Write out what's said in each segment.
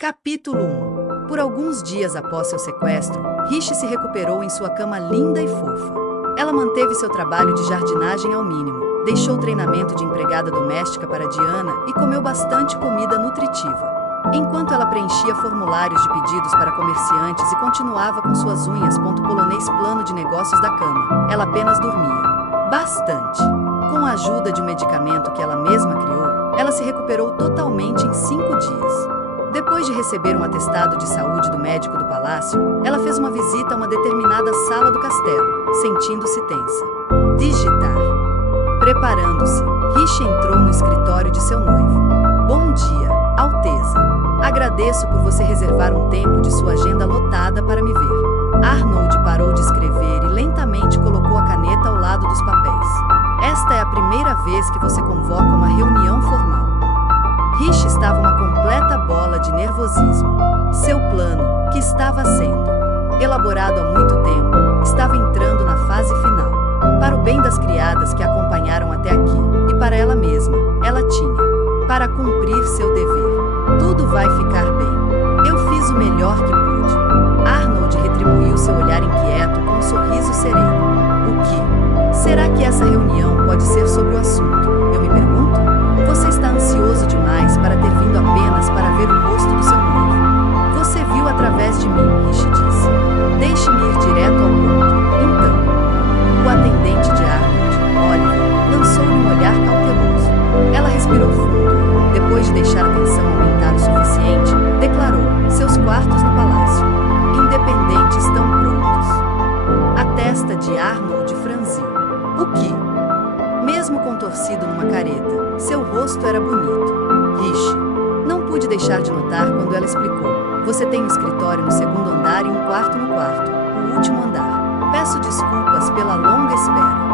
Capítulo 1. Por alguns dias após seu sequestro, Rishi se recuperou em sua cama linda e fofa. Ela manteve seu trabalho de jardinagem ao mínimo, deixou o treinamento de empregada doméstica para Diana e comeu bastante comida nutritiva. Enquanto ela preenchia formulários de pedidos para comerciantes e continuava com suas unhas polonês plano de negócios da cama, ela apenas dormia. Bastante. Com a ajuda de um medicamento que ela mesma criou, ela se recuperou totalmente em 5 dias. Depois de receber um atestado de saúde do médico do palácio, ela fez uma visita a uma determinada sala do castelo, sentindo-se tensa. Digitar. Preparando-se, Rishi entrou no escritório de seu noivo. Bom dia, Alteza. Agradeço por você reservar um tempo de sua agenda lotada para me ver. Arnold parou de escrever e lentamente colocou a caneta ao lado dos papéis. Esta é a primeira vez que você convoca uma reunião formal. Rishi estava uma completa bola de nervosismo. Seu plano, que estava sendo elaborado há muito tempo, estava entrando na fase final. Para o bem das criadas que a acompanharam até aqui, e para ela mesma, ela tinha para cumprir seu dever. Tudo vai ficar bem. Eu fiz o melhor que pude. Arnold retribuiu seu olhar inquieto com um sorriso sereno. O que? Será que essa reunião pode ser sobre o assunto? Eu me pergunto. Você está ansioso demais para ter vindo apenas para ver o rosto do seu noivo. Você viu através de mim, Rishi disse. Deixe-me ir direto ao ponto. Então, o atendente de Arnold, Oliver, lançou-lhe um olhar cauteloso. Ela respirou fundo. Depois de deixar a tensão aumentar o suficiente, declarou: seus quartos no palácio independente estão prontos. A testa de Arnold franziu. O que? Mesmo contorcido numa careta, seu rosto era bonito. Rishi. Não pude deixar de notar quando ela explicou. Você tem um escritório no segundo andar e um quarto no quarto, o último andar. Peço desculpas pela longa espera.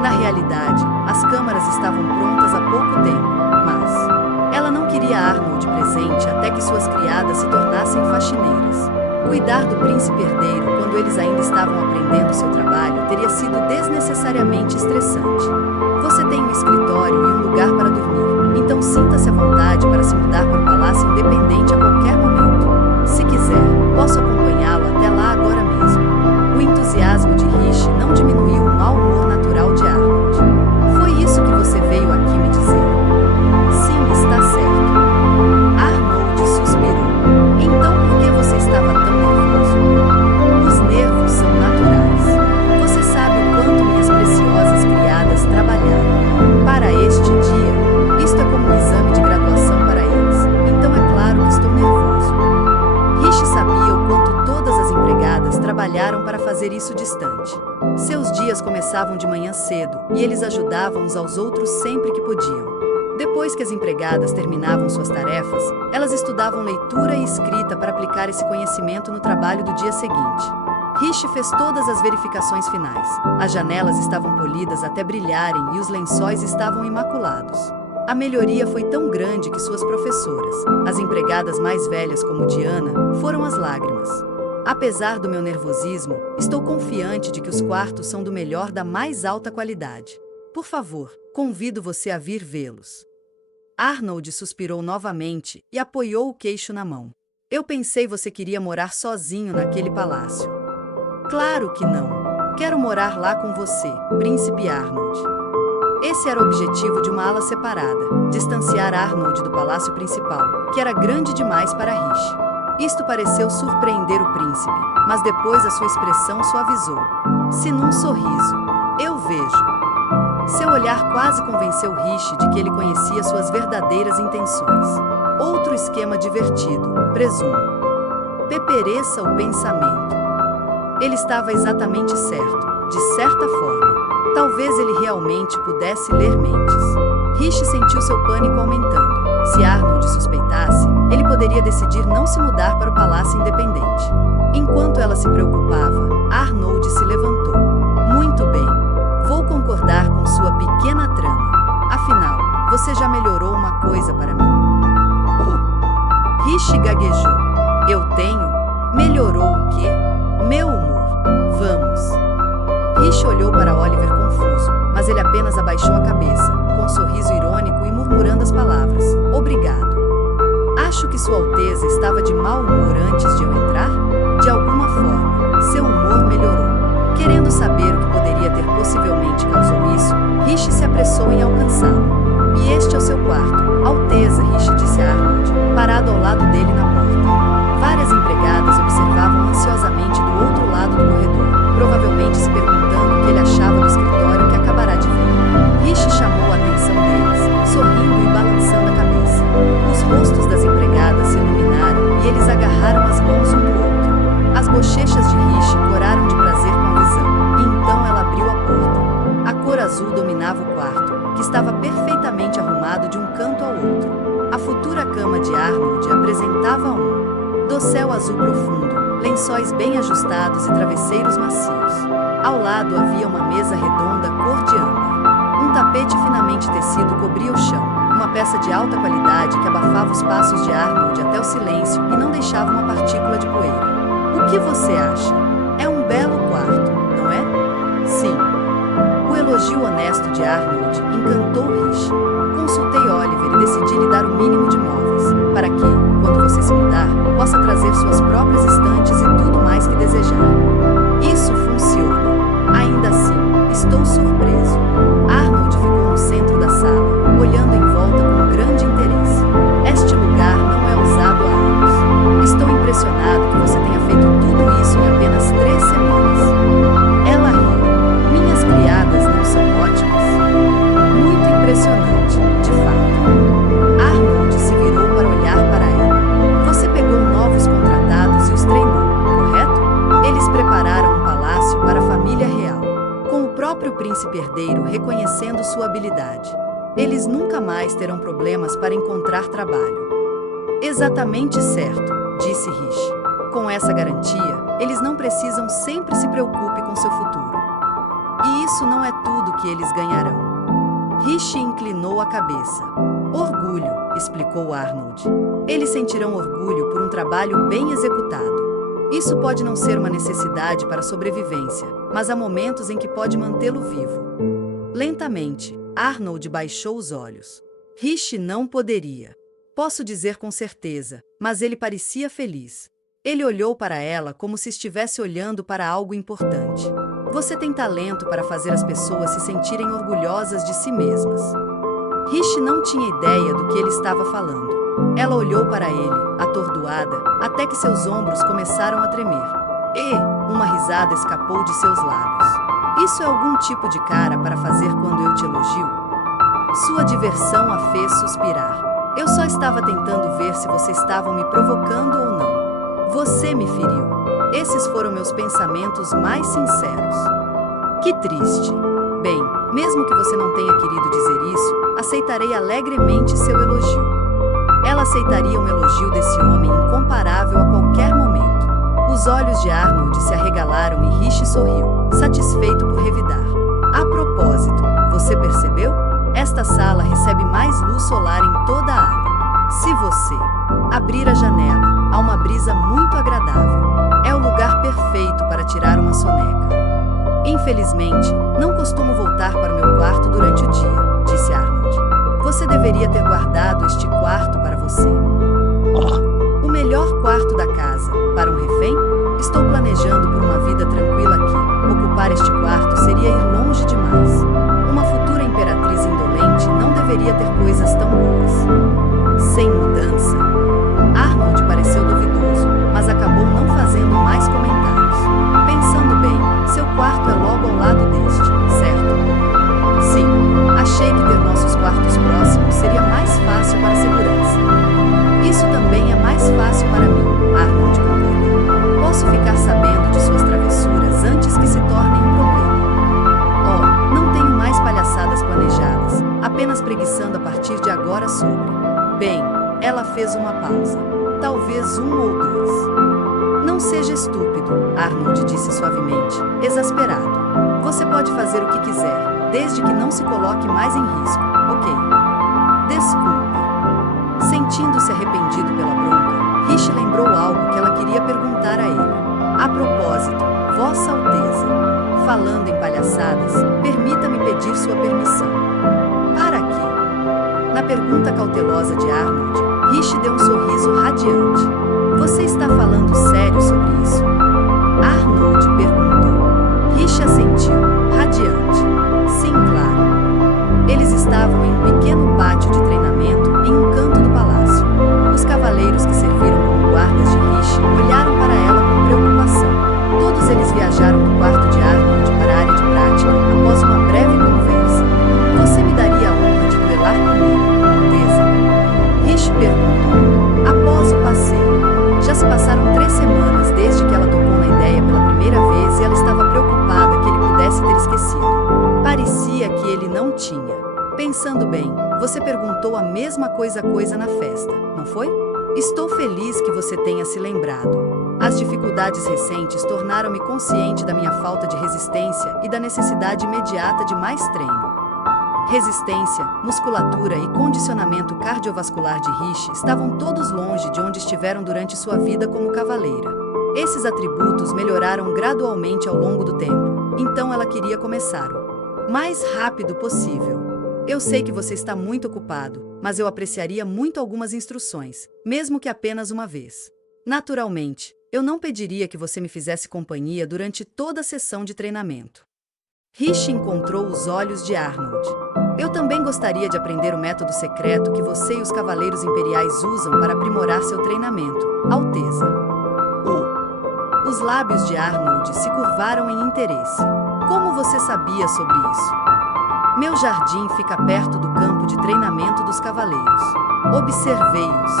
Na realidade, as câmaras estavam prontas há pouco tempo, mas ela não queria Arnold presente até que suas criadas se tornassem faxineiras. Cuidar do príncipe herdeiro quando eles ainda estavam aprendendo seu trabalho teria sido desnecessariamente estressante. Você tem um escritório e um lugar para dormir, então sinta-se à vontade para se mudar para o palácio independente a qualquer momento. Se quiser, posso acompanhá-lo até lá agora mesmo. O entusiasmo de Rishi não diminuiu o mau humor natural de Arnold. Foi isso que você veio aqui me dizer? Sim, está certo. Arnold suspirou. Então por que você estava tão nervoso? Os nervos são naturais. Você sabe o quanto minhas preciosas criadas trabalharam para este dia. Isto é como um exame de graduação para eles. Então é claro que estou nervoso. Rishi sabia o quanto todas as empregadas trabalharam para fazer isso distante. Seus dias começavam de manhã cedo, e eles ajudavam uns aos outros sempre que podiam. Depois que as empregadas terminavam suas tarefas, elas estudavam leitura e escrita para aplicar esse conhecimento no trabalho do dia seguinte. Rishi fez todas as verificações finais. As janelas estavam polidas até brilharem e os lençóis estavam imaculados. A melhoria foi tão grande que suas professoras, as empregadas mais velhas como Diana, foram às lágrimas. Apesar do meu nervosismo, estou confiante de que os quartos são do melhor da mais alta qualidade. Por favor, convido você a vir vê-los. Arnold suspirou novamente e apoiou o queixo na mão. Eu pensei você queria morar sozinho naquele palácio. Claro que não. Quero morar lá com você, Príncipe Arnold. Esse era o objetivo de uma ala separada, distanciar Arnold do palácio principal, que era grande demais para Rishi. Isto pareceu surpreender o príncipe, mas depois a sua expressão suavizou. Se num sorriso, eu vejo. Seu olhar quase convenceu Rishi de que ele conhecia suas verdadeiras intenções. Outro esquema divertido, presumo. Pepereça o pensamento. Ele estava exatamente certo, de certa forma. Talvez ele realmente pudesse ler mentes. Rishi sentiu seu pânico aumentando. Se Arnold suspeitasse, ele poderia decidir não se mudar para o palácio independente. Enquanto ela se preocupava, Arnold se levantou. Muito bem. Vou concordar com sua pequena trama. Afinal, você já melhorou uma coisa para mim. Rishi gaguejou. Eu tenho? Melhorou o quê? Meu humor. Vamos. Rishi olhou para Oliver confuso, mas ele apenas abaixou a cabeça, com um sorriso irônico e murmurando as palavras. Obrigado. Acho que Sua Alteza estava de mau humor antes de eu entrar? De alguma forma, seu humor melhorou. Querendo saber o que poderia ter possivelmente causado isso, Rishi se apressou em alcançá-lo. E este é o seu quarto, Alteza, Rishi disse a Arnold, parado ao lado dele na porta. Várias empregadas observavam ansiosamente do outro lado do corredor, provavelmente se perguntando o que ele achava do escritório que acabará de ver. Rishi chamou a atenção deles, sorrindo e balançando a cabeça. Os rostos das empregadas se iluminaram e eles agarraram as mãos um do outro. As bochechas de Rishi coraram de prazer com a visão, e então ela abriu a porta. A cor azul dominava o quarto, que estava perfeitamente arrumado de um canto ao outro. A futura cama de Arnold apresentava um dossel azul profundo, lençóis bem ajustados e travesseiros macios. Ao lado havia uma mesa redonda cor de âmbar. Um tapete finamente tecido cobria o chão, uma peça de alta qualidade que abafava os passos de Arnold até o silêncio e não deixava uma partícula de poeira. O que você acha? É um belo quarto, não é? Sim. O elogio honesto de Arnold encantou Rishi. Consultei Oliver e decidi lhe dar o mínimo de móveis, para que, quando você se mudar, possa trazer suas próprias estantes e tudo mais que desejar. Isso funciona. Ainda assim, estou surpreso. Arnold ficou no centro da sala, olhando em volta com grande interesse. Este lugar não é usado há anos. Estou impressionado que você tenha feito tudo isso em apenas 3 semanas. Ela riu. Minhas criadas não são ótimas? Muito impressionante, de fato. Arnold se virou para olhar para ela. Você pegou novos contratados e os treinou, correto? Eles prepararam um palácio para a família real, com o próprio príncipe herdeiro reconhecendo sua habilidade. Eles nunca mais terão problemas para encontrar trabalho. Exatamente certo, disse Rishi. Com essa garantia, eles não precisam sempre se preocupar com seu futuro. E isso não é tudo que eles ganharão. Rishi inclinou a cabeça. Orgulho, explicou Arnold. Eles sentirão orgulho por um trabalho bem executado. Isso pode não ser uma necessidade para a sobrevivência, mas há momentos em que pode mantê-lo vivo. Lentamente, Arnold baixou os olhos. Rishi não poderia. Posso dizer com certeza, mas ele parecia feliz. Ele olhou para ela como se estivesse olhando para algo importante. Você tem talento para fazer as pessoas se sentirem orgulhosas de si mesmas. Rishi não tinha ideia do que ele estava falando. Ela olhou para ele, atordoada, até que seus ombros começaram a tremer. E uma risada escapou de seus lábios. Isso é algum tipo de cara para fazer quando eu te elogio? Sua diversão a fez suspirar. Eu só estava tentando ver se você estava me provocando ou não. Você me feriu. Esses foram meus pensamentos mais sinceros. Que triste. Bem, mesmo que você não tenha querido dizer isso, aceitarei alegremente seu elogio. Ela aceitaria um elogio desse homem incomparável a qualquer momento. Os olhos de Arnold se arregalaram e Rishi sorriu, satisfeito por revidar. A propósito, você percebeu? Esta sala recebe mais luz solar em toda a área. Se você abrir a janela, há uma brisa muito agradável. É o lugar perfeito para tirar uma soneca. Infelizmente, não costumo voltar para o meu quarto durante o dia, disse Arnold. Você deveria ter guardado este quarto para você. O melhor quarto da casa, para um refém? Estou planejando por uma vida tranquila aqui. Ocupar este quarto seria ir longe demais. Uma futura imperatriz indolente não deveria ter coisas tão boas. Sem mudança. Arnold pareceu duvidoso, mas acabou não fazendo mais comentários. Pensando bem, seu quarto é logo ao lado deste, certo? Sim, achei que ter nossos quartos próximos seria mais fácil para a segurança. Isso também é mais fácil para mim, Arnold concordou. Posso ficar sabendo de suas travessuras antes que se tornem um problema. Oh, não tenho mais palhaçadas planejadas, apenas preguiçando a partir de agora sobre. Bem, ela fez uma pausa. Talvez 1 ou 2. Não seja estúpido, Arnold disse suavemente, exasperado. Você pode fazer o que quiser, desde que não se coloque mais em risco, ok? Desculpe. Sentindo-se arrependido pela bronca, Rishi lembrou algo que ela queria perguntar a ele. A propósito, Vossa Alteza, falando em palhaçadas, permita-me pedir sua permissão. Para quê? Na pergunta cautelosa de Arnold, Rishi deu um sorriso radiante. Você está falando sério sobre isso? Arnold perguntou. Rishi assentiu, radiante. Sim, claro. Eles estavam em um pequeno pátio de treinamento em um canto do palácio. Os cavaleiros que serviram como guardas de Rishi olharam para ela com preocupação. Todos eles viajaram do quarto de Arnold para a área de prática após uma breve conversa. Você me daria a honra de duelar comigo, Alteza? Rishi perguntou. Após o passeio. Já se passaram 3 semanas desde que ela tocou na ideia pela primeira vez e ela estava preocupada que ele pudesse ter esquecido. Parecia que ele não tinha. Pensando bem, você perguntou a mesma coisa na festa, não foi? Estou feliz que você tenha se lembrado. As dificuldades recentes tornaram-me consciente da minha falta de resistência e da necessidade imediata de mais treino. Resistência, musculatura e condicionamento cardiovascular de Rishi estavam todos longe de onde estiveram durante sua vida como cavaleira. Esses atributos melhoraram gradualmente ao longo do tempo, então ela queria começar o mais rápido possível. Eu sei que você está muito ocupado, mas eu apreciaria muito algumas instruções, mesmo que apenas uma vez. Naturalmente, eu não pediria que você me fizesse companhia durante toda a sessão de treinamento. Rishi encontrou os olhos de Arnold. Eu também gostaria de aprender o método secreto que você e os Cavaleiros Imperiais usam para aprimorar seu treinamento, Alteza. Os lábios de Arnold se curvaram em interesse. Como você sabia sobre isso? Meu jardim fica perto do campo de treinamento dos cavaleiros. Observei-os.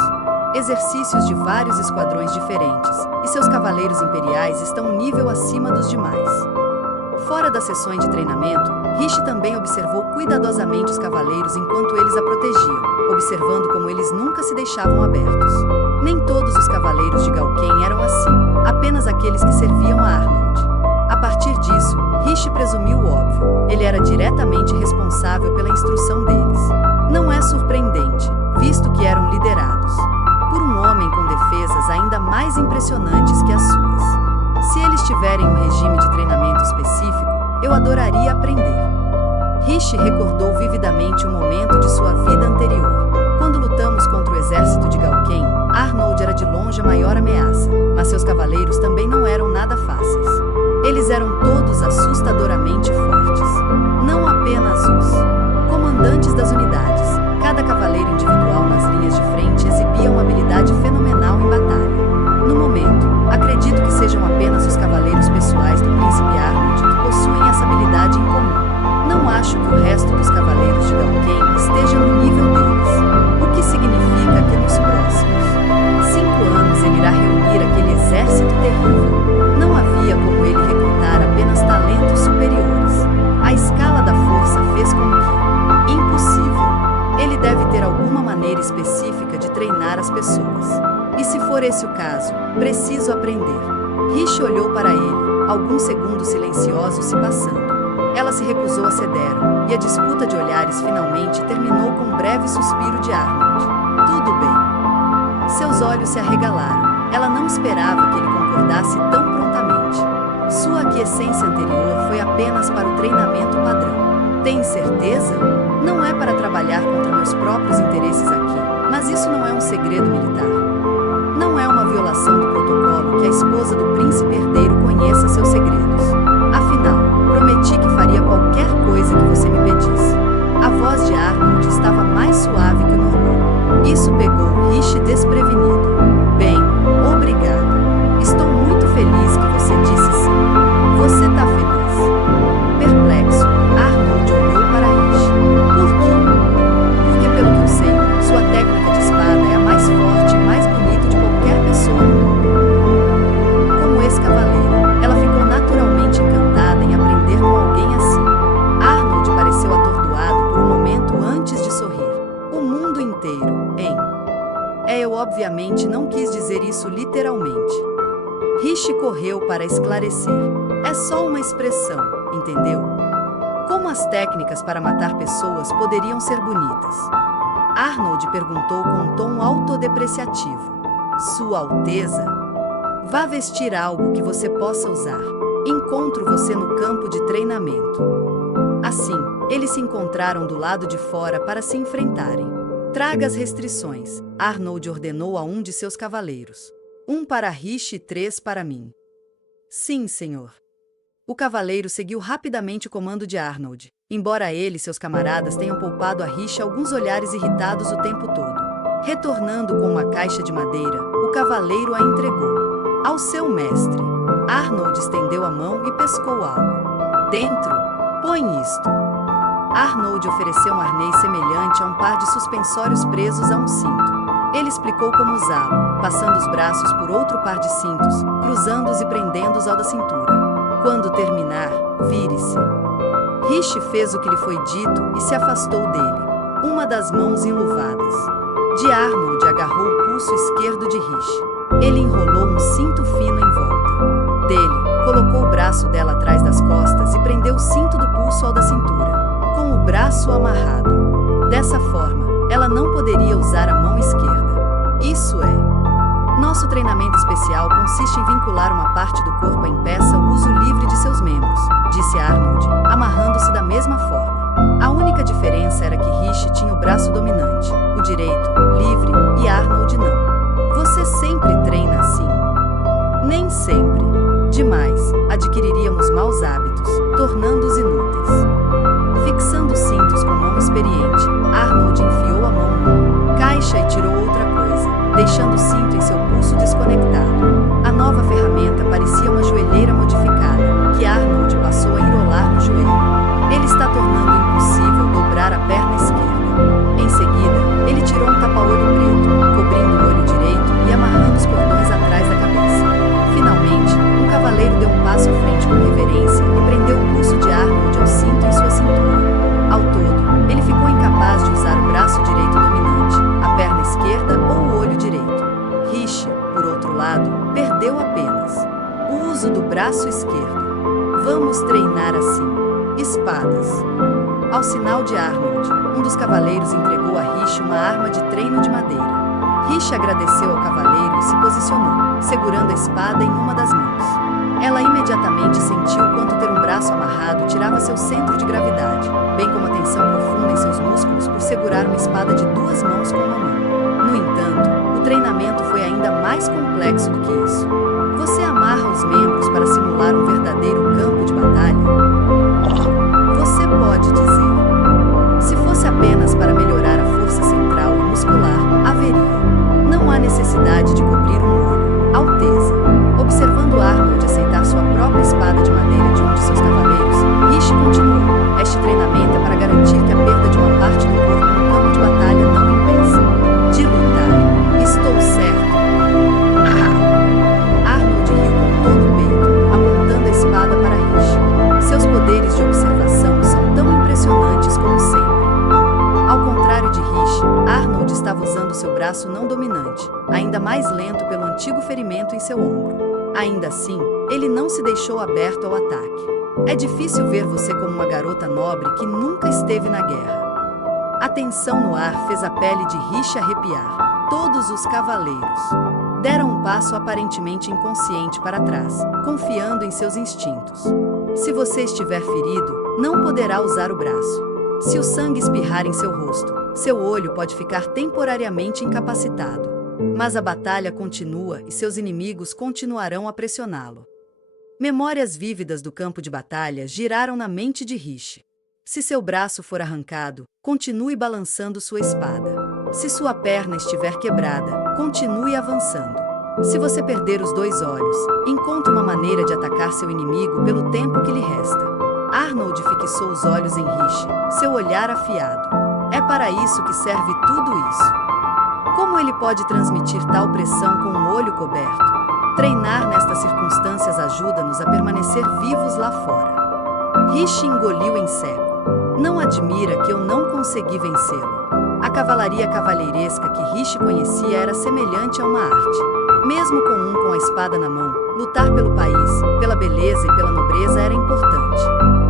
Exercícios de vários esquadrões diferentes, e seus cavaleiros imperiais estão um nível acima dos demais. Fora das sessões de treinamento, Rishi também observou cuidadosamente os cavaleiros enquanto eles a protegiam, observando como eles nunca se deixavam abertos. Nem todos os cavaleiros de Galken eram assim, apenas aqueles que serviam a Arnold. A partir disso, Rishi presumiu o óbvio. Ele era diretamente responsável pela instrução deles. Não é surpreendente, visto que eram liderados por um homem com defesas ainda mais impressionantes que as suas. Se eles tiverem um regime de treinamento específico, eu adoraria aprender. Rishi recordou vividamente um momento de sua vida anterior. Quando lutamos contra o exército de Galken, Arnold era de longe a maior ameaça, mas seus cavaleiros também não eram nada fáceis. Eles eram todos assustadoramente fortes. Não apenas os comandantes das unidades. Cada cavaleiro individual nas linhas de frente exibia uma habilidade fenomenal em batalha. No momento, acredito que sejam apenas os cavaleiros pessoais do príncipe Arnold que possuem essa habilidade em comum. Não acho que o resto dos cavaleiros de Galken esteja no nível deles. O que significa que nos próximos 5 anos ele irá reunir aquele exército terrível. Não havia como ele recrutar apenas talentos superiores. A escala da força fez com que, impossível, ele deve ter alguma maneira específica de treinar as pessoas. E se for esse o caso, preciso aprender. Rishi olhou para ele, alguns segundos silenciosos se passando. Ela se recusou a ceder, e a disputa de olhares finalmente terminou com um breve suspiro de Arnold. Tudo bem. Seus olhos se arregalaram. Ela não esperava que ele concordasse tão prontamente. Sua aquiescência anterior foi apenas para o treinamento padrão. Tem certeza? Não é para trabalhar contra meus próprios interesses aqui, mas isso não é um segredo militar. Não é uma violação do protocolo que a esposa do príncipe herdeiro conheça seus segredos. Afinal, prometi que faria qualquer coisa que você me pedisse. A voz de Arnold estava mais suave que o normal. Isso pegou Rishi desprevenido. Bem, obrigado. Estou muito feliz que você disse sim. Você tá feliz? Perplexo, Arnold olhou para Rishi. Por quê? Porque, pelo que eu sei, sua técnica de espada é a mais forte e mais bonita de qualquer pessoa no mundo. Como ex-cavaleiro, ela ficou naturalmente encantada em aprender com alguém assim. Arnold pareceu atordoado por um momento antes de sorrir. O mundo inteiro, hein? Eu obviamente não quis dizer isso literalmente. Rishi correu para esclarecer. É só uma expressão, entendeu? Como as técnicas para matar pessoas poderiam ser bonitas? Arnold perguntou com um tom autodepreciativo. Sua Alteza? Vá vestir algo que você possa usar. Encontro você no campo de treinamento. Assim, eles se encontraram do lado de fora para se enfrentarem. Traga as restrições, Arnold ordenou a um de seus cavaleiros. 1 para Riche e 3 para mim. Sim, senhor. O cavaleiro seguiu rapidamente o comando de Arnold, embora ele e seus camaradas tenham poupado a Riche alguns olhares irritados o tempo todo. Retornando com uma caixa de madeira, o cavaleiro a entregou ao seu mestre. Arnold estendeu a mão e pescou algo. Dentro, põe isto. Arnold ofereceu um arnês semelhante a um par de suspensórios presos a um cinto. Ele explicou como usá-lo, passando os braços por outro par de cintos, cruzando-os e prendendo-os ao da cintura. Quando terminar, vire-se. Riche fez o que lhe foi dito e se afastou dele, uma das mãos enluvadas. De Arnold agarrou o pulso esquerdo de Riche. Ele enrolou um cinto fino em volta dele, colocou o braço dela atrás das costas e prendeu o cinto do pulso ao da cintura, com o braço amarrado. Dessa forma, ela não poderia usar a mão esquerda. Isso é, nosso treinamento especial consiste em vincular uma parte do corpo à impeça o uso livre de seus membros, disse Arnold, amarrando-se da mesma forma. A única diferença era que Riche tinha o braço dominante, o direito, livre, e Arnold não. Você sempre treina assim? Nem sempre. Demais, adquiriríamos maus hábitos, tornando-os inúteis. Fixando os cintos com mão experiente, Arnold enfiou a mão no caixa e tirou outra coisa, deixando o cinto em seu pulso desconectado. A nova ferramenta parecia uma joelheira modificada, que Arnold passou a enrolar no joelho. Ele está tornando impossível dobrar a perna esquerda. Em seguida, ele tirou um tapa-olho preto, cobrindo o olho direito e amarrando os cordões atrás da cabeça. Finalmente, um cavaleiro deu um passo à frente com reverência e prendeu o pulso de Arnold ao cinto em sua cintura. Ao todo, ele ficou incapaz de usar o braço direito dominante, a perna esquerda ou o olho direito. Riche, por outro lado, perdeu apenas o uso do braço esquerdo. Vamos treinar assim. Espadas. Ao sinal de Arnold, um dos cavaleiros entregou a Riche uma arma de treino de madeira. Riche agradeceu ao cavaleiro e se posicionou, segurando a espada em uma das mãos. Ela imediatamente sentiu quanto ter um braço amarrado tirava seu centro de gravidade, bem como a tensão profunda em seus músculos por segurar uma espada de 2 mãos com uma mão. No entanto, o treinamento foi ainda mais complexo do que isso. Você amarra os membros para simular um verdadeiro campo de batalha? Você pode dizer. Se fosse apenas para melhorar a força central e muscular, haveria. Não há necessidade de cobrir um olho. Alteza. Observando Arnold aceitar sua própria espada de madeira de um de seus cavaleiros, Riche continuou. Este treinamento é para garantir que a perda de uma parte do corpo no campo de batalha não impeça de lutar. Estou certo. Arnold riu com todo o peito, apontando a espada para Riche. Seus poderes de observação são tão impressionantes como sempre. Ao contrário de Riche, Arnold estava usando seu braço não dominante, ainda mais lento pelo antigo ferimento em seu ombro. Ainda assim, ele não se deixou aberto ao ataque. É difícil ver você como uma garota nobre que nunca esteve na guerra. A tensão no ar fez a pele de Riche arrepiar. Todos os cavaleiros deram um passo aparentemente inconsciente para trás, confiando em seus instintos. Se você estiver ferido, não poderá usar o braço. Se o sangue espirrar em seu rosto, seu olho pode ficar temporariamente incapacitado. Mas a batalha continua e seus inimigos continuarão a pressioná-lo. Memórias vívidas do campo de batalha giraram na mente de Riche. Se seu braço for arrancado, continue balançando sua espada. Se sua perna estiver quebrada, continue avançando. Se você perder os 2 olhos, encontre uma maneira de atacar seu inimigo pelo tempo que lhe resta. Arnold fixou os olhos em Riche, seu olhar afiado. É para isso que serve tudo isso. Como ele pode transmitir tal pressão com o olho coberto? Treinar nestas circunstâncias ajuda-nos a permanecer vivos lá fora. Riche engoliu em seco. Não admira que eu não consegui vencê-lo. A cavalaria cavalheiresca que Riche conhecia era semelhante a uma arte. Mesmo com a espada na mão, lutar pelo país, pela beleza e pela nobreza era importante.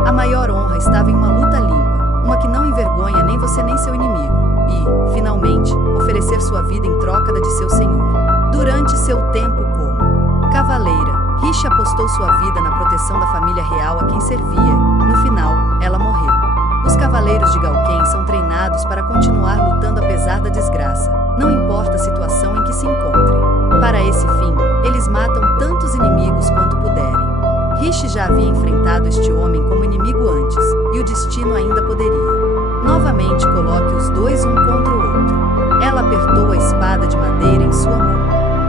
A maior honra estava em uma luta limpa, uma que não envergonha nem você nem seu inimigo, e, finalmente, oferecer sua vida em troca da de seu senhor. Durante seu tempo como cavaleira, Riche apostou sua vida na proteção da família real a quem servia, e, no final, ela morreu. Os Os cavaleiros de Galken são treinados para continuar lutando apesar da desgraça, não importa a situação em que se encontrem. Para esse fim, eles matam tantos inimigos quanto puderem. Rishi já havia enfrentado este homem como inimigo antes, e o destino ainda poderia. Novamente coloque os dois um contra o outro. Ela apertou a espada de madeira em sua mão.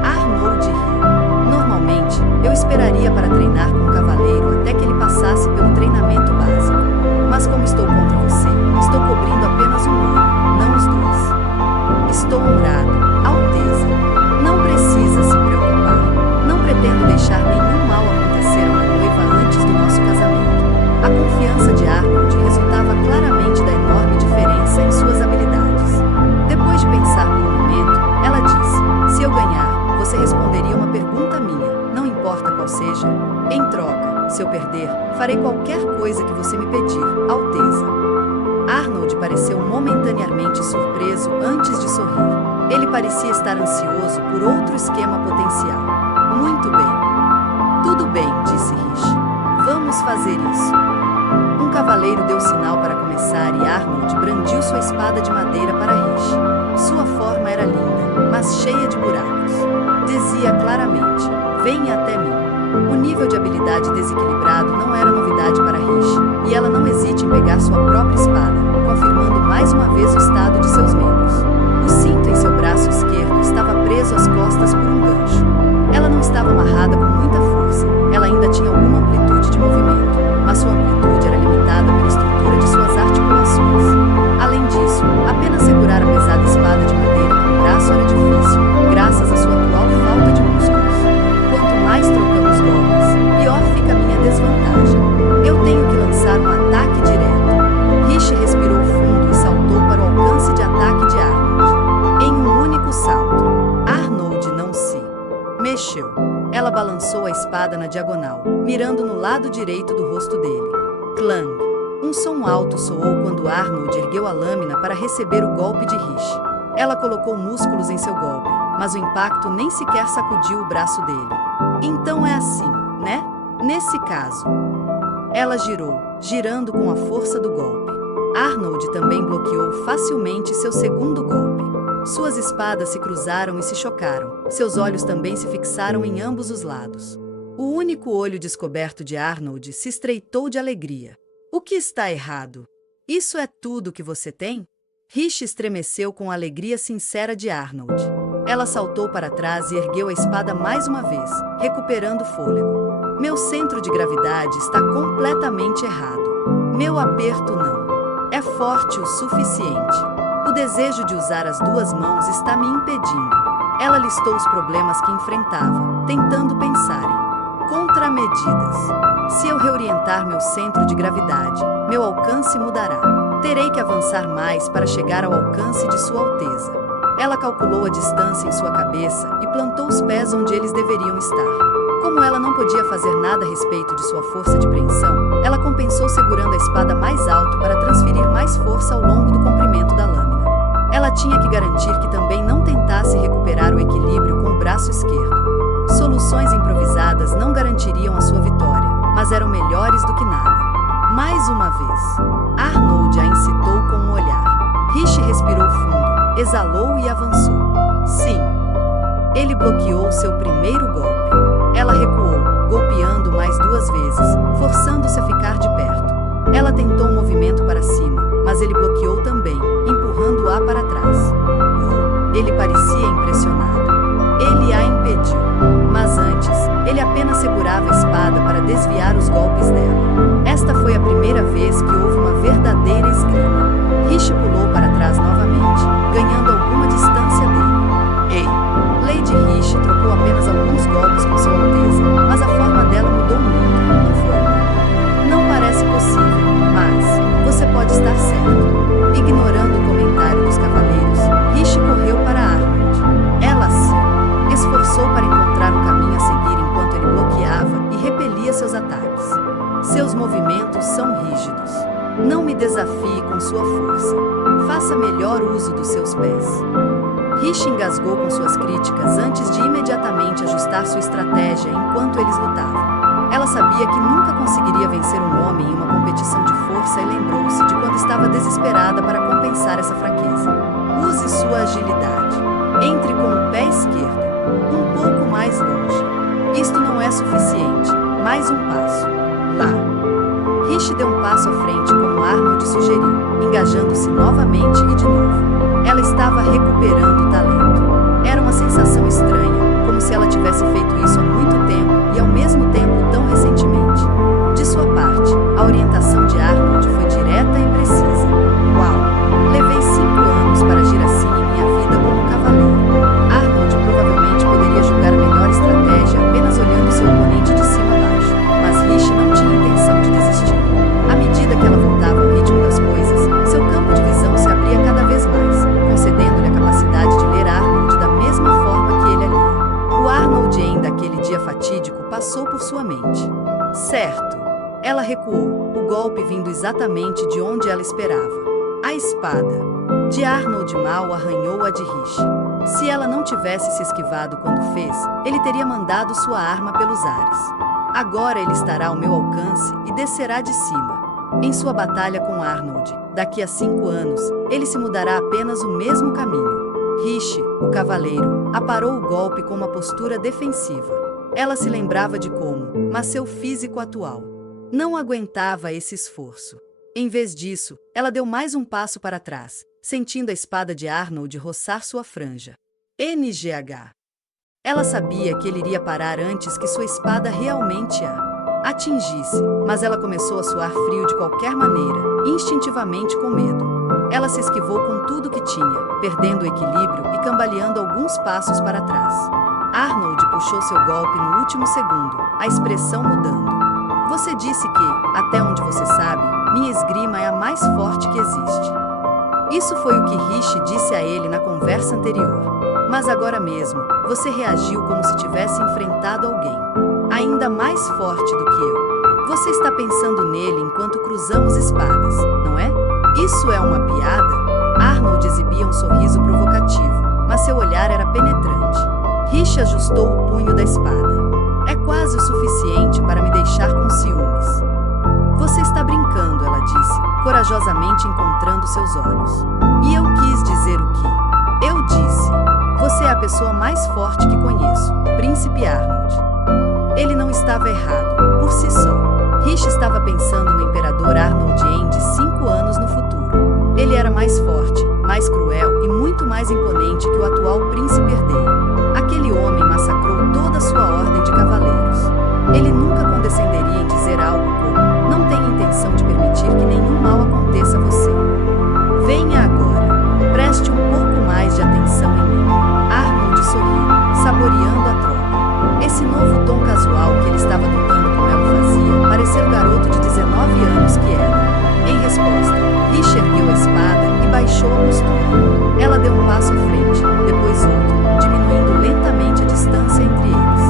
Arnold riu. Normalmente, eu esperaria para treinar com um cavaleiro até que ele passasse pelo treinamento básico. Mas como estou contra você, estou cobrindo apenas um olho, não os dois. Estou honrado, Alteza. Não precisa se preocupar. Não pretendo deixar nenhum mal acontecer a uma noiva antes do nosso casamento. A confiança de Arnold resultava claramente da enorme diferença em suas habilidades. Depois de pensar por um momento, ela disse: se eu ganhar, você responderia uma pergunta minha, não importa qual seja. Em troca, se eu perder, farei qualquer coisa que você me pedir, Alteza. Arnold pareceu momentaneamente surpreso antes de sorrir. Ele parecia estar ansioso por outro esquema potencial. Muito bem. Tudo bem, disse Rishi. Vamos fazer isso. Um cavaleiro deu sinal para começar e Arnold brandiu sua espada de madeira para Rishi. Sua forma era linda, mas cheia de buracos. Dizia claramente: venha até mim. O nível de habilidade desequilibrado não era novidade para Rishi, e ela não hesite em pegar sua própria espada, confirmando mais uma vez o estado de seus membros. O cinto em seu braço esquerdo estava preso às costas por um gancho. Ela não estava amarrada com muita força, ela ainda tinha alguma amplitude de movimento, mas sua amplitude era limitada pela estrutura de suas articulações. Além disso, apenas segurar a pesada espada de madeira com o braço era difícil, graças à sua atual falta de músculos. Quanto mais trocamos golpes, pior fica a minha desvantagem. Eu tenho que lançar um ataque direto. Rishi respirou fundo e saltou para o alcance de ataque de Arnold. Em um único salto, Arnold não se mexeu. Ela balançou a espada na diagonal, mirando no lado direito do rosto dele. Clang! Um som alto soou quando Arnold ergueu a lâmina para receber o golpe de Rishi. Ela colocou músculos em seu golpe, mas o impacto nem sequer sacudiu o braço dele. Então é assim, né? Nesse caso. Ela girou, girando com a força do golpe. Arnold também bloqueou facilmente seu segundo golpe. Suas espadas se cruzaram e se chocaram. Seus olhos também se fixaram em ambos os lados. O único olho descoberto de Arnold se estreitou de alegria. O que está errado? Isso é tudo que você tem? Rishi estremeceu com a alegria sincera de Arnold. Ela saltou para trás e ergueu a espada mais uma vez, recuperando fôlego. Meu centro de gravidade está completamente errado. Meu aperto não é forte o suficiente. O desejo de usar as duas mãos está me impedindo. Ela listou os problemas que enfrentava, tentando pensar em contramedidas. Se eu reorientar meu centro de gravidade, meu alcance mudará. Terei que avançar mais para chegar ao alcance de Sua Alteza. Ela calculou a distância em sua cabeça e plantou os pés onde eles deveriam estar. Como ela não podia fazer nada a respeito de sua força de preensão, ela compensou segurando a espada mais alto para transferir mais força ao longo do comprimento da lâmina. Ela tinha que garantir que também não tentasse recuperar o equilíbrio com o braço esquerdo. Soluções improvisadas não garantiriam a sua vitória, mas eram melhores do que nada. Mais uma vez, Arnold a incitou com um olhar. Rishi respirou fundo, exalou e avançou. Sim. Ele bloqueou seu primeiro golpe. Ela recuou, golpeando mais duas vezes, forçando-se a ficar de perto. Ela tentou um movimento para cima, mas ele bloqueou também, empurrando-a para trás. Ele parecia impressionado. Ele a impediu. Mas antes, ele apenas segurava a espada para desviar os golpes dela. Esta foi a primeira vez que houve uma verdadeira esgrima. Rishi pulou para trás novamente, ganhando alguma distância dele. Ei! Lady Rishi trocou apenas alguns golpes com Sua Alteza, mas a forma dela mudou muito, não foi? Não parece possível, mas você pode estar certo. Ignorando o comentário dos cavaleiros, Rishi correu para Arnold. Ela se esforçou para encontrar um caminho a seguir enquanto ele bloqueava e repelia seus ataques. Seus movimentos são rígidos. Não me desafie com sua força. Faça melhor uso dos seus pés. Rishi engasgou com suas críticas antes de imediatamente ajustar sua estratégia enquanto eles lutavam. Ela sabia que nunca conseguiria vencer um homem em uma competição de força e lembrou-se de quando estava desesperada para compensar essa fraqueza. Use sua agilidade. Entre com o pé esquerdo, um pouco mais longe. Isto não é suficiente. Mais um passo. Lá. Rishi deu um passo à frente como Arnold sugeriu, engajando-se novamente e de novo. Ela estava recuperando o talento. Era uma sensação estranha, como se ela tivesse feito isso há muito tempo e ao mesmo tempo tão recentemente. De sua parte, a orientação de Arnold foi direta e precisa. Uau! Levei 5 anos para agir assim em minha vida como cavaleiro. Arnold provavelmente poderia julgar a melhor estratégia apenas olhando seu oponente de cima a baixo, mas Rishi não tinha intenção de desistir. À medida que ela voltava ao ritmo das coisas, seu campo de visão se abria cada vez mais, concedendo-lhe a capacidade de ler Arnold da mesma forma que ele a lia. O Arnold ainda aquele dia fatídico passou por sua mente. Certo. Ela recuou, o golpe vindo exatamente de onde ela esperava. A espada de Arnold mal arranhou a de Rishi. Se ela não tivesse se esquivado quando fez, ele teria mandado sua arma pelos ares. Agora ele estará ao meu alcance e descerá de cima. Em sua batalha com Arnold, daqui a 5 anos, ele se mudará apenas o mesmo caminho. Rishi, o cavaleiro, aparou o golpe com uma postura defensiva. Ela se lembrava de como, mas seu físico atual não aguentava esse esforço. Em vez disso, ela deu mais um passo para trás, sentindo a espada de Arnold roçar sua franja. NGH. Ela sabia que ele iria parar antes que sua espada realmente a atingisse, mas ela começou a suar frio de qualquer maneira, instintivamente com medo. Ela se esquivou com tudo que tinha, perdendo o equilíbrio e cambaleando alguns passos para trás. Arnold puxou seu golpe no último segundo, a expressão mudando. Você disse que, até onde você sabe, minha esgrima é a mais forte que existe. Isso foi o que Rishi disse a ele na conversa anterior. Mas agora mesmo, você reagiu como se tivesse enfrentado alguém ainda mais forte do que eu. Você está pensando nele enquanto cruzamos espadas, não é? Isso é uma piada? Arnold exibia um sorriso provocativo, mas seu olhar era penetrante. Rishi ajustou o punho da espada. É quase o suficiente para me deixar com ciúmes. Você está brincando, ela disse, corajosamente encontrando seus olhos. E eu quis dizer o que? Eu disse. Você é a pessoa mais forte que conheço, Príncipe Arnold. Ele não estava errado, por si só. Rishi estava pensando no Imperador Arnold de 5 anos no futuro. Ele era mais forte, mais cruel e muito mais imponente que o atual príncipe herdeiro. Aquele homem massacrou toda a sua ordem de cavaleiros. Ele nunca condescenderia em dizer algo como: não tenho intenção de permitir que nenhum mal aconteça a você. Venha agora. Preste um pouco mais de atenção em mim. Arnold sorriu, saboreando a troca. Esse novo tom casual que ele estava adotando com ela fazia parecer o garoto de 19 anos que era. Em resposta, Rishi ergueu a espada e baixou a postura. Ela deu um passo à frente, depois outro, diminuindo lentamente a distância entre eles.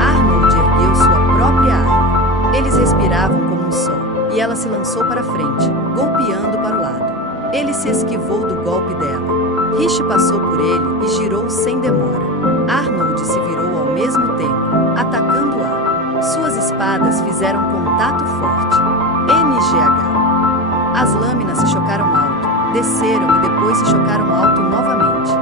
Arnold ergueu sua própria arma. Eles respiravam como um só, e ela se lançou para frente, golpeando para o lado. Ele se esquivou do golpe dela. Rishi passou por ele e girou sem demora. Arnold se virou ao mesmo tempo, atacando-a. Suas espadas fizeram contato forte. NGH. As lâminas se chocaram alto, desceram e depois se chocaram alto novamente.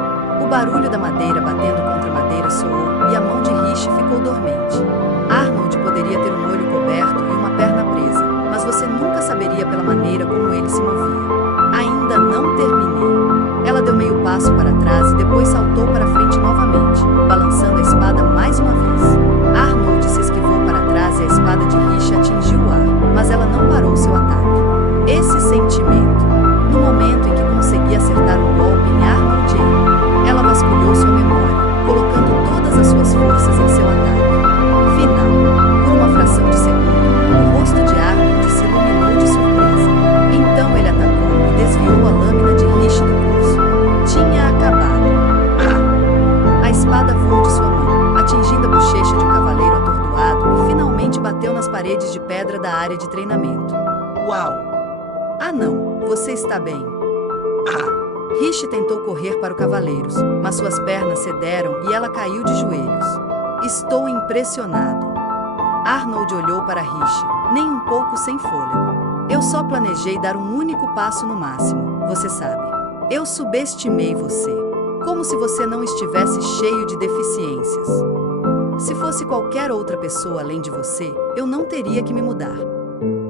O barulho da madeira batendo contra a madeira soou e a mão de Rishi ficou dormente. Arnold poderia ter um olho coberto e uma perna presa, mas você nunca saberia pela maneira como ele se movia. Ainda não terminei. Ela deu meio passo para trás e depois saltou para frente novamente, balançando a espada mais uma vez. Arnold se esquivou para trás e a espada de Rishi atingiu o ar, mas ela não parou seu ataque. Esse sentimento, no momento em que conseguia acertar um golpe em Arnold Jane, ela vasculhou sua memória, colocando todas as suas forças em seu ataque. Final, por uma fração de segundo, o rosto de Arnold se iluminou de surpresa. Então ele atacou e desviou a lâmina de Rishi do curso. Tinha acabado. A espada voou de sua mão, atingindo a bochecha de um cavaleiro atordoado e finalmente bateu nas paredes de pedra da área de treinamento. Uau! Ah não, você está bem. Rishi tentou correr para o cavaleiros, mas suas pernas cederam e ela caiu de joelhos. Estou impressionado. Arnold olhou para Rishi, nem um pouco sem fôlego. Eu só planejei dar um único passo no máximo, você sabe. Eu subestimei você. Como se você não estivesse cheio de deficiências. Se fosse qualquer outra pessoa além de você, eu não teria que me mudar.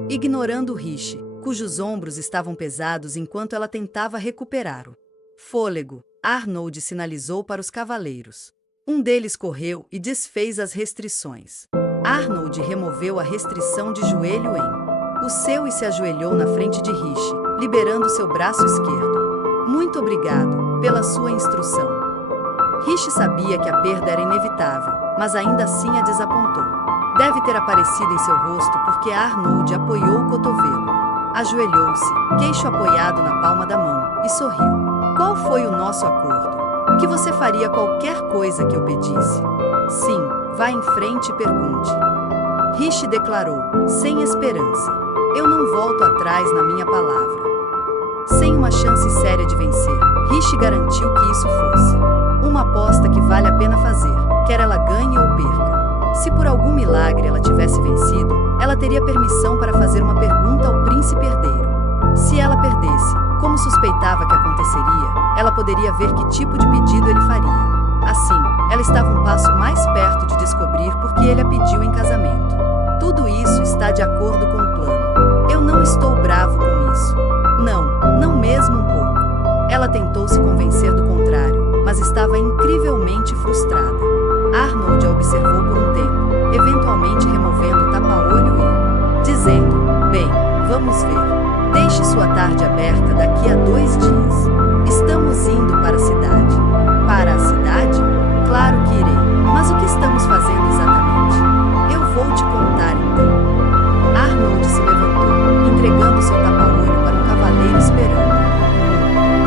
Ignorando Rishi, cujos ombros estavam pesados enquanto ela tentava recuperar o fôlego, Arnold sinalizou para os cavaleiros. Um deles correu e desfez as restrições. Arnold removeu a restrição de joelho em o seu e se ajoelhou na frente de Rishi, liberando seu braço esquerdo. Muito obrigado pela sua instrução. Rishi sabia que a perda era inevitável, mas ainda assim a desapontou. Deve ter aparecido em seu rosto porque Arnold apoiou o cotovelo. Ajoelhou-se, queixo apoiado na palma da mão, e sorriu. Qual foi o nosso acordo? Que você faria qualquer coisa que eu pedisse. Sim, vá em frente e pergunte. Rishi declarou, sem esperança. Eu não volto atrás na minha palavra. Sem uma chance séria de vencer, Rishi garantiu que isso fosse uma aposta que vale a pena fazer, quer ela ganhe ou perca. Se por algum milagre ela tivesse vencido, ela teria permissão para fazer uma pergunta ao príncipe herdeiro. Se ela perdesse, como suspeitava que aconteceria, ela poderia ver que tipo de pedido ele faria. Assim, ela estava um passo mais perto de descobrir por que ele a pediu em casamento. Tudo isso está de acordo com o plano. Eu não estou bravo com isso. Não mesmo um pouco. Ela tentou se convencer do contrário, mas estava incrivelmente frustrada. Arnold a observou por um tempo, eventualmente removendo o tapa-olho e dizendo, bem, vamos ver. Deixe sua tarde aberta daqui a 2 dias. Estamos indo para a cidade. Para a cidade? Claro que irei. Mas o que estamos fazendo exatamente? Eu vou te contar então. Arnold se levantou, entregando seu tapa-olho para um cavaleiro esperando.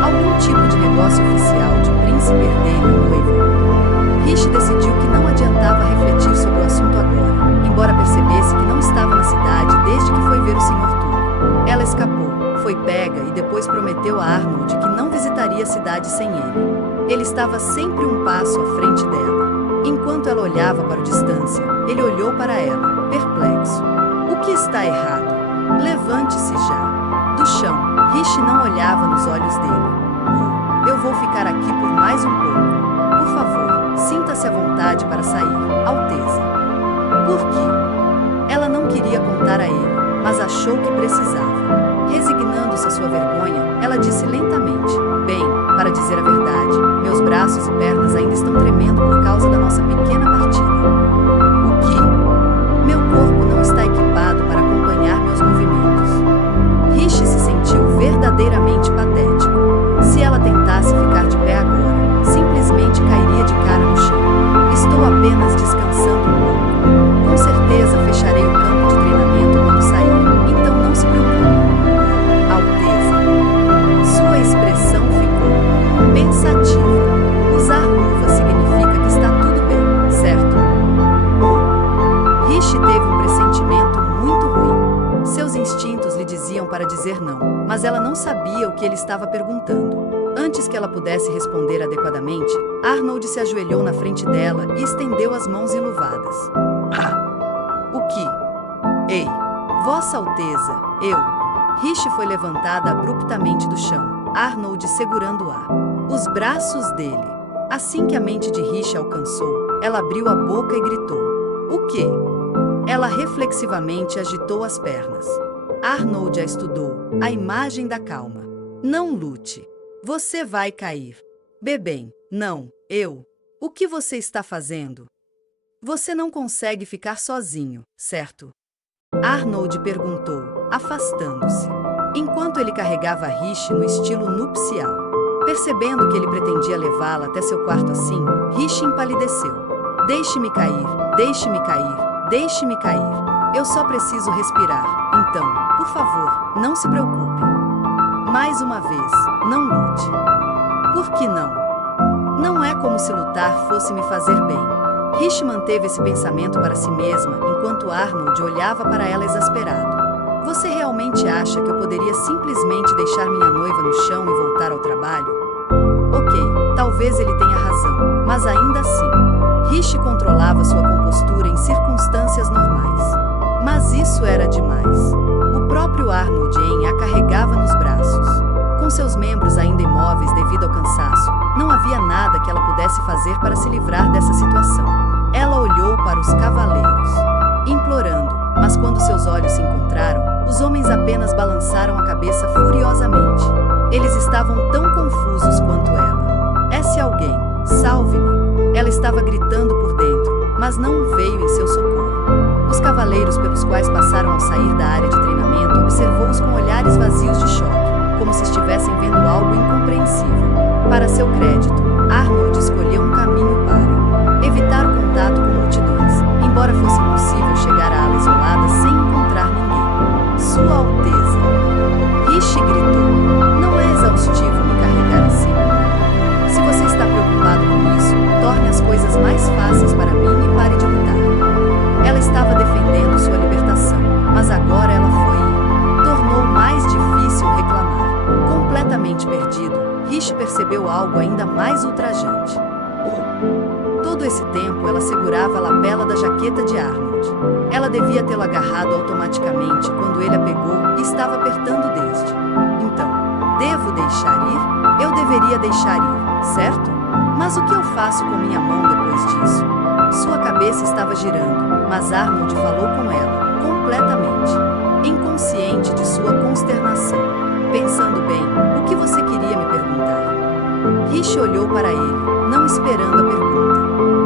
Algum tipo de negócio oficial de príncipe herdeiro e noivo. Rishi decidiu que não adiantava refletir sobre o assunto agora, embora percebesse que não estava na cidade desde que foi ver o Sr. Tully. Ela escapou, foi pega e depois prometeu a Arnold que não visitaria a cidade sem ele. Ele estava sempre um passo à frente dela. Enquanto ela olhava para a distância, ele olhou para ela, perplexo. O que está errado? Levante-se já. Do chão, Rishi não olhava nos olhos dele. Eu vou ficar aqui por mais um pouco. Por favor, sinta-se à vontade para sair, Alteza. Por quê? Ela não queria contar a ele, mas achou que precisava. Resignando-se à sua vergonha, ela disse lentamente, bem, para dizer a verdade, meus braços e pernas ainda estão tremendo por causa da nossa pequena partida. O quê? Meu corpo não está equipado para acompanhar meus movimentos. Rishi se sentiu verdadeiramente patético. Se ela tentasse ficar de pé agora, simplesmente cairia de cara no chão. Estou apenas descansando um pouco. Com certeza fecharei o campo de treinamento quando sair, então não se preocupe. Alteza. Sua expressão ficou pensativa. Usar luva significa que está tudo bem, certo? Rishi teve um pressentimento muito ruim. Seus instintos lhe diziam para dizer não, mas ela não sabia o que ele estava perguntando. Antes que ela pudesse responder adequadamente, Arnold se ajoelhou na frente dela e estendeu as mãos enluvadas. O que? Ei, Vossa Alteza, eu. Rishi foi levantada abruptamente do chão, Arnold segurando-a. Os braços dele. Assim que a mente de Rishi alcançou, ela abriu a boca e gritou. O quê? Ela reflexivamente agitou as pernas. Arnold a estudou, a imagem da calma. Não lute. Você vai cair. Bebem, não, eu. O que você está fazendo? Você não consegue ficar sozinho, certo? Arnold perguntou, afastando-se. Enquanto ele carregava Rishi no estilo nupcial. Percebendo que ele pretendia levá-la até seu quarto assim, Rishi empalideceu. Deixe-me cair, deixe-me cair, deixe-me cair. Eu só preciso respirar, então, por favor, não se preocupe. Mais uma vez, não lute. Por que não? Não é como se lutar fosse me fazer bem. Rishi manteve esse pensamento para si mesma enquanto Arnold olhava para ela exasperado. Você realmente acha que eu poderia simplesmente deixar minha noiva no chão e voltar ao trabalho? Ok, talvez ele tenha razão, mas ainda assim, Rishi controlava sua compostura em circunstâncias normais. pudesse fazer para se livrar dessa situação. Ela olhou para os cavaleiros, implorando, mas quando seus olhos se encontraram, os homens apenas balançaram a cabeça furiosamente. Eles estavam tão confusos quanto ela. "Esse alguém, salve-me!" Ela estava gritando por dentro, mas não veio em seu socorro. Os cavaleiros pelos quais passaram ao sair da área de treinamento observou-os com olhares vazios de choque, como se estivessem vendo algo incompreensível. Para seu crédito, Arnold escolheu um caminho para evitar o contato com multidões, embora fosse impossível chegar à ala isolada sem encontrar ninguém. "Sua Alteza!" Rishi gritou. "Não é exaustivo me carregar assim? Se você está preocupado com isso, torne as coisas mais fáceis para mim e pare de lutar." Ela estava defendendo sua libertação, mas agora ela tornou mais difícil reclamar. Completamente perdido, Rishi percebeu algo ainda mais ultrajante. Todo esse tempo ela segurava a lapela da jaqueta de Arnold. Ela devia tê-lo agarrado automaticamente quando ele a pegou e estava apertando desde. Então, devo deixar ir? Eu deveria deixar ir, certo? Mas o que eu faço com minha mão depois disso? Sua cabeça estava girando, mas Arnold falou com ela, completamente inconsciente de sua consternação. "Pensando bem, o que você queria me perguntar?" Rishi olhou para ele, não esperando a pergunta.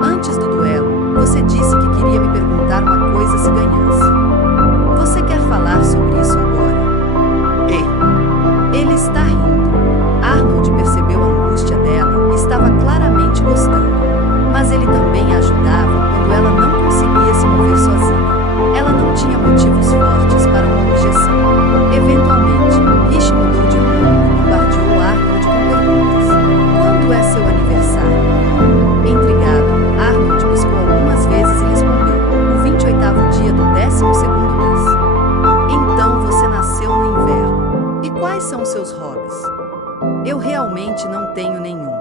"Antes do duelo, você disse que queria me perguntar uma coisa se ganhasse. Você quer falar sobre isso agora?" Ei! Ele está rindo. Arnold percebeu a angústia dela e estava claramente gostando. Mas ele também a ajudava quando ela não conseguia se mover sozinha. Ela não tinha motivos fortes para uma objeção. Eventualmente, Rishi mudou de rumo e bombardeou Arnold com perguntas. "Quando é seu aniversário?" Intrigado, Arnold piscou algumas vezes e respondeu: "O 28º dia do 12º mês." "Então você nasceu no inverno. E quais são seus hobbies?" "Eu realmente não tenho nenhum."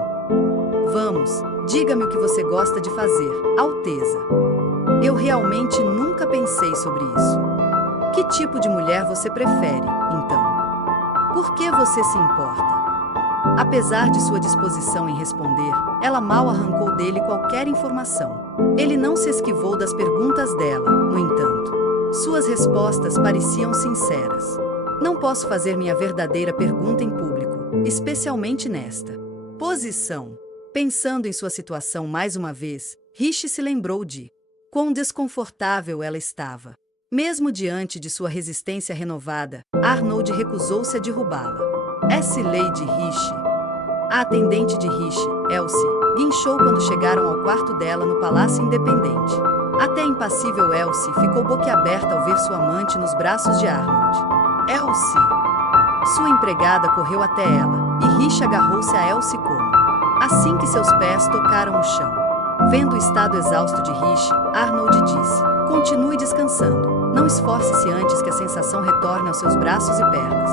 "Vamos, diga-me o que você gosta de fazer, Alteza." "Eu realmente nunca pensei sobre isso." "Que tipo de mulher você prefere, então? Por que você se importa?" Apesar de sua disposição em responder, ela mal arrancou dele qualquer informação. Ele não se esquivou das perguntas dela, no entanto. Suas respostas pareciam sinceras. "Não posso fazer minha verdadeira pergunta em público, especialmente nesta posição." Pensando em sua situação mais uma vez, Rishi se lembrou de quão desconfortável ela estava. Mesmo diante de sua resistência renovada, Arnold recusou-se a derrubá-la. "Essa Lady Rishi." A atendente de Rishi, Elsie, guinchou quando chegaram ao quarto dela no Palácio Independente. Até a impassível Elsie ficou boquiaberta ao ver sua amante nos braços de Arnold. "Elsie!" Sua empregada correu até ela, e Rishi agarrou-se a Elsie como assim que seus pés tocaram o chão. Vendo o estado exausto de Rishi, Arnold disse: "Continue descansando. Não esforce-se antes que a sensação retorne aos seus braços e pernas."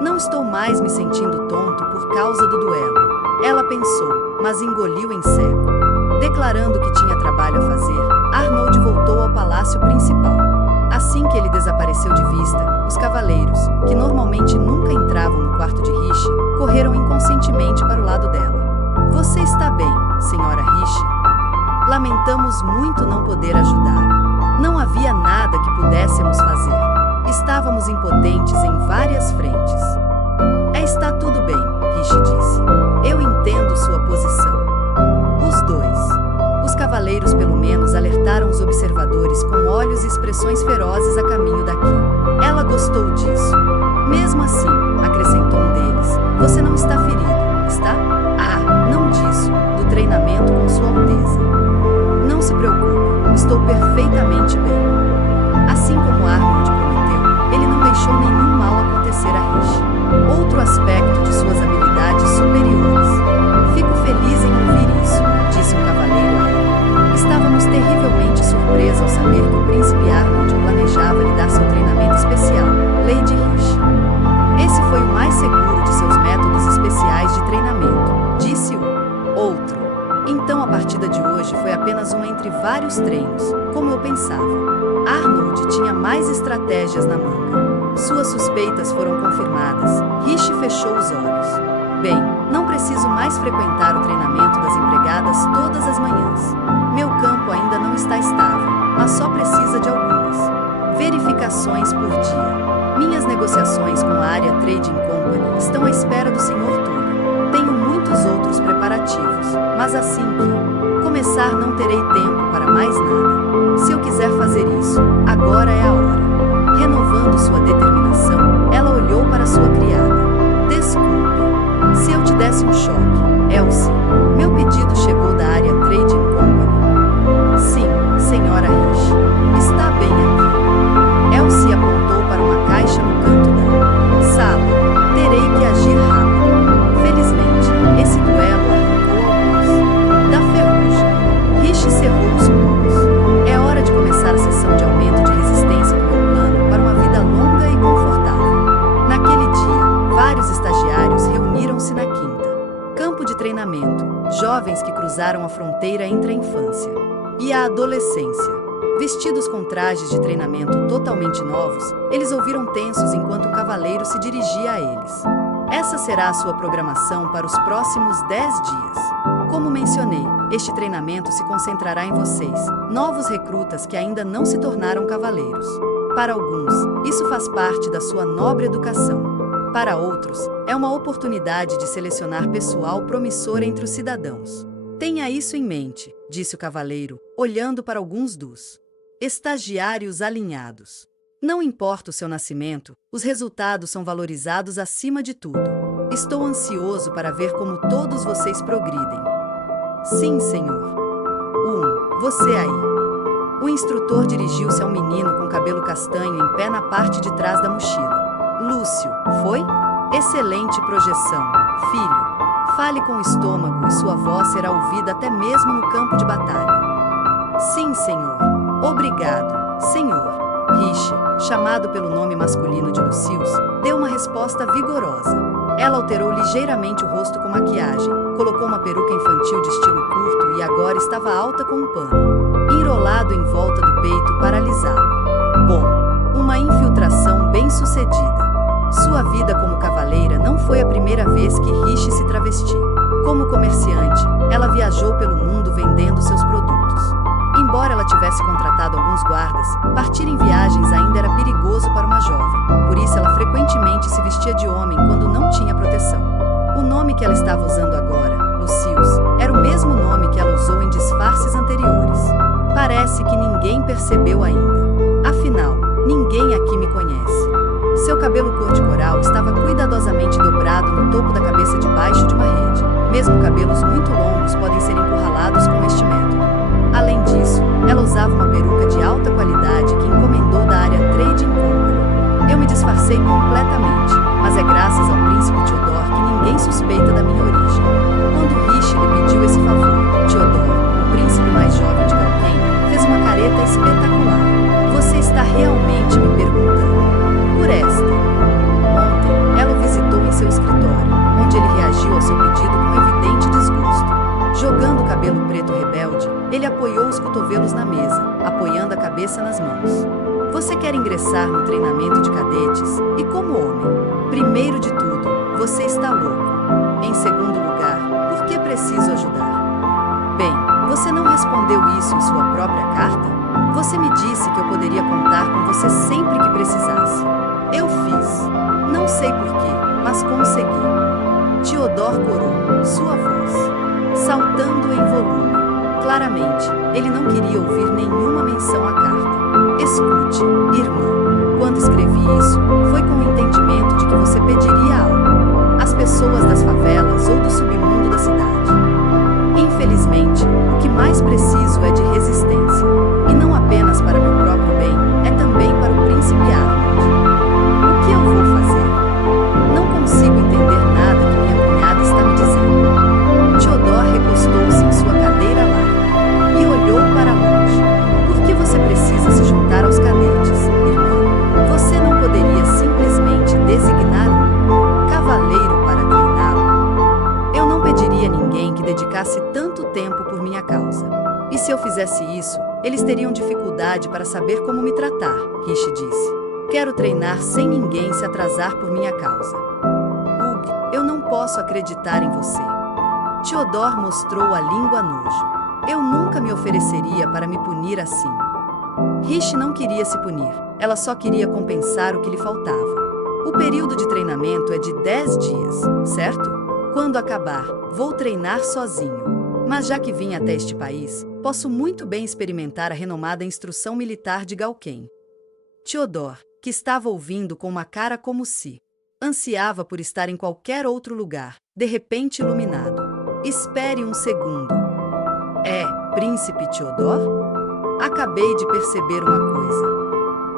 "Não estou mais me sentindo tonto por causa do duelo." Ela pensou, mas engoliu em seco. Declarando que tinha trabalho a fazer, Arnold voltou ao palácio principal. Assim que ele desapareceu de vista, os cavaleiros, que normalmente nunca entravam no quarto de Rishi, correram inconscientemente para o lado dela. "Você está bem, senhora Rishi? Lamentamos muito não poder ajudá-lo. Não havia nada que pudéssemos fazer. Estávamos impotentes em várias frentes." "Está tudo bem", Rishi disse. "Eu entendo sua posição." Os dois. Os cavaleiros pelo menos alertaram os observadores com olhos e expressões ferozes a caminho daqui. Ela gostou disso. "Mesmo assim", acrescentou um deles, "você não está ferido, está?" "Ah, não disso, do treinamento com Sua Alteza." "Não se preocupe, estou perfeitamente bem." Assim como Arnold prometeu, ele não deixou nenhum mal acontecer a Rishi. Outro aspecto de suas habilidades superiores. "Fico feliz em ouvir isso", disse um cavaleiro a ela. "Estávamos terrivelmente surpresos ao saber que o príncipe Arnold planejava lhe dar seu treinamento especial, Lady Rishi. Esse foi o mais seguro de seus métodos especiais de treinamento", disse o outro. "Então a partida de hoje foi apenas uma entre vários treinos, como eu pensava." Arnold tinha mais estratégias na manga. Suas suspeitas foram confirmadas. Rishi fechou os olhos. "Bem, Não preciso mais frequentar o treinamento das empregadas todas as manhãs. Meu campo ainda não está estável, mas só precisa de algumas verificações por dia. Minhas negociações com a área Trading Company estão à espera do Sr. Túlio. Tenho muitos outros preparativos, mas assim que começar não terei tempo para mais nada. Se eu quiser fazer isso, agora é a hora. Renovando sua determinação, ela olhou para sua criada. Desculpe, se eu te desse um choque, Elsie. Meu pedido chegou da área Trading Company. Sim, senhora Rich. Está bem aqui. Elsie apontou para uma caixa no canto da sala. Terei que agir rápido. Felizmente, esse duelo arrancou alguns da ferrugem. Rich cerrou os punhos. É hora de começar a sessão de aumento de resistência do meu plano para uma vida longa e confortável. Naquele dia, vários estagiários reuniram-se na quinta. Campo de treinamento. Jovens que cruzaram a fronteira entre a infância e a adolescência. Vestidos com trajes de treinamento totalmente novos, eles ouviram tensos enquanto um cavaleiro se dirigia a eles. Essa será a sua programação para os próximos 10 dias. Como mencionei, este treinamento se concentrará em vocês, novos recrutas que ainda não se tornaram cavaleiros. Para alguns, isso faz parte da sua nobre educação. Para outros, é uma oportunidade de selecionar pessoal promissor entre os cidadãos. Tenha isso em mente, disse o cavaleiro, olhando para alguns dos estagiários alinhados. Não importa o seu nascimento, os resultados são valorizados acima de tudo. Estou ansioso para ver como todos vocês progridem. Sim, senhor. Você aí. O instrutor dirigiu-se ao menino com cabelo castanho em pé na parte de trás da mochila. Lúcio, foi? Excelente projeção, filho. Fale com o estômago e sua voz será ouvida até mesmo no campo de batalha. Sim, senhor. Obrigado, senhor. Rich, chamado pelo nome masculino de Lucius, deu uma resposta vigorosa. Ela alterou ligeiramente o rosto com maquiagem, colocou uma peruca infantil de estilo curto e agora estava alta com um pano enrolado em volta do peito para alisá-lo. Bom, uma infiltração bem-sucedida. Sua vida como cavaleira não foi a primeira vez que Rich se travestiu. Como comerciante, ela viajou pelo mundo vendendo seus produtos. Embora ela tivesse contratado alguns guardas, partir em viagens ainda era perigoso para uma jovem. Por isso ela frequentemente se vestia de homem quando não tinha proteção. O nome que ela estava usando agora, Lucius, era o mesmo nome que ela usou em disfarces anteriores. Parece que ninguém percebeu ainda. Afinal, ninguém aqui me conhece. Seu cabelo cor de coral estava cuidadosamente dobrado no topo da cabeça debaixo de uma rede. Mesmo cabelos muito longos podem ser encurralados com este método. Além disso, ela usava uma peruca de alta qualidade que encomendou da área Trading Company. Eu me disfarcei completamente, mas é graças ao príncipe Theodor que ninguém suspeita da minha origem. Quando Rich lhe pediu esse favor, Theodor, o príncipe mais jovem de Beltane, fez uma careta espetacular. Você está realmente me perguntando por esta? Ontem, ela o visitou em seu escritório, onde ele reagiu ao seu pedido com evidente desgosto. Jogando o cabelo preto rebelde, ele apoiou os cotovelos na mesa, apoiando a cabeça nas mãos. Você quer ingressar no treinamento de cadetes, e como homem, primeiro de tudo, você está louco. Em segundo lugar, por que preciso ajudar? Bem, você não respondeu isso em sua própria carta? Você me disse que eu poderia contar com você sempre que precisasse. Eu fiz. Não sei porquê, mas consegui. Theodor corou sua voz, saltando em volume. Claramente, ele não queria ouvir nenhuma menção à carta. Escute, irmã. Quando escrevi isso, foi com o entendimento de que você pediria algo às pessoas das favelas ou do submundo da cidade. Infelizmente, o que mais preciso é de resistência. E não apenas para meu próprio bem, é também para o príncipe Arnold. O que eu vou fazer? Não consigo entender nada que minha cunhada está me dizendo. Theodor recostou-se em sua cadeira larga e olhou para longe. Por que você precisa se juntar aos cadetes, irmã? Você não poderia simplesmente designar um cavaleiro para treiná-lo? Eu não pediria a ninguém que dedicasse tanto tempo por minha causa. E se eu fizesse isso, eles teriam dificuldade para saber como me tratar, Rich disse. Quero treinar sem ninguém se atrasar por minha causa. Eu não posso acreditar em você. Theodore mostrou a língua a nojo. Eu nunca me ofereceria para me punir assim. Rishi não queria se punir, ela só queria compensar o que lhe faltava. O período de treinamento é de 10 dias, certo? Quando acabar, vou treinar sozinho. Mas já que vim até este país, posso muito bem experimentar a renomada instrução militar de Galken. Theodore, que estava ouvindo com uma cara como se ansiava por estar em qualquer outro lugar, de repente iluminado. Espere um segundo. É, príncipe Theodore? Acabei de perceber uma coisa.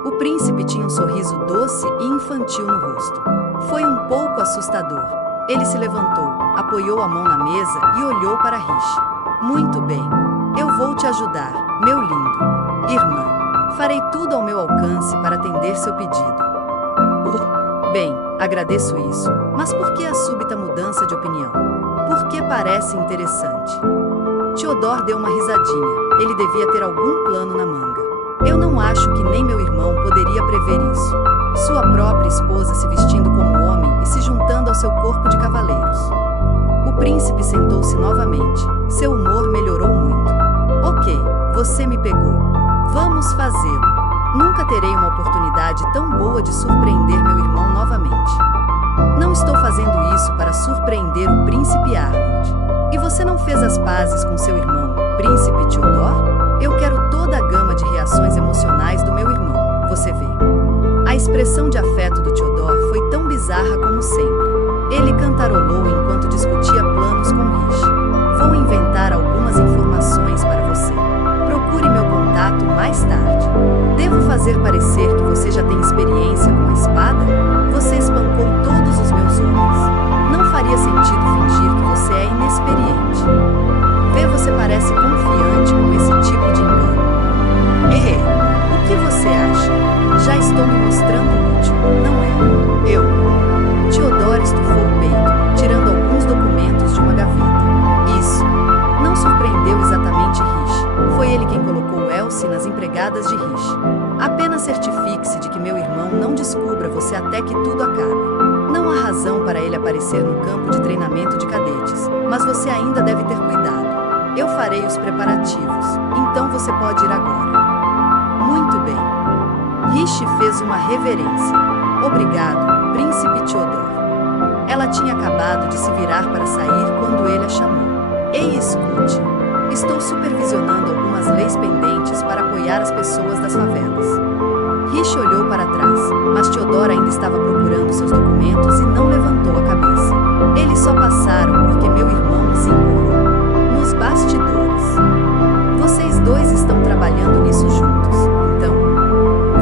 O príncipe tinha um sorriso doce e infantil no rosto. Foi um pouco assustador. Ele se levantou, apoiou a mão na mesa e olhou para Rishi. Muito bem. Eu vou te ajudar, meu lindo. Irmã, farei tudo ao meu alcance para atender seu pedido. Bem, agradeço isso, mas por que a súbita mudança de opinião? Porque parece interessante. Theodore deu uma risadinha. Ele devia ter algum plano na manga. Eu não acho que nem meu irmão poderia prever isso. Sua própria esposa se vestindo como homem e se juntando ao seu corpo de cavaleiros. O príncipe sentou-se novamente. Seu humor melhorou muito. Ok, você me pegou. Vamos fazê-lo. Nunca terei uma oportunidade tão boa de surpreender meu irmão novamente. Não estou fazendo isso para surpreender o príncipe Arnold. E você não fez as pazes com seu irmão, príncipe Theodore? Eu quero toda a gama de reações emocionais do meu irmão, você vê. A expressão de afeto do Theodore foi tão bizarra como sempre. Ele cantarolou enquanto discutia planos com Rishi. Vou inventar algumas informações para você. Procure meu contato mais tarde. Devo fazer parecer que você já tem experiência com a espada? Você espancou todos os meus homens. Não faria sentido fingir que você é inexperiente. Vê, você parece confiante com esse tipo de engano. O que você acha? Já estou me mostrando útil, não é? Eu. Theodore estufou o peito, tirando alguns documentos de uma gaveta. Isso não surpreendeu exatamente Rishi. Foi ele quem colocou Elsie nas empregadas de Rishi. Apenas certifique-se de que meu irmão não descubra você até que tudo acabe. Não há razão para ele aparecer no campo de treinamento de cadetes, mas você ainda deve ter cuidado. Eu farei os preparativos, então você pode ir agora. Muito bem. Rishi fez uma reverência. Obrigado, príncipe Theodore. Ela tinha acabado de se virar para sair quando ele a chamou. Ei, escute. Estou supervisionando algumas leis pendentes para apoiar as pessoas das favelas. Rishi olhou para trás, mas Theodore ainda estava procurando seus documentos e não levantou a cabeça. Eles só passaram porque meu irmão os empurrou. Nos bastidores. Vocês dois estão trabalhando nisso juntos, então.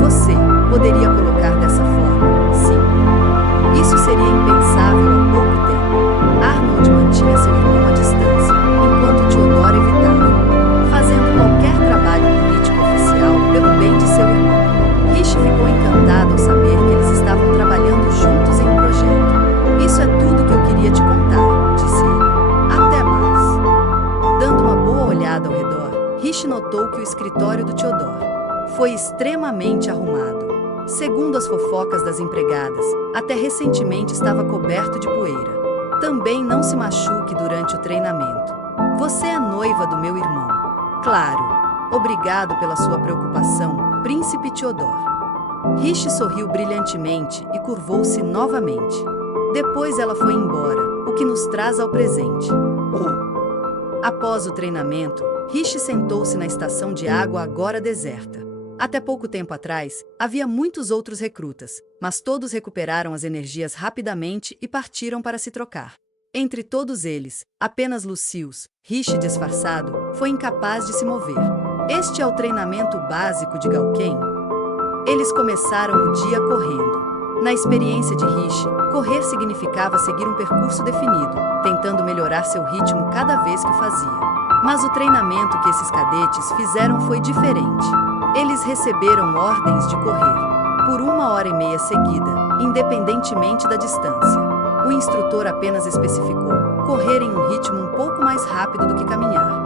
Você poderia colocar dessa forma, sim. Isso seria impensável há pouco tempo. Arnold mantinha seu irmão à distância, enquanto Theodore evitava, fazendo qualquer trabalho político oficial pelo bem de seu irmão. Rishi ficou encantado ao saber que eles estavam trabalhando juntos em um projeto. Isso é tudo que eu queria te contar, disse ele. Até mais. Dando uma boa olhada ao redor, Rishi notou que o escritório do Theodore foi extremamente arrumado. Segundo as fofocas das empregadas, até recentemente estava coberto de poeira. Também não se machuque durante o treinamento. Você é noiva do meu irmão. Claro. Obrigado pela sua preocupação, príncipe Theodore. Rishi sorriu brilhantemente e curvou-se novamente. Depois ela foi embora, o que nos traz ao presente. Após o treinamento, Rishi sentou-se na estação de água agora deserta. Até pouco tempo atrás, havia muitos outros recrutas, mas todos recuperaram as energias rapidamente e partiram para se trocar. Entre todos eles, apenas Lucius, Rishi disfarçado, foi incapaz de se mover. Este é o treinamento básico de Galken. Eles começaram o dia correndo. Na experiência de Rishi, correr significava seguir um percurso definido, tentando melhorar seu ritmo cada vez que o fazia. Mas o treinamento que esses cadetes fizeram foi diferente. Eles receberam ordens de correr por 1h30 seguida, independentemente da distância. O instrutor apenas especificou correr em um ritmo um pouco mais rápido do que caminhar.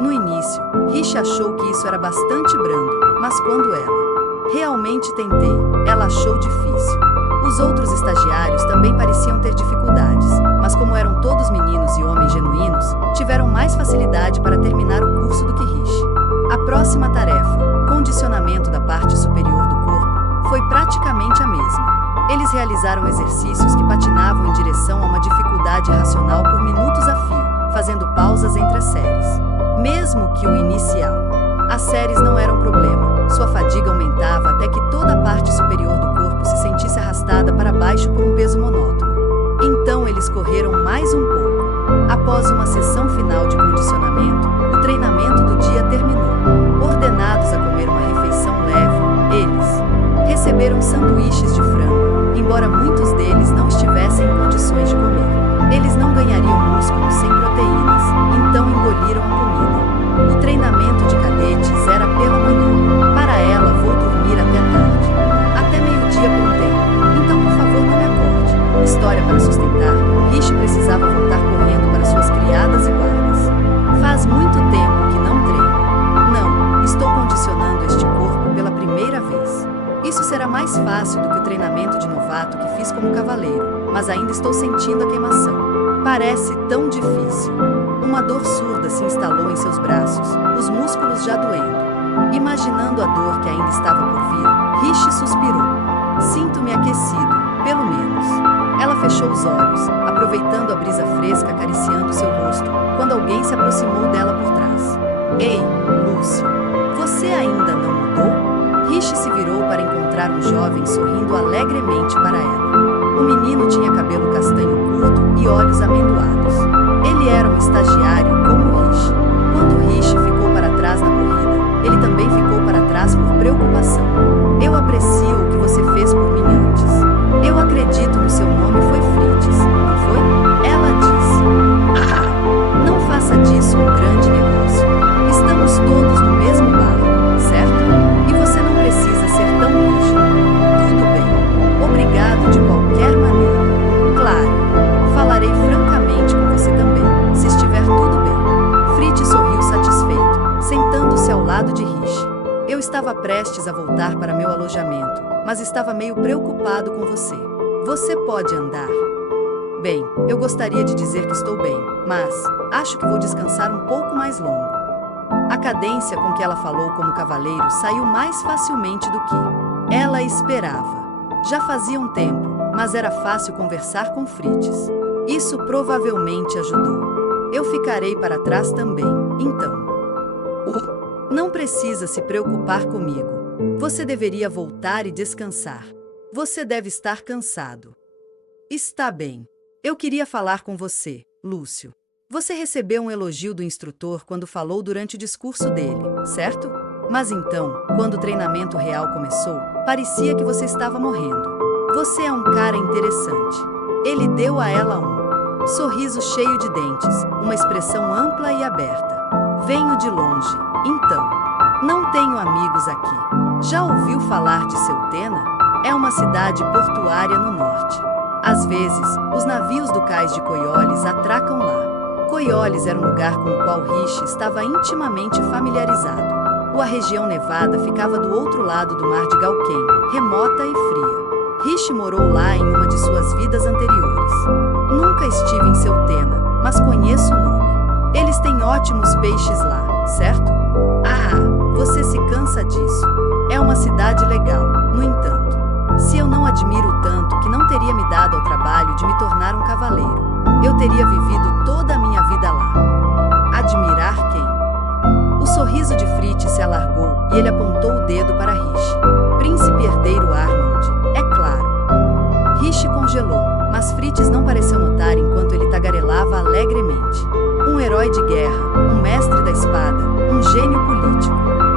No início, Rishi achou que isso era bastante brando, mas quando ela realmente tentei, ela achou difícil. Os outros estagiários também pareciam ter dificuldades, mas mas como eram todos meninos e homens genuínos, tiveram mais facilidade para terminar o curso do que Rishi. A próxima tarefa, condicionamento da parte superior do corpo, foi praticamente a mesma. Eles realizaram exercícios que patinavam em direção a uma dificuldade racional por minutos a fio, fazendo pausas entre as séries. Mesmo que o inicial. As séries não eram problema, sua fadiga aumentava até que toda a parte superior do corpo se sentisse arrastada para baixo por um peso monótono. Então eles correram mais um pouco. Após uma sessão final de condicionamento, o treinamento do dia terminou. Ordenados a comer uma refeição leve, eles receberam sanduíches de frango, embora muitos deles não estivessem em condições de comer. Eles não ganhariam músculo sem proteínas, então engoliram a comida. O treinamento de cadetes era pela manhã. Para ela, vou dormir até tarde. Até meio-dia por um tempo. Então, por favor, não me acorde. História para sustentar, Rishi precisava voltar correndo para suas criadas e guardas. Faz muito tempo que não treino. Não, estou condicionando este corpo pela primeira vez. Isso será mais fácil do que o treinamento de novato que fiz como cavaleiro, mas ainda estou sentindo a queimação. Parece tão difícil. Uma dor surda se instalou em seus braços, os músculos já doendo. Imaginando a dor que ainda estava por vir, Rishi suspirou. Sinto-me aquecido, pelo menos. Ela fechou os olhos, aproveitando a brisa fresca acariciando seu rosto, quando alguém se aproximou dela por trás. Ei, Lúcio, você ainda não mudou? Rishi se virou para encontrar um jovem sorrindo alegremente para ela. O menino tinha cabelo castanho curto e olhos amendoados. Ele era um estagiário como Rishi. Quando Rishi ficou para trás na corrida, ele também ficou para trás por preocupação. Eu aprecio o que você fez por mim antes. Eu acredito no seu nome foi Frites, não foi? Ela disse. Não faça disso um grande negócio. Estamos todos no mesmo barco, certo? E você não precisa ser tão rígido. Tudo bem. Obrigado de qualquer maneira. Claro. Falarei francamente com você também, se estiver tudo bem. Fritz sorriu satisfeito, sentando-se ao lado de Rishi. Eu estava prestes a voltar para meu alojamento, mas estava meio preocupado com você. Você pode andar? Bem, eu gostaria de dizer que estou bem, mas acho que vou descansar um pouco mais longo. A cadência com que ela falou como cavaleiro saiu mais facilmente do que ela esperava. Já fazia um tempo, mas era fácil conversar com Fritz. Isso provavelmente ajudou. Eu ficarei para trás também, então. Não precisa se preocupar comigo. Você deveria voltar e descansar. Você deve estar cansado. Está bem. Eu queria falar com você, Lúcio. Você recebeu um elogio do instrutor quando falou durante o discurso dele, certo? Mas então, quando o treinamento real começou, parecia que você estava morrendo. Você é um cara interessante. Ele deu a ela um sorriso cheio de dentes, uma expressão ampla e aberta. Venho de longe, então. Não tenho amigos aqui. Já ouviu falar de Seltena? É uma cidade portuária no norte. Às vezes, os navios do cais de Coioles atracam lá. Coioles era um lugar com o qual Rishi estava intimamente familiarizado. A região nevada ficava do outro lado do mar de Galquém, remota e fria. Rishi morou lá em uma de suas vidas anteriores. Nunca estive em Seltena, mas conheço o nome. Eles têm ótimos peixes lá, certo? Você se cansa disso. É uma cidade legal, no entanto. Se eu não admiro tanto que não teria me dado ao trabalho de me tornar um cavaleiro, eu teria vivido toda a minha vida lá. Admirar quem? O sorriso de Fritz se alargou e ele apontou o dedo para Rishi. Príncipe herdeiro Arnold, é claro. Rishi congelou, mas Fritz não pareceu notar enquanto ele tagarelava alegremente. Um herói de guerra, um mestre da espada, um gênio político.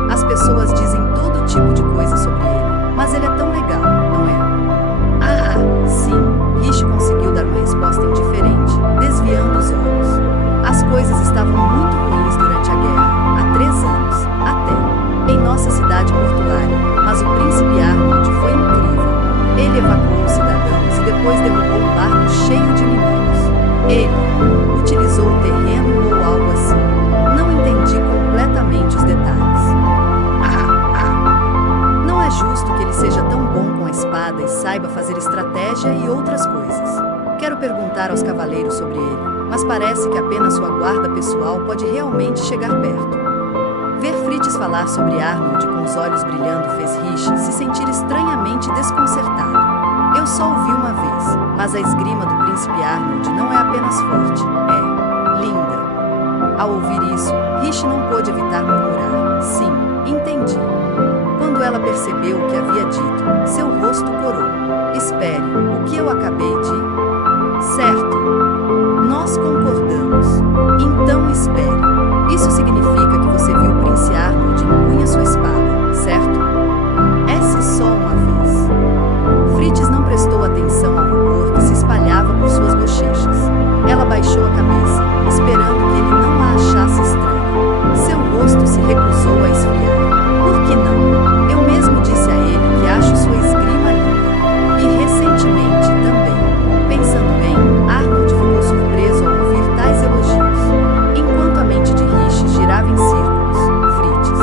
As pessoas dizem todo tipo de coisa sobre ele, mas ele é tão legal, não é? Sim, Rishi conseguiu dar uma resposta indiferente, desviando os olhos. As coisas estavam muito ruins durante a guerra, há 3 anos, até, em nossa cidade portuária, mas o príncipe Arnold foi incrível. Ele evacuou os cidadãos e depois derrubou um barco cheio de inimigos. Ele utilizou o terreno ou algo assim. Não entendi completamente os detalhes. Não é justo que ele seja tão bom com a espada e saiba fazer estratégia e outras coisas. Quero perguntar aos cavaleiros sobre ele, mas parece que apenas sua guarda pessoal pode realmente chegar perto. Ver Frites falar sobre Arnold com os olhos brilhando fez Riche se sentir estranhamente desconcertado. Eu só ouvi uma vez, mas a esgrima do príncipe Arnold não é apenas forte, é linda. Ao ouvir isso, Riche não pôde evitar murmurar: sim, entendi. Quando ela percebeu o que havia dito, seu rosto corou. Espere, o que eu acabei de... Certo. Nós concordamos. Então espere. Isso significa que você viu o príncipe Arnold empunha sua espada, certo? Só uma vez. Frites não prestou atenção ao rubor que se espalhava por suas bochechas. Ela baixou a cabeça, esperando que ele não a achasse estranha. Seu rosto se recusou a esfriar. Por que não? Eu mesmo disse a ele que acho sua esgrima linda. E recentemente também. Pensando bem, Arnold ficou surpreso ao ouvir tais elogios. Enquanto a mente de Riche girava em círculos, Frites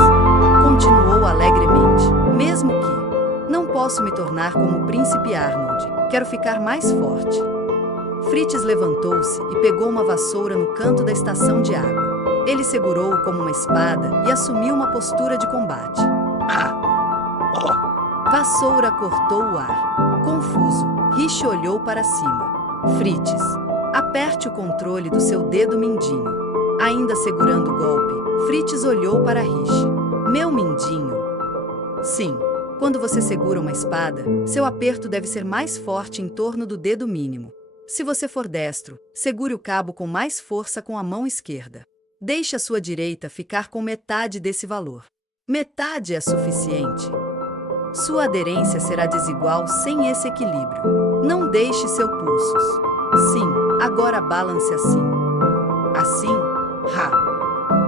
continuou alegremente. Mesmo que não posso me tornar como o príncipe Arnold. Quero ficar mais forte. Frites levantou-se e pegou uma vassoura no canto da estação de água. Ele segurou-o como uma espada e assumiu uma postura de combate. Vassoura cortou o ar. Confuso, Riche olhou para cima. Frites, aperte o controle do seu dedo mindinho. Ainda segurando o golpe, Frites olhou para Riche. Meu mindinho? Sim. Quando você segura uma espada, seu aperto deve ser mais forte em torno do dedo mínimo. Se você for destro, segure o cabo com mais força com a mão esquerda. Deixe a sua direita ficar com metade desse valor. Metade é suficiente. Sua aderência será desigual sem esse equilíbrio. Não deixe seu pulsos. Sim, agora balance assim. Assim,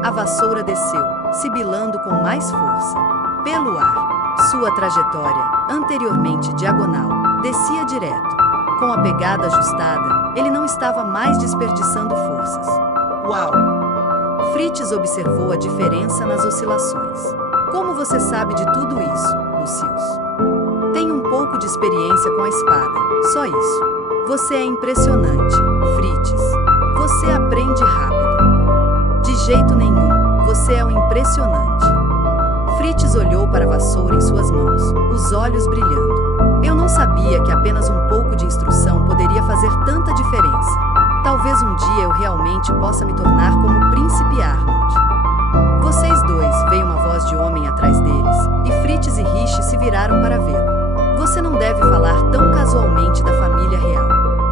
A vassoura desceu, sibilando com mais força. Pelo ar. Sua trajetória, anteriormente diagonal, descia direto. Com a pegada ajustada, ele não estava mais desperdiçando forças. Uau! Frites observou a diferença nas oscilações. Como você sabe de tudo isso, Lucius? Tenho um pouco de experiência com a espada, só isso. Você é impressionante, Frites. Você aprende rápido. De jeito nenhum, você é um impressionante. Frites olhou para a vassoura em suas mãos, os olhos brilhando. Eu não sabia que apenas um pouco de instrução poderia fazer tanta diferença. Talvez um dia eu realmente possa me tornar como o príncipe Arnold. Vocês dois, veio uma voz de homem atrás deles, e Frites e Riche se viraram para vê-lo. Você não deve falar tão casualmente da família real.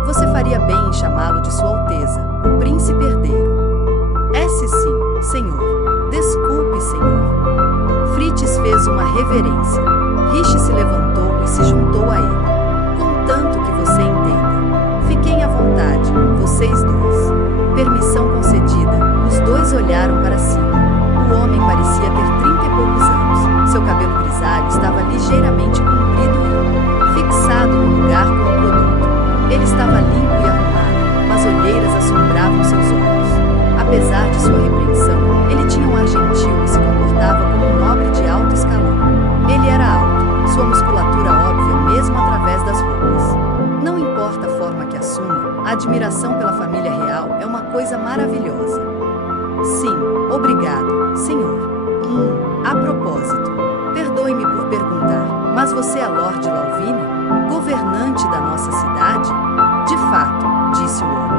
Você faria bem em chamá-lo de Sua Alteza, o príncipe herdeiro. Sim, senhor. Desculpe, senhor. Frites fez uma reverência. Riche se levantou e se juntou a ele. Contanto que você entenda. Fiquem à vontade, vocês dois. Permissão concedida, os dois olharam para cima. O homem parecia ter 30 e poucos anos. Seu cabelo grisalho estava ligeiramente comprido e fixado no lugar com o produto. Ele estava limpo e arrumado, mas olheiras assombravam seus olhos. Apesar de sua repreensão, ele tinha um ar gentil e se comportava como um nobre de alto escalão. Ele era alto, sua musculatura óbvia mesmo através das roupas. Não importa a forma que assuma, a admiração pela família real é uma coisa maravilhosa. Sim, obrigado, senhor. A propósito, perdoe-me por perguntar, mas você é Lord Lauvine? Governante da nossa cidade? De fato, disse o homem.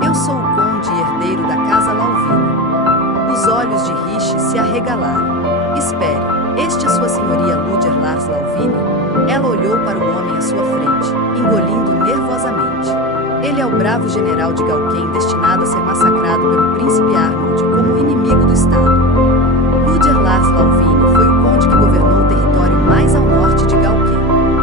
Eu sou o conde e herdeiro da casa Lauvine. Os olhos de Riche se arregalaram. Espere, este é sua senhoria Luder Lars Lauvine? Ela olhou para o homem à sua frente, engolindo nervosamente. Ele é o bravo general de Galquen destinado a ser massacrado pelo príncipe Arnold como inimigo do Estado. Luder Lars Lauvine foi o conde que governou o território mais ao norte de Galquen.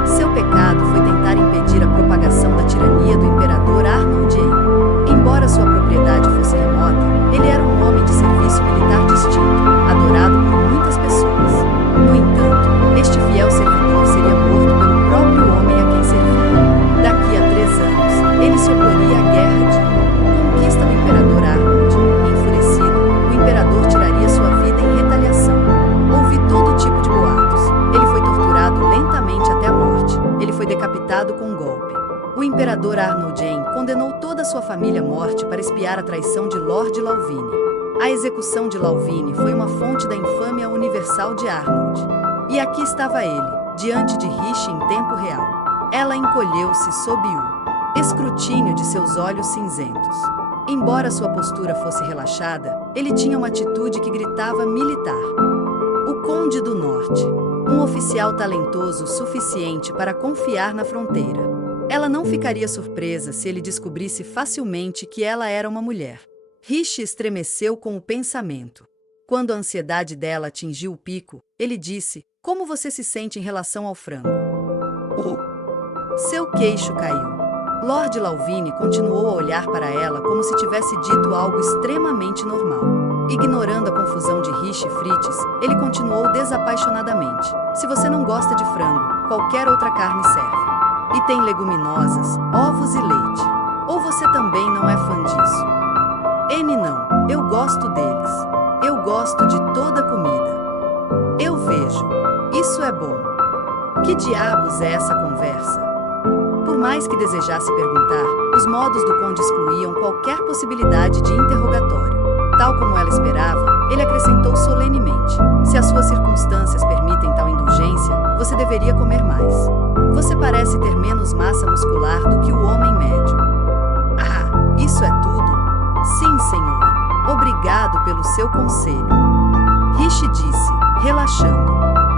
Seu pecado foi tentar impedir a propagação da tirania do imperador Arnoldier. Embora sua propriedade fosse remota, ele era um homem de serviço militar distinto, adorado por muitas pessoas. No entanto, este fiel servidor seria morto pelo próprio homem a quem servia. Daqui a 3 anos, ele se oporia à guerra de conquista do imperador Arnold. Enfurecido, o imperador tiraria sua vida em retaliação. Houve todo tipo de boatos. Ele foi torturado lentamente até a morte. Ele foi decapitado com um golpe. O imperador Arnoldien condenou toda a sua família à morte para expiar a traição de Lord Lauvine. A execução de Lauvine foi uma fonte da infâmia universal de Arnold. E aqui estava ele, diante de Riche em tempo real. Ela encolheu-se sob o escrutínio de seus olhos cinzentos. Embora sua postura fosse relaxada, ele tinha uma atitude que gritava militar. O Conde do Norte, um oficial talentoso o suficiente para confiar na fronteira. Ela não ficaria surpresa se ele descobrisse facilmente que ela era uma mulher. Riche estremeceu com o pensamento. Quando a ansiedade dela atingiu o pico, ele disse: "Como você se sente em relação ao frango?" Seu queixo caiu. Lord Lauvine continuou a olhar para ela como se tivesse dito algo extremamente normal. Ignorando a confusão de Riche e Fritz, ele continuou desapaixonadamente: "Se você não gosta de frango, qualquer outra carne serve. E tem leguminosas, ovos e leite. Ou você também não é fã disso?" "N não, eu gosto deles. Eu gosto de toda a comida." "Eu vejo. Isso é bom." Que diabos é essa conversa? Por mais que desejasse perguntar, os modos do conde excluíam qualquer possibilidade de interrogatório. Tal como ela esperava, ele acrescentou solenemente: "Se as suas circunstâncias permitem tal indulgência, você deveria comer mais. Você parece ter menos massa muscular do que o homem médio." "Ah, isso é tudo?" "Sim, senhor. Obrigado pelo seu conselho." Riche disse, relaxando.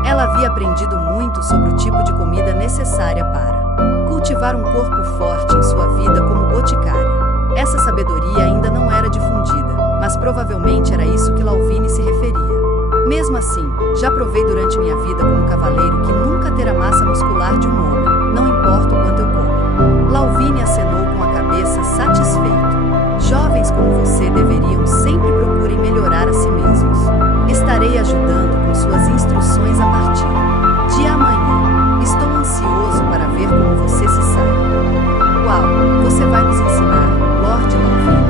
Ela havia aprendido muito sobre o tipo de comida necessária para cultivar um corpo forte em sua vida como boticária. Essa sabedoria ainda não era difundida, mas provavelmente era isso que Lauvine se referia. "Mesmo assim, já provei durante minha vida como cavaleiro que nunca ter a massa muscular de um homem, não importa o quanto eu como." Lauvine acenou com a cabeça, satisfeito. "Jovens como você deveriam sempre procurem melhorar a si mesmos. Estarei ajudando com suas instruções a partir de amanhã. Estou ansioso para ver como você se sai." "Uau, você vai nos ensinar, Lord Lauvine?"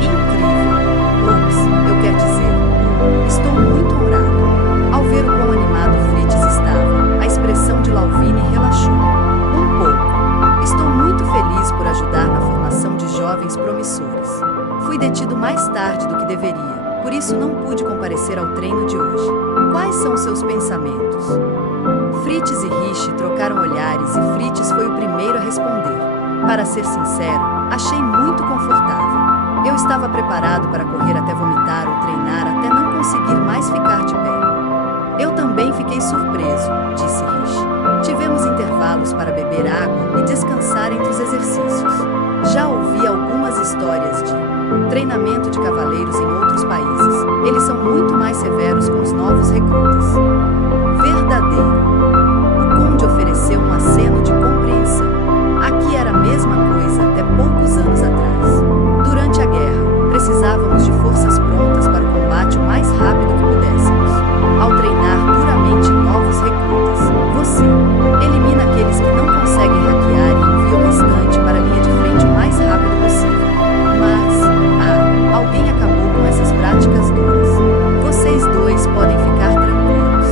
"Incrível. Ops, eu quero dizer, estou muito honrado." Ao ver o quão animado Fritz estava, a expressão de Lauvine relaxou. "Um pouco. Estou muito feliz por ajudar na formação de jovens promissores. Fui detido mais tarde do que deveria, por isso não pude comparecer ao treino de hoje. Quais são seus pensamentos?" Fritz e Riche trocaram olhares e Fritz foi o primeiro a responder. "Para ser sincero, achei muito confortável. Eu estava preparado para correr até vomitar ou treinar até não conseguir mais ficar de pé." "Eu também fiquei surpreso", disse Riche. "Tivemos intervalos para beber água e descansar entre os exercícios. Já ouvi algumas histórias de treinamento de cavaleiros em outros países. Eles são muito mais severos com os novos recrutas." "Verdadeiro." O conde ofereceu um aceno de compreensão. "Aqui era a mesma coisa até poucos anos atrás. Durante a guerra, precisávamos de forças prontas para o combate o mais rápido que pudéssemos. Ao treinar duramente novos recrutas, você elimina aqueles que não conseguem hackear e envia o restante para a linha de frente o mais rápido possível. Mas, alguém acabou com essas práticas duras. Vocês dois podem ficar tranquilos."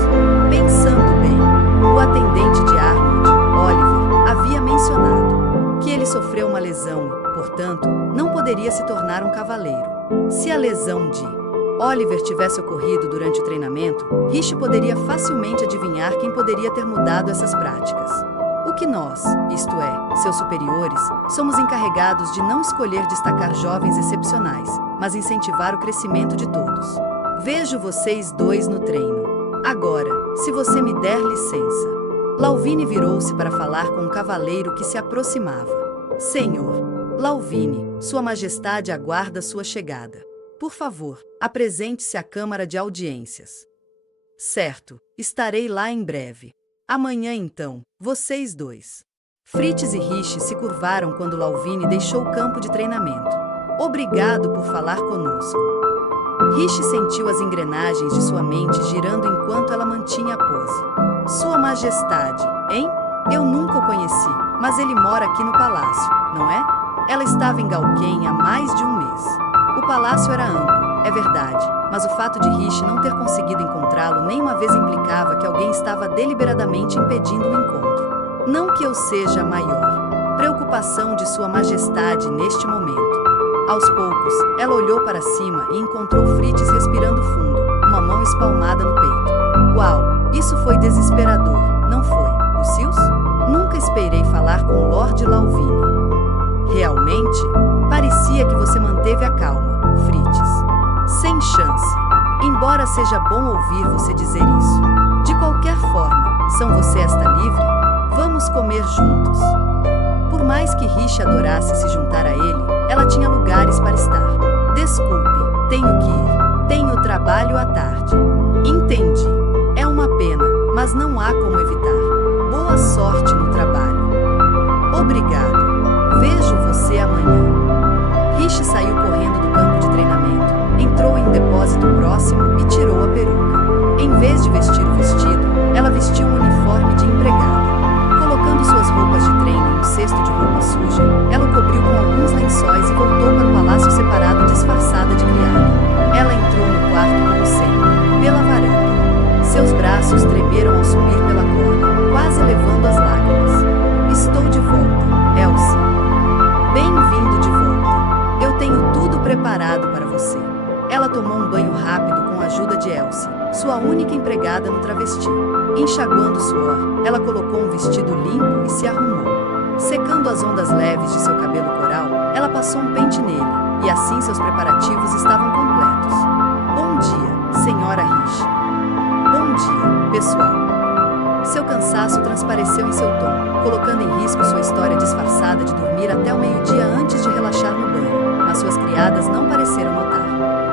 Pensando bem, o atendente de Arnold, Oliver, havia mencionado que ele sofreu uma lesão e, portanto, não poderia se tornar um cavaleiro. Se a lesão de Oliver tivesse ocorrido durante o treinamento, Riche poderia facilmente adivinhar quem poderia ter mudado essas práticas. O que nós, isto é, seus superiores, somos encarregados de não escolher destacar jovens excepcionais, mas incentivar o crescimento de todos. Vejo vocês dois no treino. Agora, se você me der licença." Lauvine virou-se para falar com um cavaleiro que se aproximava. "Senhor Lauvine, Sua Majestade aguarda sua chegada. Por favor, apresente-se à Câmara de Audiências." "Certo, estarei lá em breve. Amanhã então, vocês dois." Fritz e Riche se curvaram quando Lauvine deixou o campo de treinamento. "Obrigado por falar conosco." Riche sentiu as engrenagens de sua mente girando enquanto ela mantinha a pose. "Sua Majestade, hein? Eu nunca o conheci, mas ele mora aqui no palácio, não é?" Ela estava em Galquen há mais de um mês. O palácio era amplo, é verdade, mas o fato de Riche não ter conseguido encontrá-lo nenhuma vez implicava que alguém estava deliberadamente impedindo o encontro. "Não que eu seja maior." preocupação de Sua Majestade neste momento. Aos poucos, ela olhou para cima e encontrou Fritz respirando fundo, uma mão espalmada no peito. Uau, isso foi desesperador, não foi, Lucius? Nunca esperei falar com Lord Lauvine. Realmente? Parecia que você manteve a calma, Fritz. Sem chance. Embora seja bom ouvir você dizer isso. De qualquer forma, São você está livre? Vamos comer juntos. Por mais que Riche adorasse se juntar a ele, ela tinha lugares para estar. Desculpe, tenho que ir. Tenho trabalho à tarde. Entendi. É uma pena, mas não há como evitar. Boa sorte no trabalho. Obrigado. Vejo você amanhã. Riche saiu correndo do campo de treinamento, entrou em um depósito próximo e tirou a peruca. Em vez de vestir o vestido, ela vestiu um uniforme de empregada. Colocando suas roupas de treino em um cesto de roupa suja, ela o cobriu com alguns lençóis e voltou para o palácio separado disfarçada de criada. Ela entrou no quarto como sempre, pela varanda. Seus braços tremeram ao subir pela corda, quase levando as lágrimas. Estou de volta, Elsie. Bem-vindo de volta. Eu tenho tudo preparado para você. Ela tomou um banho rápido com a ajuda de Elsie, sua única empregada no travesti. Enxaguando o suor, ela colocou um vestido limpo e se arrumou. Secando as ondas leves de seu cabelo coral, ela passou um pente nele, e assim seus preparativos estavam completos. Bom dia, senhora Riche. Bom dia, pessoal. Seu cansaço transpareceu em seu tom, colocando em risco sua história disfarçada de dormir até o meio-dia antes de relaxar no banho, mas suas criadas não pareceram notar.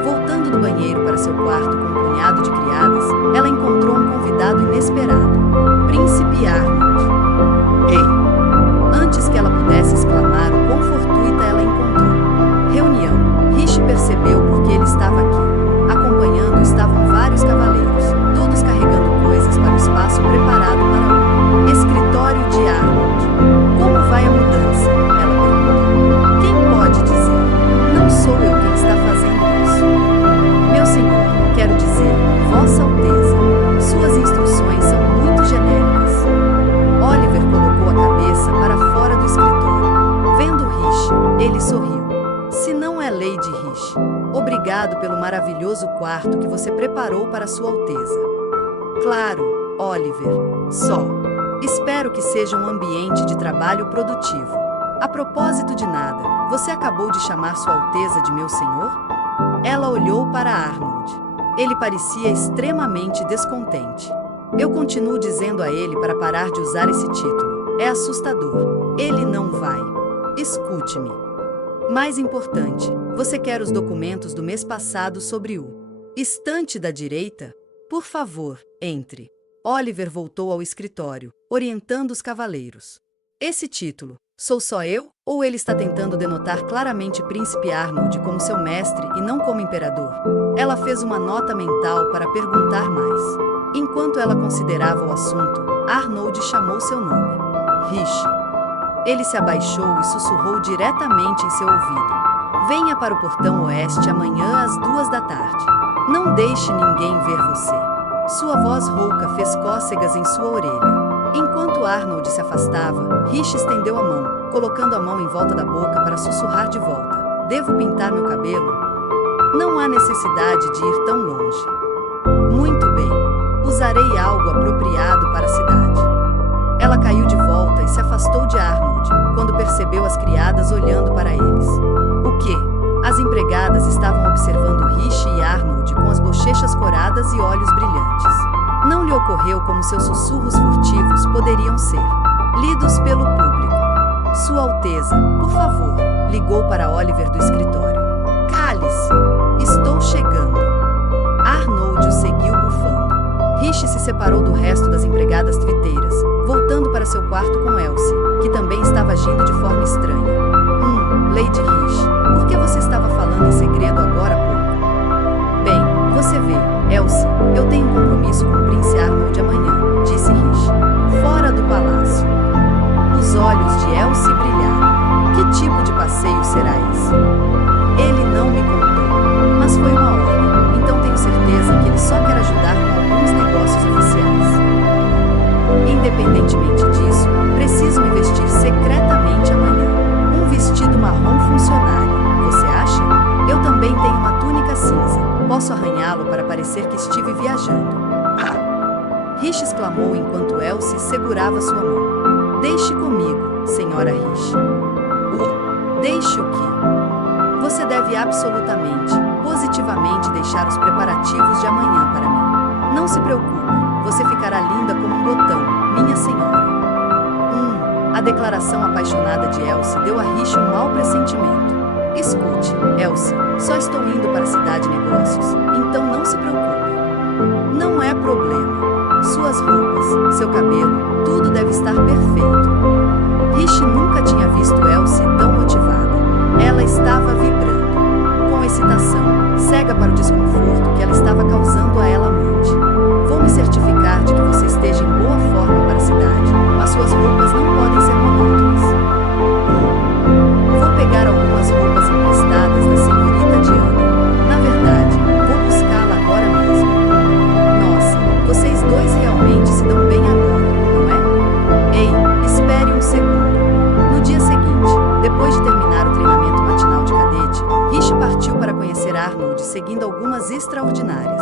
Voltando do banheiro para seu quarto com um punhado de criadas, ela encontrou um convidado inesperado, Príncipe Arnold. Ei! Antes que ela pudesse exclamar o quão fortuita ela encontrou. Reunião. Riche percebeu porque ele estava aqui. Acompanhando estavam vários cavaleiros, todos carregando coisas para o espaço preparado para o escritório de Arnold. Como vai a mudança? Ela perguntou. Quem pode dizer? Não sou eu quem está fazendo isso. Meu senhor, quero dizer, Vossa Alteza, suas instruções são muito genéricas. Oliver colocou a cabeça para fora do escritório. Vendo Riche, ele sorriu. Se não é Lady Riche, obrigado pelo maravilhoso quarto que você preparou para Sua Alteza. Claro, Oliver, só. Espero que seja um ambiente de trabalho produtivo. A propósito de nada, você acabou de chamar Sua Alteza de meu senhor? Ela olhou para Arnold. Ele parecia extremamente descontente. Eu continuo dizendo a ele para parar de usar esse título. É assustador. Ele não vai. Escute-me. Mais importante, você quer os documentos do mês passado sobre o estante da direita? Por favor, entre. Oliver voltou ao escritório, orientando os cavaleiros. Esse título, sou só eu? Ou ele está tentando denotar claramente Príncipe Arnold como seu mestre e não como imperador? Ela fez uma nota mental para perguntar mais. Enquanto ela considerava o assunto, Arnold chamou seu nome. Riche. Ele se abaixou e sussurrou diretamente em seu ouvido. Venha para o portão oeste amanhã às 2 da tarde. Não deixe ninguém ver você. Sua voz rouca fez cócegas em sua orelha. Enquanto Arnold se afastava, Riche estendeu a mão, colocando a mão em volta da boca para sussurrar de volta. Devo pintar meu cabelo? Não há necessidade de ir tão longe. Muito bem. Usarei algo apropriado para a cidade. Ela caiu de volta e se afastou de Arnold, quando percebeu as criadas olhando para eles. O quê? As empregadas estavam observando Riche e Arnold com as bochechas coradas e olhos brilhantes. Não lhe ocorreu como seus sussurros furtivos poderiam ser lidos pelo público. Sua Alteza, por favor, ligou para Oliver do escritório. Cale-se! Estou chegando. Arnold o seguiu bufando. Riche se separou do resto das empregadas triteiras, voltando para seu quarto com Elsie, que também estava agindo de forma estranha. Lady Riche, por que você estava falando em segredo agora há pouco? Bem, você vê, Elsie, eu tenho um compromisso com o Príncipe Arnold amanhã, disse Riche. Fora do palácio. Os olhos de Elsie brilharam. Que tipo de passeio será esse? Ele não me contou, mas foi uma ordem, então tenho certeza que ele só quer ajudar com alguns negócios oficiais. Independentemente disso, preciso me vestir secretamente amanhã. funcionário, você acha? Eu também tenho uma túnica cinza. Posso arranhá-lo para parecer que estive viajando. Ah! Rish exclamou enquanto Elsie segurava sua mão. Deixe comigo, senhora Rish. Deixe o quê? Você deve absolutamente, positivamente deixar os preparativos de amanhã para mim. Não se preocupe, você ficará linda como um botão, minha senhora. A declaração apaixonada de Elsie deu a Rish um mau pressentimento. Escute, Elsie, só estou indo para a cidade negócios, então não se preocupe. Não é problema. Suas roupas, seu cabelo, tudo deve estar perfeito. Rish nunca tinha visto Elsie tão motivada. Ela estava vibrando. Com excitação, cega para o desconforto que ela estava causando a ela amante. Vou me certificar de que você esteja em boa forma para a cidade, mas suas roupas não podem ser monótonas. Vou pegar algumas roupas emprestadas da senhorita Diana. Na verdade, vou buscá-la agora mesmo. Nossa, vocês dois realmente se dão bem agora, não é? Ei, espere um segundo. No dia seguinte, depois de terminar o treinamento matinal de cadete, Rish partiu para conhecer Arnold seguindo algumas extraordinárias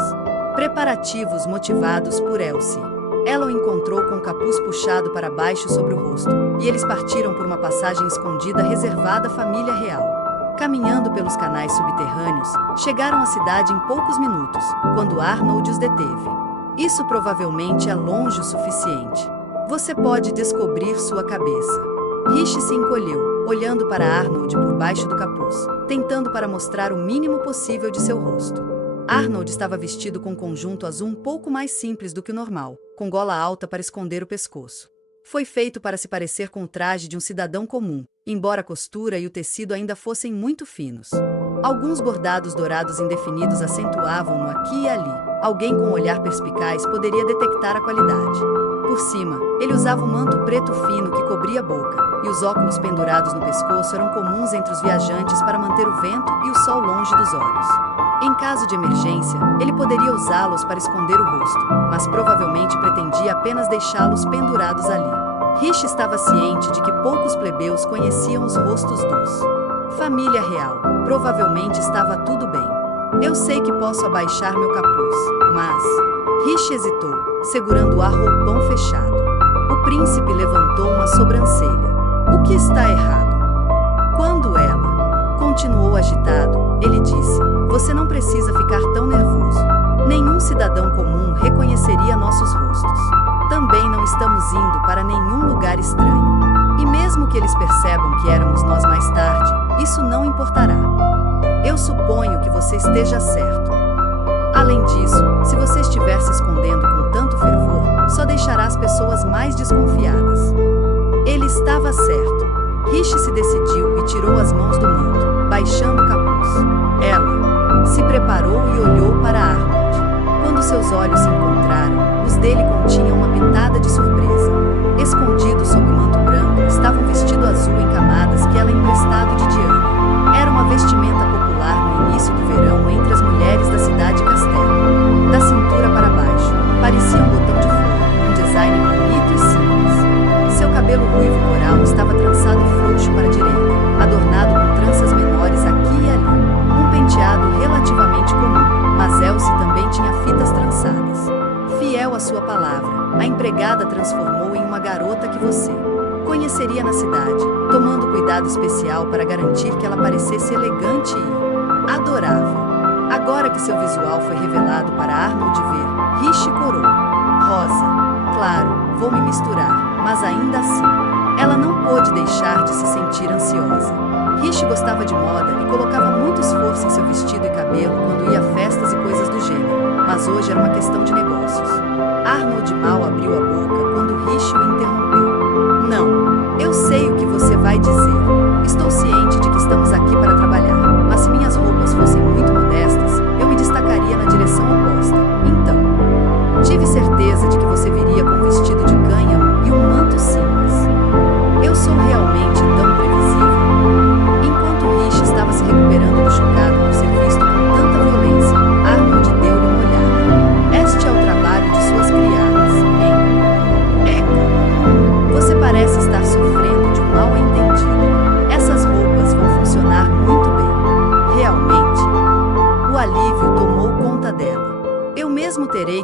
preparativos motivados por Elsie. Ela o encontrou com o capuz puxado para baixo sobre o rosto, e eles partiram por uma passagem escondida reservada à família real. Caminhando pelos canais subterrâneos, chegaram à cidade em poucos minutos, quando Arnold os deteve. Isso provavelmente é longe o suficiente. Você pode descobrir sua cabeça. Rish se encolheu, olhando para Arnold por baixo do capuz, tentando para mostrar o mínimo possível de seu rosto. Arnold estava vestido com um conjunto azul um pouco mais simples do que o normal, com gola alta para esconder o pescoço. Foi feito para se parecer com o traje de um cidadão comum, embora a costura e o tecido ainda fossem muito finos. Alguns bordados dourados indefinidos acentuavam-no aqui e ali. Alguém com um olhar perspicaz poderia detectar a qualidade. Por cima, ele usava um manto preto fino que cobria a boca, e os óculos pendurados no pescoço eram comuns entre os viajantes para manter o vento e o sol longe dos olhos. Em caso de emergência, ele poderia usá-los para esconder o rosto, mas provavelmente pretendia apenas deixá-los pendurados ali. Rish estava ciente de que poucos plebeus conheciam os rostos dos família real. Provavelmente estava tudo bem. Eu sei que posso abaixar meu capuz, mas... Rish hesitou, segurando o roupão fechado. O príncipe levantou uma sobrancelha. O que está errado? Quando ela continuou agitado, ele disse: você não precisa ficar tão nervoso. Nenhum cidadão comum reconheceria nossos rostos. Também não estamos indo para nenhum lugar estranho. E mesmo que eles percebam que éramos nós mais tarde, isso não importará. Eu suponho que você esteja certo. Além disso, se você estiver se escondendo com tanto fervor, só deixará as pessoas mais desconfiadas. Ele estava certo. Rish se decidiu e tirou as mãos do manto, baixando o capuz. Ela se preparou e olhou para Arnold. Quando seus olhos se encontraram, os dele continham uma pitada de surpresa. Escondido sob o manto branco estava um vestido azul em camadas que ela emprestado de Diana. Era uma vestimenta popular no início do verão entre as mulheres da cidade Castelo. Da cintura para baixo, parecia um botão de flor, um design bonito e simples. Seu cabelo ruivo coral estava trançado frouxo para a direita, adornado com tranças menores aqui e ali. Um penteado relativamente comum, mas Elsie também tinha fitas trançadas. Fiel à sua palavra, a empregada transformou em uma garota que você conheceria na cidade, tomando cuidado especial para garantir que ela parecesse elegante e adorável. Agora que seu visual foi revelado para Arnold ver, Rish corou. Rosa. Claro, vou me misturar, mas ainda assim, ela não pôde deixar de se sentir ansiosa. Rish gostava de moda e colocava muito esforço em seu vestido e cabelo quando ia a festas e coisas do gênero, mas hoje era uma questão de negócios. Arnold mal abriu a boca quando Rish o interrompeu. Não, eu sei o que você vai dizer. Estou ciente de que estamos aqui para trabalhar, mas se minhas roupas fossem muito modestas, eu me destacaria na direção oposta. Então, tive certeza de que você viria com um vestido de cânhamo e um manto simples. Eu sou realmente tão previsível. Enquanto Rish estava se recuperando do chocado por ser visto com tanta violência, Arnold deu-lhe uma olhada. Este é o trabalho de suas criadas, hein?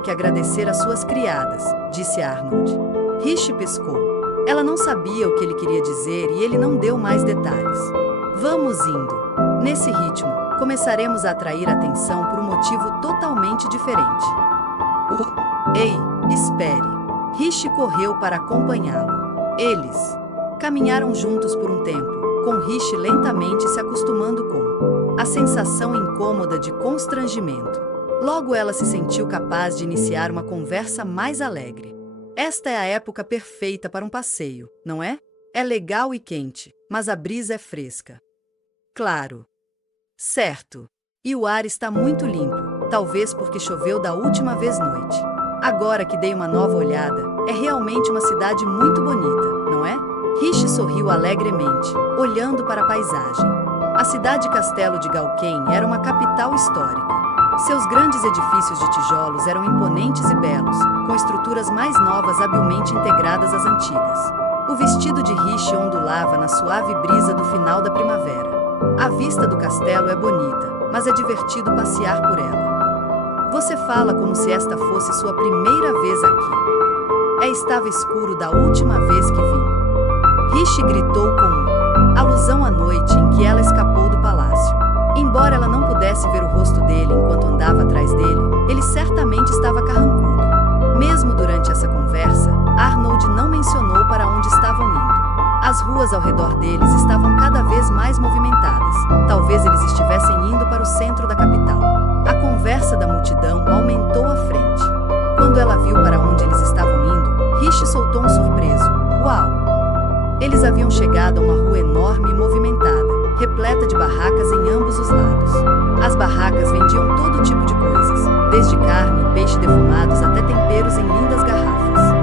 que agradecer às suas criadas, disse Arnold. Rishi pescou. Ela não sabia o que ele queria dizer e ele não deu mais detalhes. Vamos indo. Nesse ritmo, começaremos a atrair atenção por um motivo totalmente diferente. Ei, espere. Rishi correu para acompanhá-lo. Eles caminharam juntos por um tempo, com Rishi lentamente se acostumando com a sensação incômoda de constrangimento. Logo ela se sentiu capaz de iniciar uma conversa mais alegre. Esta é a época perfeita para um passeio, não é? É legal e quente, mas a brisa é fresca. Claro. Certo. E o ar está muito limpo, talvez porque choveu da última vez noite. Agora que dei uma nova olhada, é realmente uma cidade muito bonita, não é? Rishi sorriu alegremente, olhando para a paisagem. A cidade-castelo de Galken era uma capital histórica. Seus grandes edifícios de tijolos eram imponentes e belos, com estruturas mais novas habilmente integradas às antigas. O vestido de Rishi ondulava na suave brisa do final da primavera. A vista do castelo é bonita, mas é divertido passear por ela. Você fala como se esta fosse sua primeira vez aqui. Estava escuro da última vez que vim. Rishi gritou com alusão à noite em que ela escapou do palácio. Embora ela não pudesse ver o rosto dele enquanto andava atrás dele, ele certamente estava carrancudo. Mesmo durante essa conversa, Arnold não mencionou para onde estavam indo. As ruas ao redor deles estavam cada vez mais movimentadas. Talvez eles estivessem indo para o centro da capital. A conversa da multidão aumentou à frente. Quando ela viu para onde eles estavam indo, Rishi soltou um surpreso. Uau! Eles haviam chegado a uma rua enorme e movimentada, repleta de barracas em ambos os lados. As barracas vendiam todo tipo de coisas, desde carne e peixe defumados até temperos em lindas garrafas.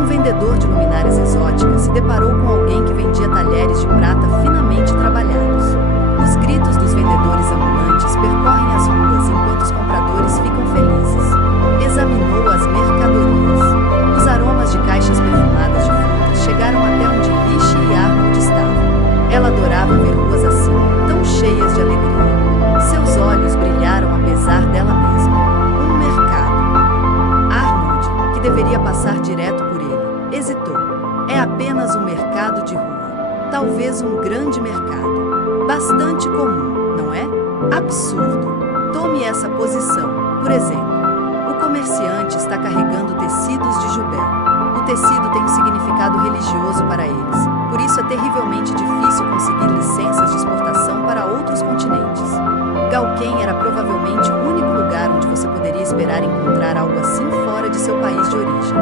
Um vendedor de luminárias exóticas se deparou com alguém que vendia talheres de prata finamente trabalhados. Os gritos dos vendedores ambulantes percorrem as ruas enquanto os compradores ficam felizes. Examinou as mercadorias. Os aromas de caixas perfumadas de frutas chegaram até onde Rishi e Arnold estavam. Ela adorava ver ruas assim, tão cheias de alegria. Seus olhos brilharam apesar dela mesma. Um mercado. Arnold, que deveria passar direto por ele, hesitou. É apenas um mercado de rua. Talvez um grande mercado. Bastante comum, não é? Absurdo. Tome essa posição. Por exemplo, o comerciante está carregando tecidos de jubel. O tecido tem um significado religioso para eles, por isso é terrivelmente difícil conseguir licenças de exportação para outros continentes. Galken era provavelmente o único lugar onde você poderia esperar encontrar algo assim fora de seu país de origem.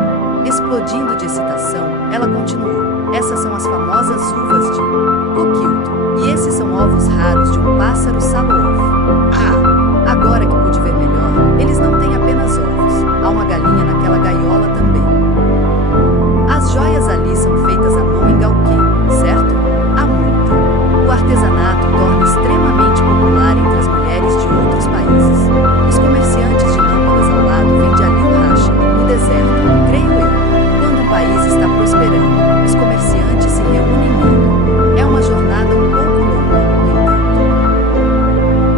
Explodindo de excitação, ela continuou. Essas são as famosas uvas de coquilto, e esses são ovos raros de um pássaro salo-ovo. Agora que pude ver melhor, eles não têm apenas ovos, há uma galinha naquela gaiola também. As joias ali são feitas à mão em Galken, certo? A muita. O artesanato torna extremamente popular entre as mulheres de outros países. Os comerciantes de lâmpadas ao lado vendem ali o racha, no deserto, creio eu. Quando um país está prosperando, os comerciantes se reúnem nele. É uma jornada um pouco longa, no entanto.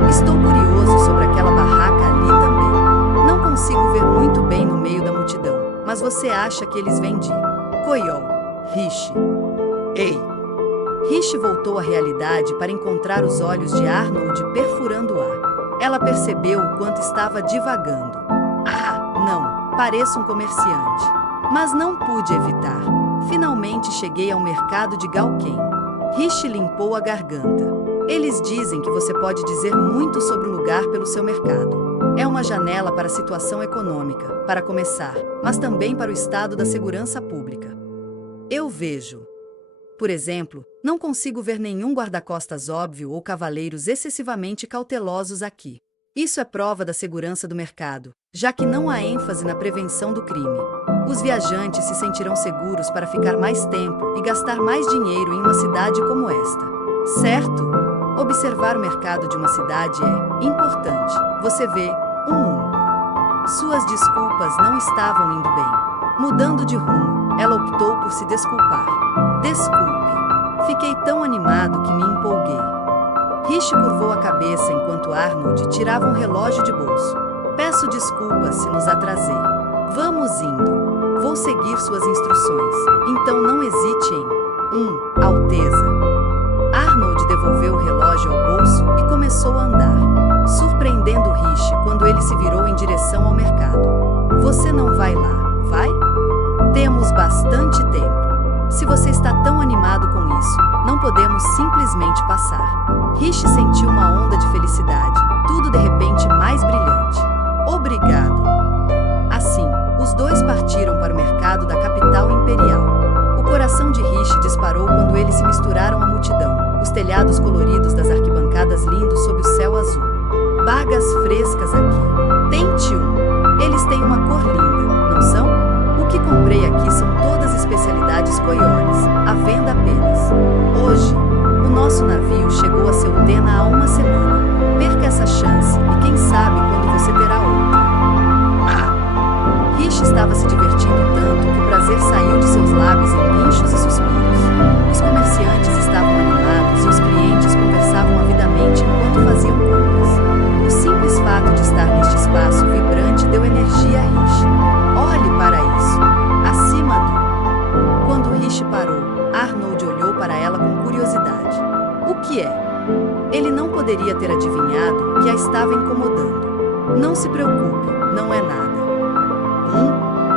Estou curioso sobre aquela barraca ali também. Não consigo ver muito bem no meio da multidão, mas você acha que eles vêm de Koyol, Rishi. Ei! Rishi voltou à realidade para encontrar os olhos de Arnold perfurando o ar. Ela percebeu o quanto estava divagando. Não, pareço um comerciante. Mas não pude evitar. Finalmente cheguei ao mercado de Galken. Rishi limpou a garganta. Eles dizem que você pode dizer muito sobre o lugar pelo seu mercado. É uma janela para a situação econômica, para começar, mas também para o estado da segurança pública. Eu vejo. Por exemplo, não consigo ver nenhum guarda-costas óbvio ou cavaleiros excessivamente cautelosos aqui. Isso é prova da segurança do mercado, já que não há ênfase na prevenção do crime. Os viajantes se sentirão seguros para ficar mais tempo e gastar mais dinheiro em uma cidade como esta. Certo? Observar o mercado de uma cidade é importante. Você vê, Suas desculpas não estavam indo bem. Mudando de rumo, ela optou por se desculpar. Desculpe. Fiquei tão animado que me empolguei. Rishi curvou a cabeça enquanto Arnold tirava um relógio de bolso. Peço desculpas se nos atrasei. Vamos indo. Vou seguir suas instruções. Então não hesite em Alteza. Arnold devolveu o relógio ao bolso e começou a andar, surpreendendo Riche quando ele se virou em direção ao mercado. Você não vai lá, vai? Temos bastante tempo. Se você está tão animado com isso, não podemos simplesmente passar. Riche sentiu uma onda de felicidade, tudo de repente mais brilhante. Obrigado. Assim, os dois partiram para o mercado da capital imperial. O coração de Riche disparou quando eles se misturaram à multidão, os telhados coloridos das arquibancadas lindos sob o céu azul. Bagas frescas aqui. Tente um. Eles têm uma cor linda, não são? O que comprei aqui são todas especialidades Coioles, à venda apenas. Hoje, o nosso navio chegou a Ceutena há uma semana. Perca essa chance e quem sabe quando você terá outra. Riche estava se divertindo tanto que o prazer saiu de seus lábios em guinchos e suspiros. Os comerciantes estavam animados e os clientes conversavam avidamente enquanto faziam compras. O simples fato de estar neste espaço vibrante deu energia a Riche. Olhe para isso. Acima do... Quando Riche parou, Arnold olhou para ela com curiosidade. O que é? Ele não poderia ter adivinhado que a estava incomodando. Não se preocupe, não é nada.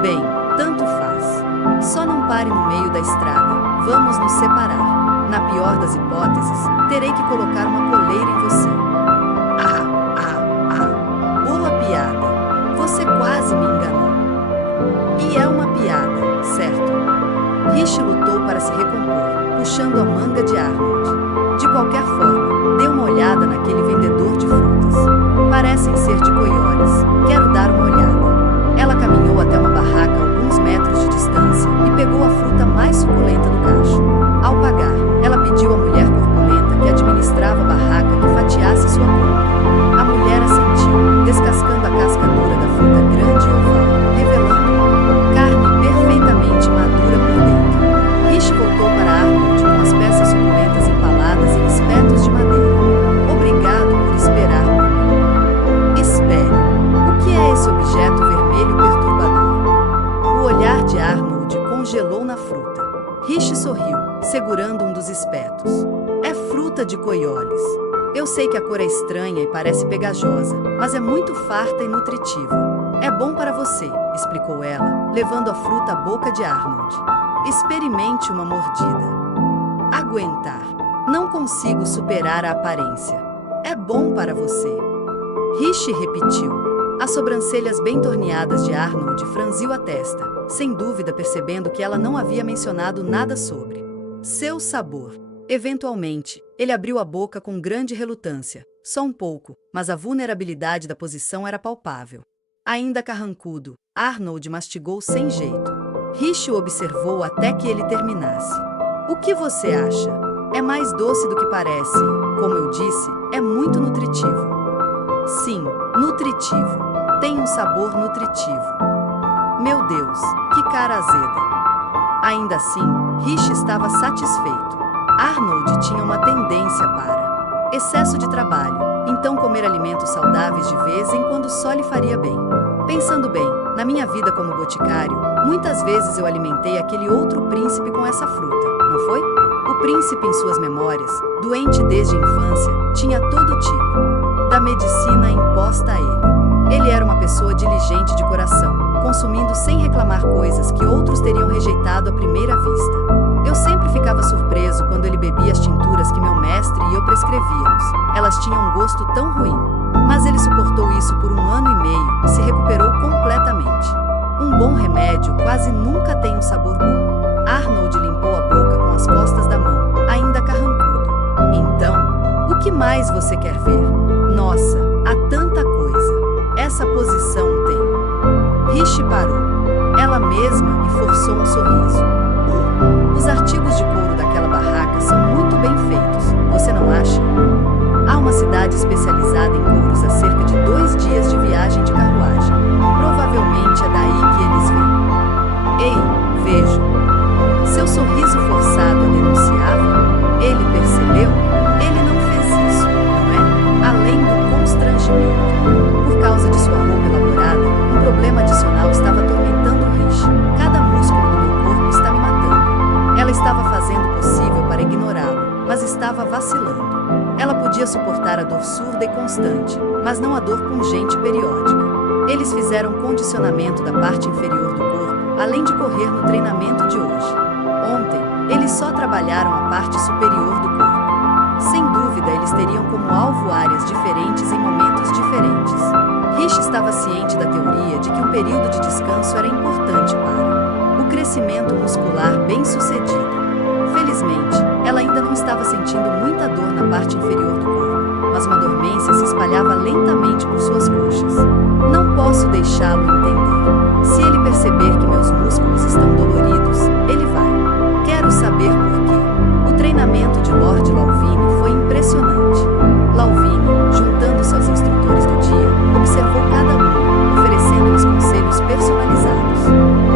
Bem, tanto faz. Só não pare no meio da estrada. Vamos nos separar. Na pior das hipóteses, terei que colocar uma coleira em você. Boa piada. Você quase me enganou. E é uma piada, certo? Riche lutou para se recompor, puxando a manga de Arnold. De qualquer forma, dê uma olhada naquele vendedor de frutas. Parecem ser de Coioles. Quero dar uma olhada. Ela caminhou até uma barraca a alguns metros de distância e pegou a fruta mais suculenta do cacho. Ao pagar, ela pediu à mulher corpulenta que administrava a barraca que fatiasse sua compra. A mulher assentiu, descascando a casca dura da fruta grande e oval, revelando carne perfeitamente madura por dentro. Riche voltou para Arnold com as peças suculentas empaladas em espetos de madeira. Obrigado por esperar por mim. Espere. O que é esse objeto vermelho perturbador? O olhar de Arnold congelou na fruta. Riche sorriu, segurando um dos espetos. É fruta de Coioles. Eu sei que a cor é estranha e parece pegajosa, mas é muito farta e nutritiva. É bom para você, explicou ela, levando a fruta à boca de Arnold. Experimente uma mordida. Aguentar. Não consigo superar a aparência. É bom para você. Riche repetiu. As sobrancelhas bem torneadas de Arnold franziu a testa, sem dúvida percebendo que ela não havia mencionado nada sobre seu sabor. Eventualmente, ele abriu a boca com grande relutância, só um pouco, mas a vulnerabilidade da posição era palpável. Ainda carrancudo, Arnold mastigou sem jeito. Riche o observou até que ele terminasse. O que você acha? É mais doce do que parece e, como eu disse, é muito nutritivo. Sim, nutritivo. Tem um sabor nutritivo. Meu Deus, que cara azeda. Ainda assim, Riche estava satisfeito. Arnold tinha uma tendência para excesso de trabalho, então comer alimentos saudáveis de vez em quando só lhe faria bem. Pensando bem, na minha vida como boticário, muitas vezes eu alimentei aquele outro príncipe com essa fruta, não foi? O príncipe, em suas memórias, doente desde a infância, tinha todo tipo da medicina imposta a ele. Ele era uma pessoa diligente de coração, consumindo sem reclamar coisas que outros teriam rejeitado à primeira vista. Eu sempre ficava surpreso quando ele bebia as tinturas que meu mestre e eu prescrevíamos. Elas tinham um gosto tão ruim. Mas ele suportou isso por 1 ano e meio e se recuperou completamente. Um bom remédio quase nunca tem um sabor bom. Arnold limpou a boca com as costas da mão, ainda carrancudo. Então, o que mais você quer ver? Nossa, há tanta coisa. Essa posição tem... Riche parou. Ela mesma e forçou um sorriso. Os artigos de couro daquela barraca são muito bem feitos, você não acha? Há uma cidade especializada em couros a cerca de 2 dias de viagem de carruagem. Provavelmente é daí que eles vêm. Ei, vejo. Seu sorriso forçado a denunciava? Ele percebeu? Ele não fez isso, não é? Além do constrangimento. Por causa de sua roupa elaborada, um problema adicional estava atormentando fazendo o possível para ignorá-lo, mas estava vacilando. Ela podia suportar a dor surda e constante, mas não a dor pungente periódica. Eles fizeram condicionamento da parte inferior do corpo, além de correr no treinamento de hoje. Ontem, eles só trabalharam a parte superior do corpo. Sem dúvida, eles teriam como alvo áreas diferentes em momentos diferentes. Rishi estava ciente da teoria de que um período de descanso era importante para o crescimento muscular bem-sucedido. Felizmente, ela ainda não estava sentindo muita dor na parte inferior do corpo, mas uma dormência se espalhava lentamente por suas coxas. Não posso deixá-lo entender. Se ele perceber que meus músculos estão doloridos, ele vai. Quero saber por quê. O treinamento de Lord Lauvine foi impressionante. Lauvine, juntando-se aos instrutores do dia, observou cada um, oferecendo-lhes conselhos personalizados.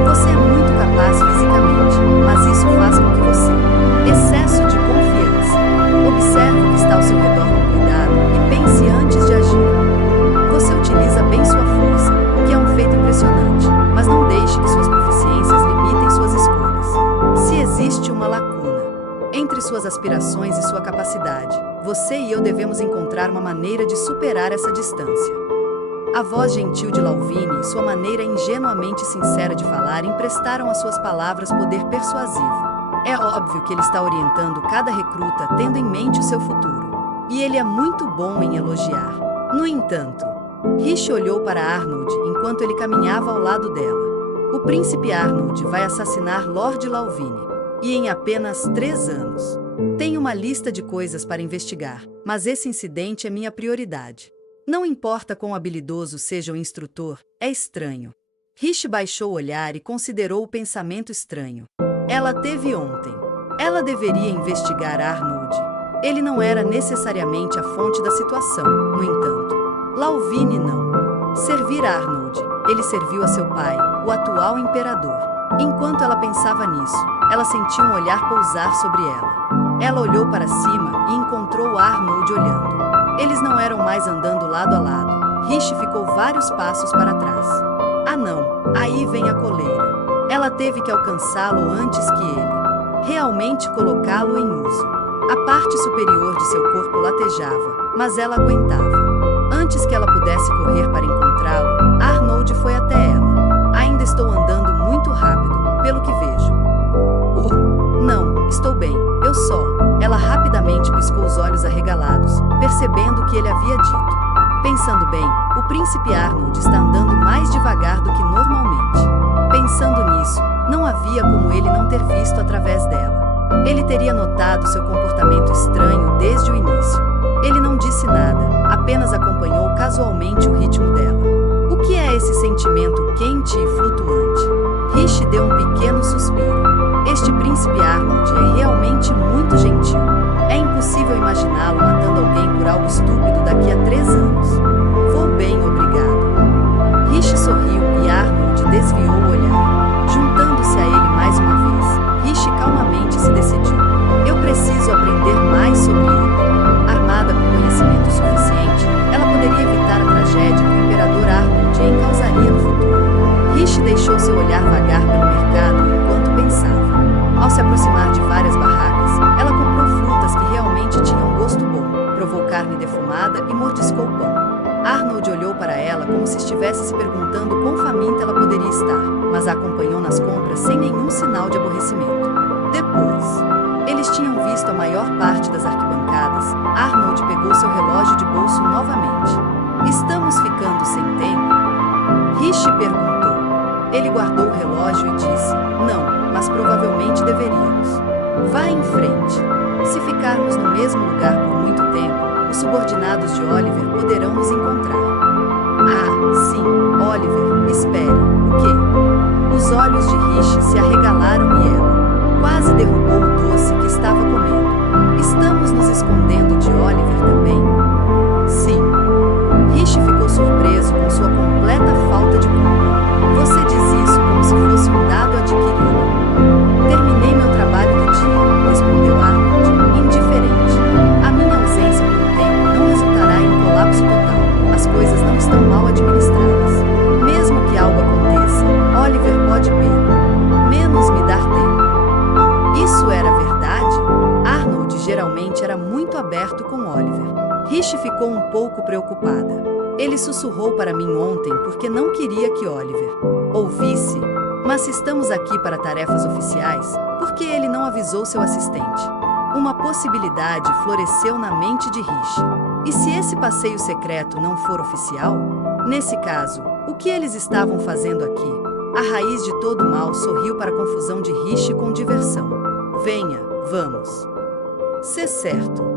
Você é muito capaz fisicamente, mas isso faz com que você... Excesso de confiança. Observe o que está ao seu redor com cuidado e pense antes de agir. Você utiliza bem sua força, o que é um feito impressionante, mas não deixe que suas proficiências limitem suas escolhas. Se existe uma lacuna entre suas aspirações e sua capacidade, você e eu devemos encontrar uma maneira de superar essa distância. A voz gentil de Lauvine e sua maneira ingenuamente sincera de falar emprestaram às suas palavras poder persuasivo. É óbvio que ele está orientando cada recruta tendo em mente o seu futuro. E ele é muito bom em elogiar. No entanto, Rishi olhou para Arnold enquanto ele caminhava ao lado dela. O príncipe Arnold vai assassinar Lord Lauvine. E em apenas 3 anos. Tenho uma lista de coisas para investigar, mas esse incidente é minha prioridade. Não importa quão habilidoso seja o instrutor, é estranho. Rishi baixou o olhar e considerou o pensamento estranho. Ela teve ontem. Ela deveria investigar Arnold. Ele não era necessariamente a fonte da situação, no entanto. Lauvine não. Servir Arnold. Ele serviu a seu pai, o atual imperador. Enquanto ela pensava nisso, ela sentiu um olhar pousar sobre ela. Ela olhou para cima e encontrou Arnold olhando. Eles não eram mais andando lado a lado. Rishi ficou vários passos para trás. Ah não, aí vem a coleira. Ela teve que alcançá-lo antes que ele realmente colocá-lo em uso. A parte superior de seu corpo latejava, mas ela aguentava. Antes que ela pudesse correr para encontrá-lo, Arnold foi até ela. Ainda estou andando muito rápido, pelo que vejo. Não, estou bem, eu só. Ela rapidamente piscou os olhos arregalados, percebendo o que ele havia dito. Pensando bem, o príncipe Arnold está andando mais devagar do que normalmente. Pensando nisso, não havia como ele não ter visto através dela. Ele teria notado seu comportamento estranho desde o início. Ele não disse nada, apenas acompanhou casualmente o ritmo dela. O que é esse sentimento quente e flutuante? Rishi deu um pequeno suspiro. Este príncipe Arnold é realmente muito gentil. É impossível imaginá-lo matando alguém por algo estúpido daqui a 3 anos. Vou bem, obrigado. Rishi sorriu e Arnold desviou o olhar. Juntando-se a ele mais uma vez, Rishi calmamente se decidiu. Eu preciso aprender mais sobre ele. Armada com conhecimento suficiente, ela poderia evitar a tragédia que o imperador Arnold causaria no futuro. Rishi deixou seu olhar vagar pelo mercado enquanto pensava. Ao se aproximar de várias barracas, ela comprou frutas que realmente tinham gosto bom, provou carne defumada e mordiscou pão. Arnold olhou para ela como se estivesse se perguntando quão faminta ela poderia estar, mas a acompanhou nas compras sem nenhum sinal de aborrecimento. Depois, eles tinham visto a maior parte das arquibancadas. Arnold pegou seu relógio de bolso novamente. Estamos ficando sem tempo? Rishi perguntou. Ele guardou o relógio e disse, não, mas provavelmente deveríamos. Vá em frente. Se ficarmos no mesmo lugar por muito tempo, os subordinados de Oliver poderão nos encontrar. Ah, sim, Oliver, espere. O quê? Os olhos de Rishi se arregalaram e ela quase derrubou o doce que estava comendo. Estamos nos escondendo de Oliver também? Sim. Rishi ficou surpreso com sua completa falta de culpa. Você diz isso como se fosse um dado adquirido. Terminei meu trabalho do dia, respondeu aberto com Oliver. Rishi ficou um pouco preocupada. Ele sussurrou para mim ontem porque não queria que Oliver ouvisse. Mas se estamos aqui para tarefas oficiais, por que ele não avisou seu assistente? Uma possibilidade floresceu na mente de Rishi. E se esse passeio secreto não for oficial? Nesse caso, o que eles estavam fazendo aqui? A raiz de todo mal sorriu para a confusão de Rishi com diversão. Venha, vamos. Ser certo.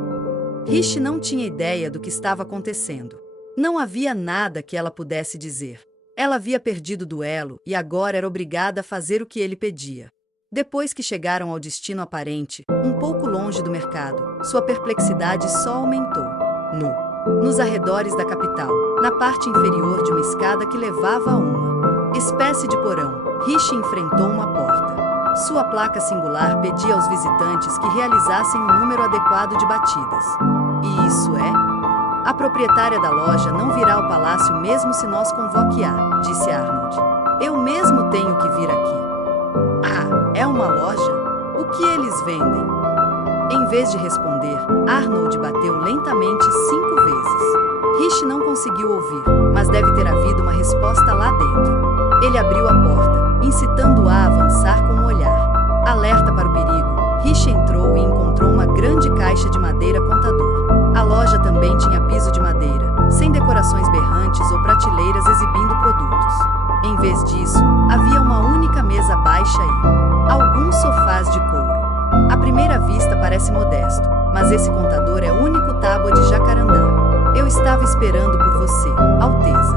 Rishi não tinha ideia do que estava acontecendo. Não havia nada que ela pudesse dizer. Ela havia perdido o duelo e agora era obrigada a fazer o que ele pedia. Depois que chegaram ao destino aparente, um pouco longe do mercado, sua perplexidade só aumentou. Nos arredores da capital, na parte inferior de uma escada que levava a uma espécie de porão, Rishi enfrentou uma porta. Sua placa singular pedia aos visitantes que realizassem um número adequado de batidas. E isso é? A proprietária da loja não virá ao palácio mesmo se nós convoquear, disse Arnold. Eu mesmo tenho que vir aqui. Ah, é uma loja? O que eles vendem? Em vez de responder, Arnold bateu lentamente 5 vezes. Rishi não conseguiu ouvir, mas deve ter havido uma resposta lá dentro. Ele abriu a porta, incitando-a a avançar com um olhar. Alerta para o perigo, Rishi entrou e encontrou uma grande caixa de madeira contador. A loja também tinha piso de madeira, sem decorações berrantes ou prateleiras exibindo produtos. Em vez disso, havia uma única mesa baixa e alguns sofás de couro. À primeira vista parece modesto, mas esse contador é o único tábua de jacarandá. Eu estava esperando por você, Alteza.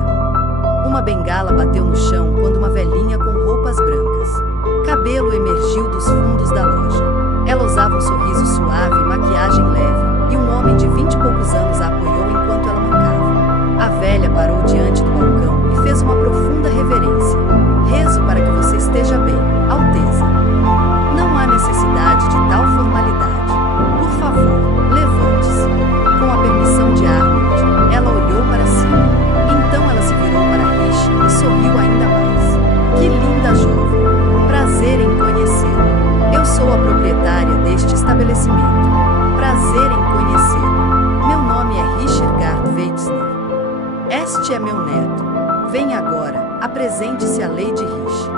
Uma bengala bateu no chão quando uma velhinha com roupas brancas. Cabelo emergiu dos fundos da loja. Ela usava um sorriso suave e maquiagem leve, e um homem de 20 e poucos anos a apoiou enquanto ela mancava. A velha parou diante do balcão e fez uma profunda reverência. Rezo para que você esteja bem, Alteza. Não há necessidade de tal formalidade. Por favor, levante-se. Com a permissão de Arnold, ela olhou para cima. Então ela se virou para Rishi e sorriu ainda mais. Que linda jovem! Prazer em conhecê-la. Eu sou a proprietária deste estabelecimento. Prazer em conhecê-lo. Meu nome é Richard Weitzner. Este é meu neto. Venha agora, apresente-se à Lady Rishi.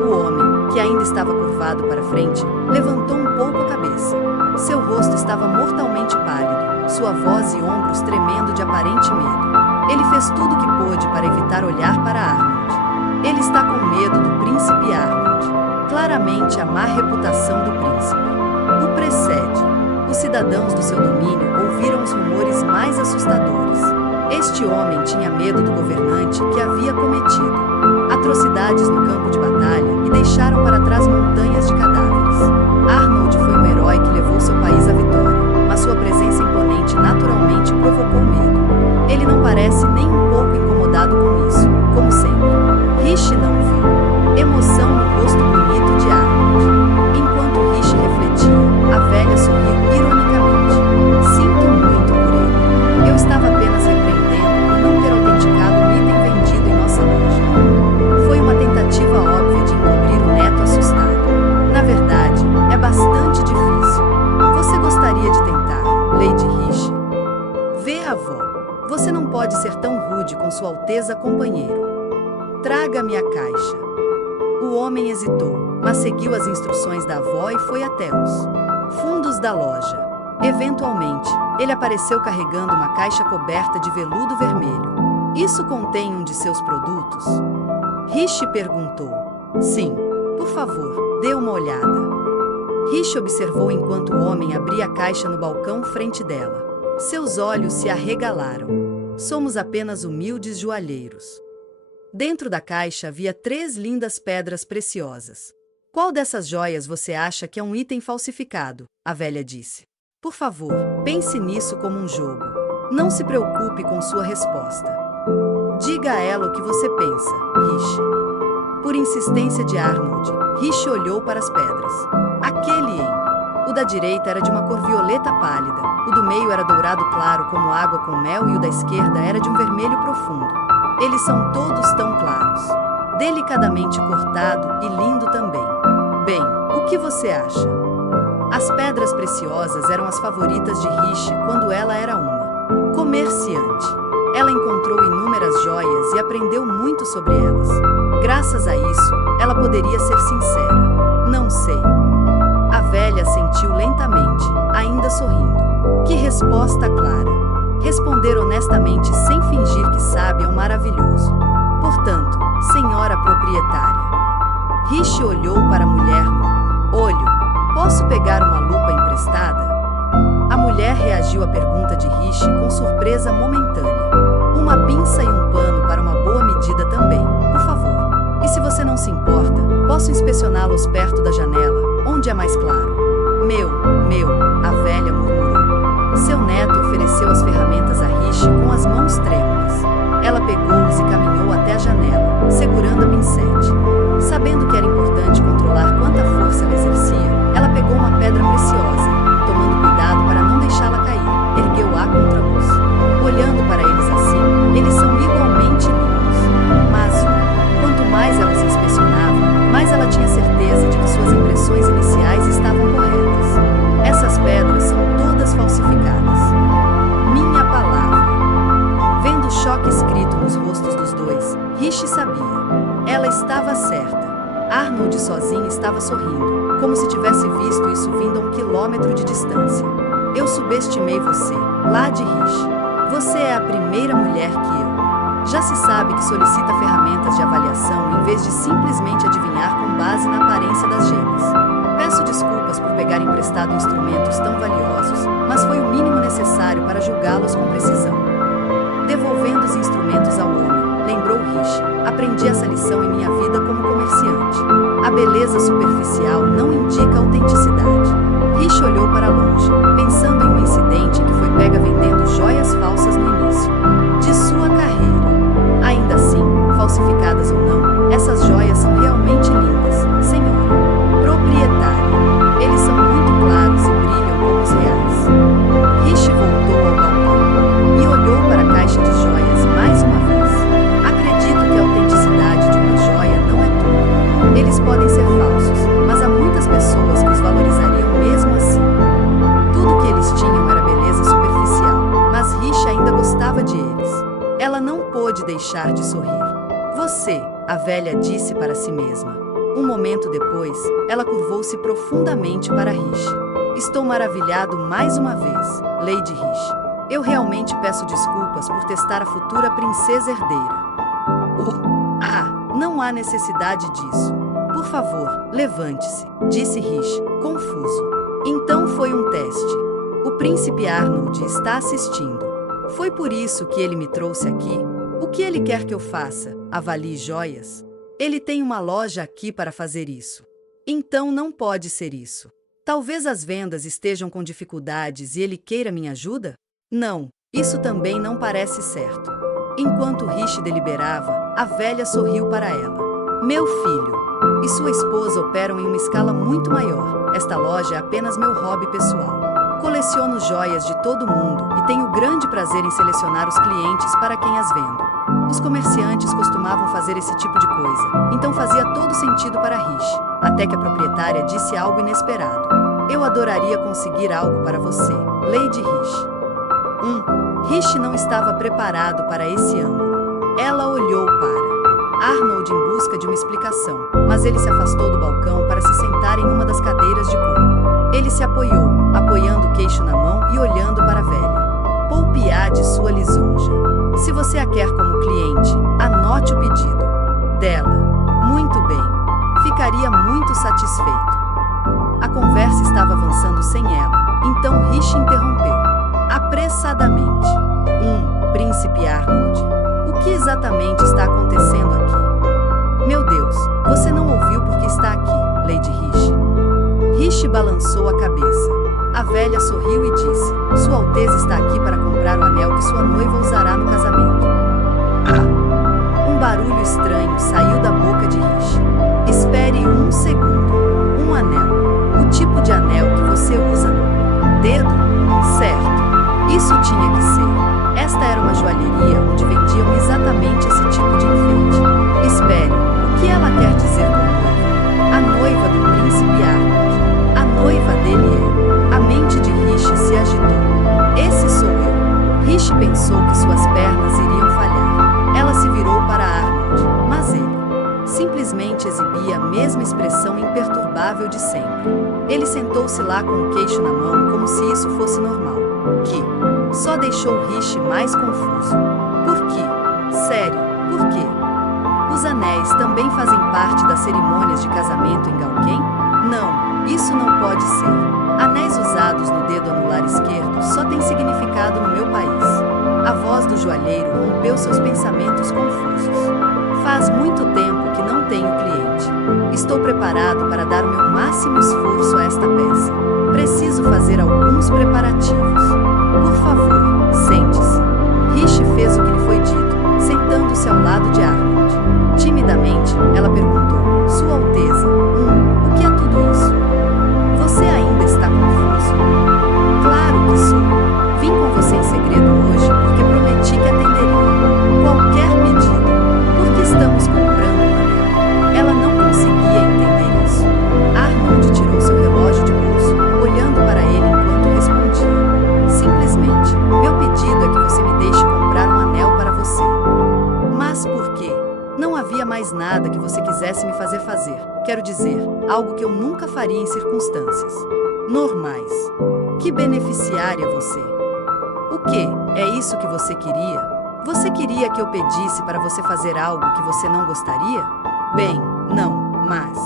O homem, que ainda estava curvado para frente, levantou um pouco a cabeça. Seu rosto estava mortalmente pálido, sua voz e ombros tremendo de aparente medo. Ele fez tudo o que pôde para evitar olhar para Arnold. Ele está com medo do príncipe Arnold. Claramente a má reputação do príncipe o precede. Os cidadãos do seu domínio ouviram os rumores mais assustadores. Este homem tinha medo do governante que havia cometido atrocidades no campo de batalha e deixaram para trás montanhas de cadáveres. Arnold foi um herói que levou seu país à vitória, mas sua presença imponente naturalmente provocou medo. Ele não parece nem um pouco incomodado com isso, como sempre. Rishi não viu emoção no rosto bonito de Arnold. Enquanto Rishi refletia, a velha sorriu ironicamente. Sinto muito por ele. Eu estava apenas repreendendo por não ter autenticado um item vendido em nossa loja. Foi uma tentativa óbvia de encobrir o neto assustado. Na verdade, é bastante difícil. Você gostaria de tentar, Lady Rishi? Vê, avó. Você não pode ser tão rude com Sua Alteza, companheiro. Traga-me a caixa. O homem hesitou, mas seguiu as instruções da avó e foi até os fundos da loja. Eventualmente, ele apareceu carregando uma caixa coberta de veludo vermelho. Isso contém um de seus produtos? Rishi perguntou. Sim. Por favor, dê uma olhada. Rishi observou enquanto o homem abria a caixa no balcão frente dela. Seus olhos se arregalaram. Somos apenas humildes joalheiros. Dentro da caixa havia 3 lindas pedras preciosas. Qual dessas joias você acha que é um item falsificado? A velha disse. Por favor, pense nisso como um jogo. Não se preocupe com sua resposta. Diga a ela o que você pensa, Rishi. Por insistência de Arnold, Rishi olhou para as pedras. Aquele o da direita era de uma cor violeta pálida, o do meio era dourado claro como água com mel e o da esquerda era de um vermelho profundo. Eles são todos tão claros. Delicadamente cortado e lindo também. Bem, o que você acha? As As pedras preciosas eram as favoritas de Rishi quando ela era uma comerciante. Ela encontrou inúmeras joias e aprendeu muito sobre elas. Graças a isso, ela poderia ser sincera. Não sei. A velha sentiu lentamente, ainda sorrindo. Que resposta clara. Responder honestamente sem fingir que sabe é um maravilhoso. Portanto, senhora proprietária. Rishi olhou para a mulher no olho. Posso pegar uma lupa emprestada? A mulher reagiu à pergunta de Rishi com surpresa momentânea. Uma pinça e um pano para uma boa medida também, por favor. E se você não se importa, posso inspecioná-los perto da janela, onde é mais claro. Meu, a velha murmurou. Seu neto ofereceu as ferramentas a Rishi com as mãos trêmulas. Ela pegou-os e caminhou até a janela, segurando a pincete. Sabendo que era importante controlar quanta força ela exercia, ela pegou uma pedra preciosa, tomando cuidado para não deixá-la cair, ergueu-a contra a luz. Olhando para eles assim, eles são igualmente lindos. Mas, quanto mais ela os inspecionava, mais ela tinha certeza de que suas impressões iniciais estavam corretas. Essas pedras são todas falsificadas. Minha palavra. Vendo o choque escrito nos rostos dos dois, Rishi sabia. Ela estava certa. Arnold sozinho estava sorrindo, como se tivesse visto isso vindo a 1 quilômetro de distância. Eu subestimei você, Lady Rishi. Você é a primeira mulher que eu. Já se sabe que solicita ferramentas de avaliação em vez de simplesmente adivinhar com base na aparência das gemas. Peço desculpas por pegar emprestado instrumentos tão valiosos, mas foi o mínimo necessário para julgá-los com precisão. Devolvendo os instrumentos ao homem, lembrou Rishi, aprendi essa lição em minha vida como comerciante. A beleza superficial não indica autenticidade. Rishi olhou para longe, pensando em um incidente em que foi pega vendendo joias falsas no início de sua carreira. Ainda assim, falsificadas ou não, essas joias são realmente lindas, senhora proprietária. Eles são muito claros e brilham como os reais. Rishi voltou ao balcão e olhou para a caixa de joias mais uma vez. Acredito que a autenticidade de uma joia não é tudo. Eles podem ser falsos, mas há muitas pessoas que os valorizariam mesmo assim. Tudo que eles tinham era beleza superficial, mas Rishi ainda gostava de eles. Ela não pôde deixar de sorrir. Você, a velha disse para si mesma. Um momento depois, ela curvou-se profundamente para Rishi. Estou maravilhado mais uma vez, Lady Rishi. Eu realmente peço desculpas por testar a futura princesa herdeira. Não há necessidade disso. Por favor, levante-se, disse Rishi, confuso. Então foi um teste. O príncipe Arnold está assistindo. Foi por isso que ele me trouxe aqui. O que ele quer que eu faça? Avalie joias? Ele tem uma loja aqui para fazer isso. Então não pode ser isso. Talvez as vendas estejam com dificuldades e ele queira minha ajuda? Não, isso também não parece certo. Enquanto Rishi deliberava, a velha sorriu para ela. Meu filho e sua esposa operam em uma escala muito maior. Esta loja é apenas meu hobby pessoal. Coleciono joias de todo mundo e tenho grande prazer em selecionar os clientes para quem as vendo. Os comerciantes costumavam fazer esse tipo de coisa, então fazia todo sentido para Rishi, até que a proprietária disse algo inesperado. Eu adoraria conseguir algo para você, Lady Rishi. Rishi não estava preparado para esse ângulo. Ela olhou para Arnold em busca de uma explicação, mas ele se afastou do balcão para se sentar em uma das cadeiras de couro. Ele se apoiou, apoiando o queixo na mão e olhando para a velha. Poupe-a de sua lisonja. Se você a quer como cliente, anote o pedido dela. Muito bem. Ficaria muito satisfeito. A conversa estava avançando sem ela, então Rishi interrompeu. Apressadamente. Príncipe Arnold. O que exatamente está acontecendo aqui? Meu Deus, você não ouviu porque está aqui, Lady Rishi. Rishi balançou a cabeça. A velha sorriu e disse, Sua Alteza está aqui para comprar o anel que sua noiva usará no casamento. Um barulho estranho saiu da boca de Rishi. Espere um segundo. Um anel. O tipo de anel que você usa no dedo? Certo. Isso tinha que ser. Esta era uma joalheria onde vendiam exatamente esse tipo de enfeite. Espere, o que ela quer dizer com noiva? A noiva do príncipe Arnold. A noiva dele é Ele sentou-se lá com o queixo na mão como se isso fosse normal. Que só deixou Rishi mais confuso. Por quê? Sério, por quê? Os anéis também fazem parte das cerimônias de casamento em Galquém? Não, isso não pode ser. Anéis usados no dedo anular esquerdo só têm significado no meu país. A voz do joalheiro rompeu seus pensamentos confusos. Faz muito tempo que não tenho cliente. Estou preparado para dar o meu máximo esforço a esta peça. Preciso fazer alguns preparativos. Por favor, sente-se. Rishi fez o que lhe foi dito, sentando-se ao lado de Arnold. Timidamente, ela perguntou: Sua Alteza, o que é tudo isso? Você ainda está confuso? Claro que sou. Vim com você em segredo hoje porque prometi que atenderia qualquer pedido. Por que estamos comprando um anel? Ela não conseguia entender isso. Arnold tirou seu relógio de bolso, olhando para ele enquanto respondia. Simplesmente, meu pedido é que você me deixe comprar um anel para você. Mas por quê? Não havia mais nada que você quisesse me fazer fazer. Quero dizer, algo que eu nunca faria em circunstâncias normais. Que beneficiária você. O quê? É isso que você queria? Você queria que eu pedisse para você fazer algo que você não gostaria? Bem, não, mas...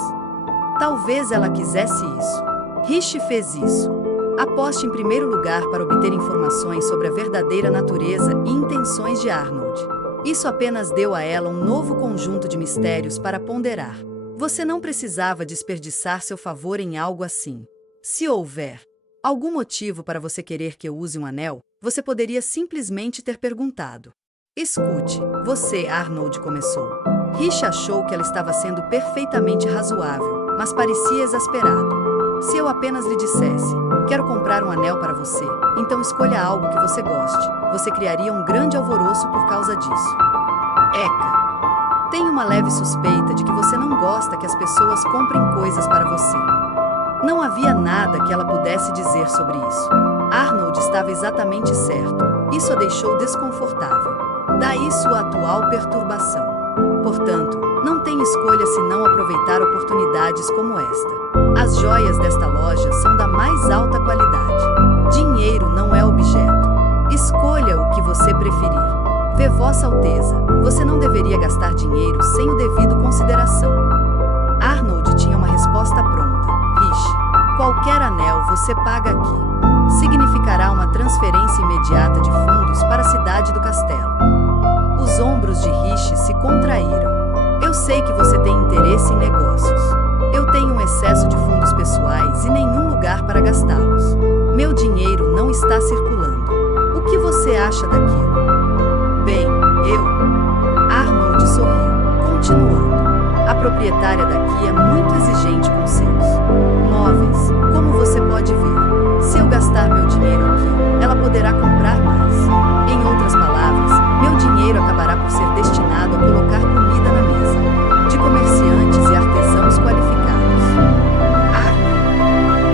talvez ela quisesse isso. Rishi fez isso. Aposte em primeiro lugar para obter informações sobre a verdadeira natureza e intenções de Arnold. Isso apenas deu a ela um novo conjunto de mistérios para ponderar. Você não precisava desperdiçar seu favor em algo assim. Se houver algum motivo para você querer que eu use um anel, você poderia simplesmente ter perguntado. Escute, você, Arnold começou. Rishi achou que ela estava sendo perfeitamente razoável, mas parecia exasperado. Se eu apenas lhe dissesse, quero comprar um anel para você, então escolha algo que você goste. Você criaria um grande alvoroço por causa disso. Eka, tenho uma leve suspeita de que você não gosta que as pessoas comprem coisas para você. Não havia nada que ela pudesse dizer sobre isso. Arnold estava exatamente certo. Isso a deixou desconfortável. Daí sua atual perturbação. Portanto, não tem escolha senão aproveitar oportunidades como esta. As joias desta loja são da mais alta qualidade. Dinheiro não é objeto. Escolha o que você preferir. Vê Vossa Alteza, você não deveria gastar dinheiro sem o devido consideração. Arnold tinha uma resposta pronta. Rishi, qualquer anel você paga aqui. Significará uma transferência imediata de fundos para a cidade do castelo. Os ombros de Rishi se contraíram. Eu sei que você tem interesse em negócios. Eu tenho um excesso de fundos pessoais e nenhum lugar para gastá-los. Meu dinheiro não está circulando. O que você acha daquilo? Bem, Arnold sorriu, continuando. A proprietária daqui é muito exigente com seus móveis, como você pode ver. Se eu gastar meu dinheiro aqui, ela poderá comprar mais. Em outras palavras, meu dinheiro acabará por ser destinado a colocar comida na mesa, de comerciantes e artesãos qualificados.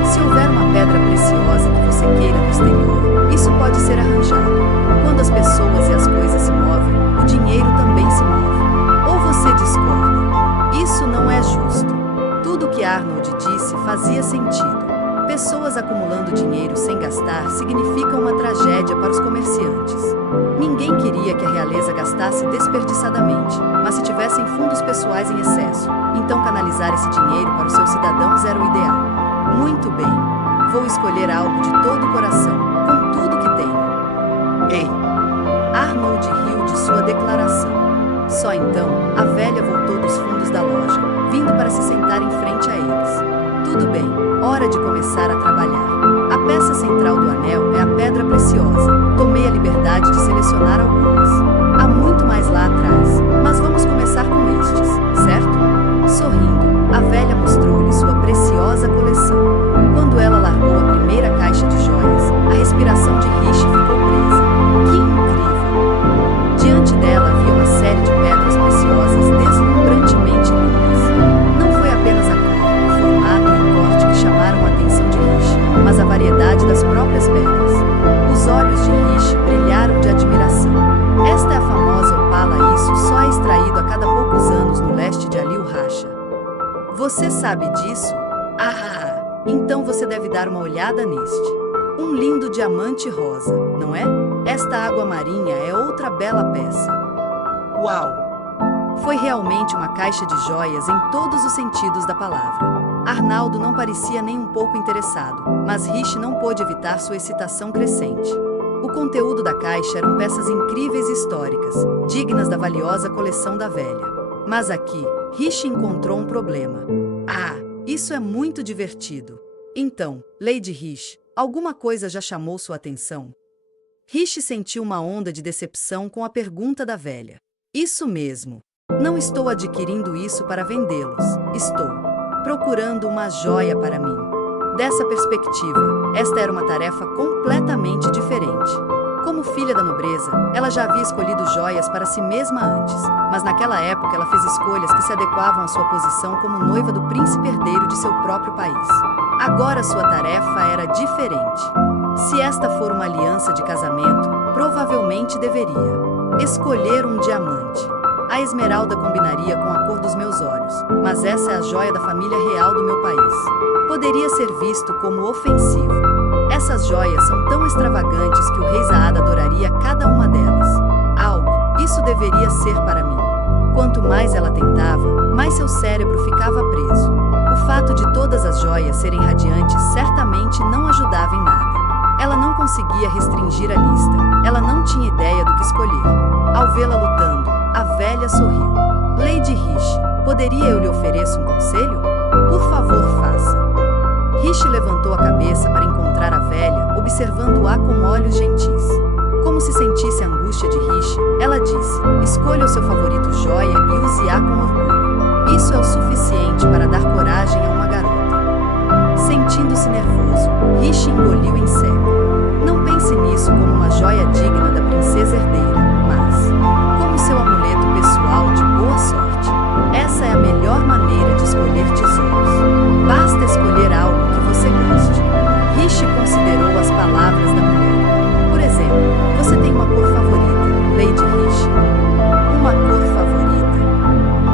Se houver uma pedra preciosa que você queira no exterior, isso pode ser arranjado. Quando as pessoas e as coisas se movem, o dinheiro também se move. Ou você discorda? Isso não é justo. Tudo o que Arnold disse fazia sentido. Pessoas acumulando dinheiro sem gastar significa uma tragédia para os comerciantes. Ninguém queria que a realeza gastasse desperdiçadamente, mas se tivessem fundos pessoais em excesso, então canalizar esse dinheiro para os seus cidadãos era o ideal. Muito bem. Vou escolher algo de todo o coração, com tudo que tenho. Ei! Arnold riu de sua declaração. Só então, a velha voltou dos fundos da loja, vindo para se sentar em frente a eles. Tudo bem, hora de começar a trabalhar. A peça central do anel é a pedra preciosa. Tomei a liberdade de selecionar algumas. Há muito mais lá atrás, mas vamos começar com estes, certo? Sorrindo, a velha mostrou-lhe sua preciosa coleção. Quando ela largou a primeira caixa de joias, a respiração de Rishi ficou presa. Que incrível! Diante dela havia uma série de pedras preciosas deslumbrantemente lindas. Não foi apenas a cor, o formato e o corte que chamaram a atenção de Rishi, mas a variedade das próprias pedras. Os olhos de Rishi brilharam de admiração. Esta é a famosa opala, isso só é extraído a cada poucos anos no leste de Alil Rasha. Você sabe disso? Ah! Então você deve dar uma olhada neste. Um lindo diamante rosa, não é? Esta água marinha é outra bela peça. Uau! Foi realmente uma caixa de joias em todos os sentidos da palavra. Arnaldo não parecia nem um pouco interessado, mas Rishi não pôde evitar sua excitação crescente. O conteúdo da caixa eram peças incríveis e históricas, dignas da valiosa coleção da velha. Mas aqui, Rishi encontrou um problema. Ah, isso é muito divertido. Então, Lady Rishi, alguma coisa já chamou sua atenção? Rishi sentiu uma onda de decepção com a pergunta da velha. Isso mesmo. Não estou adquirindo isso para vendê-los. Estou procurando uma joia para mim. Dessa perspectiva, esta era uma tarefa completamente diferente. Como filha da nobreza, ela já havia escolhido joias para si mesma antes, mas naquela época ela fez escolhas que se adequavam à sua posição como noiva do príncipe herdeiro de seu próprio país. Agora sua tarefa era diferente. Se esta for uma aliança de casamento, provavelmente deveria escolher um diamante. A esmeralda combinaria com a cor dos meus olhos, mas essa é a joia da família real do meu país. Poderia ser visto como ofensivo. Essas joias são tão extravagantes que o rei Zaad adoraria cada uma delas. Isso deveria ser para mim. Quanto mais ela tentava, mais seu cérebro ficava preso. O fato de todas as joias serem radiantes certamente não ajudava em nada. Ela não conseguia restringir a lista. Ela não tinha ideia do que escolher. Ao vê-la lutando, a velha sorriu. Lady Rishi, poderia eu lhe oferecer um conselho? Por favor, faça. Rishi levantou a cabeça para encontrar a velha, observando-a com olhos gentis. Como se sentisse a angústia de Rishi, ela disse: escolha o seu favorito joia e use-a com orgulho. Isso é o suficiente para dar coragem a uma garota. Sentindo-se nervoso, Rishi engoliu em seco. Não pense nisso como uma joia digna da princesa herdeira, mas como seu amuleto pessoal de boa sorte. Essa é a melhor maneira de escolher tesouros. Basta escolher algo que você goste. Rishi considerou as palavras da mulher. Por exemplo, você tem uma cor favorita, Lady Rishi? Uma cor favorita?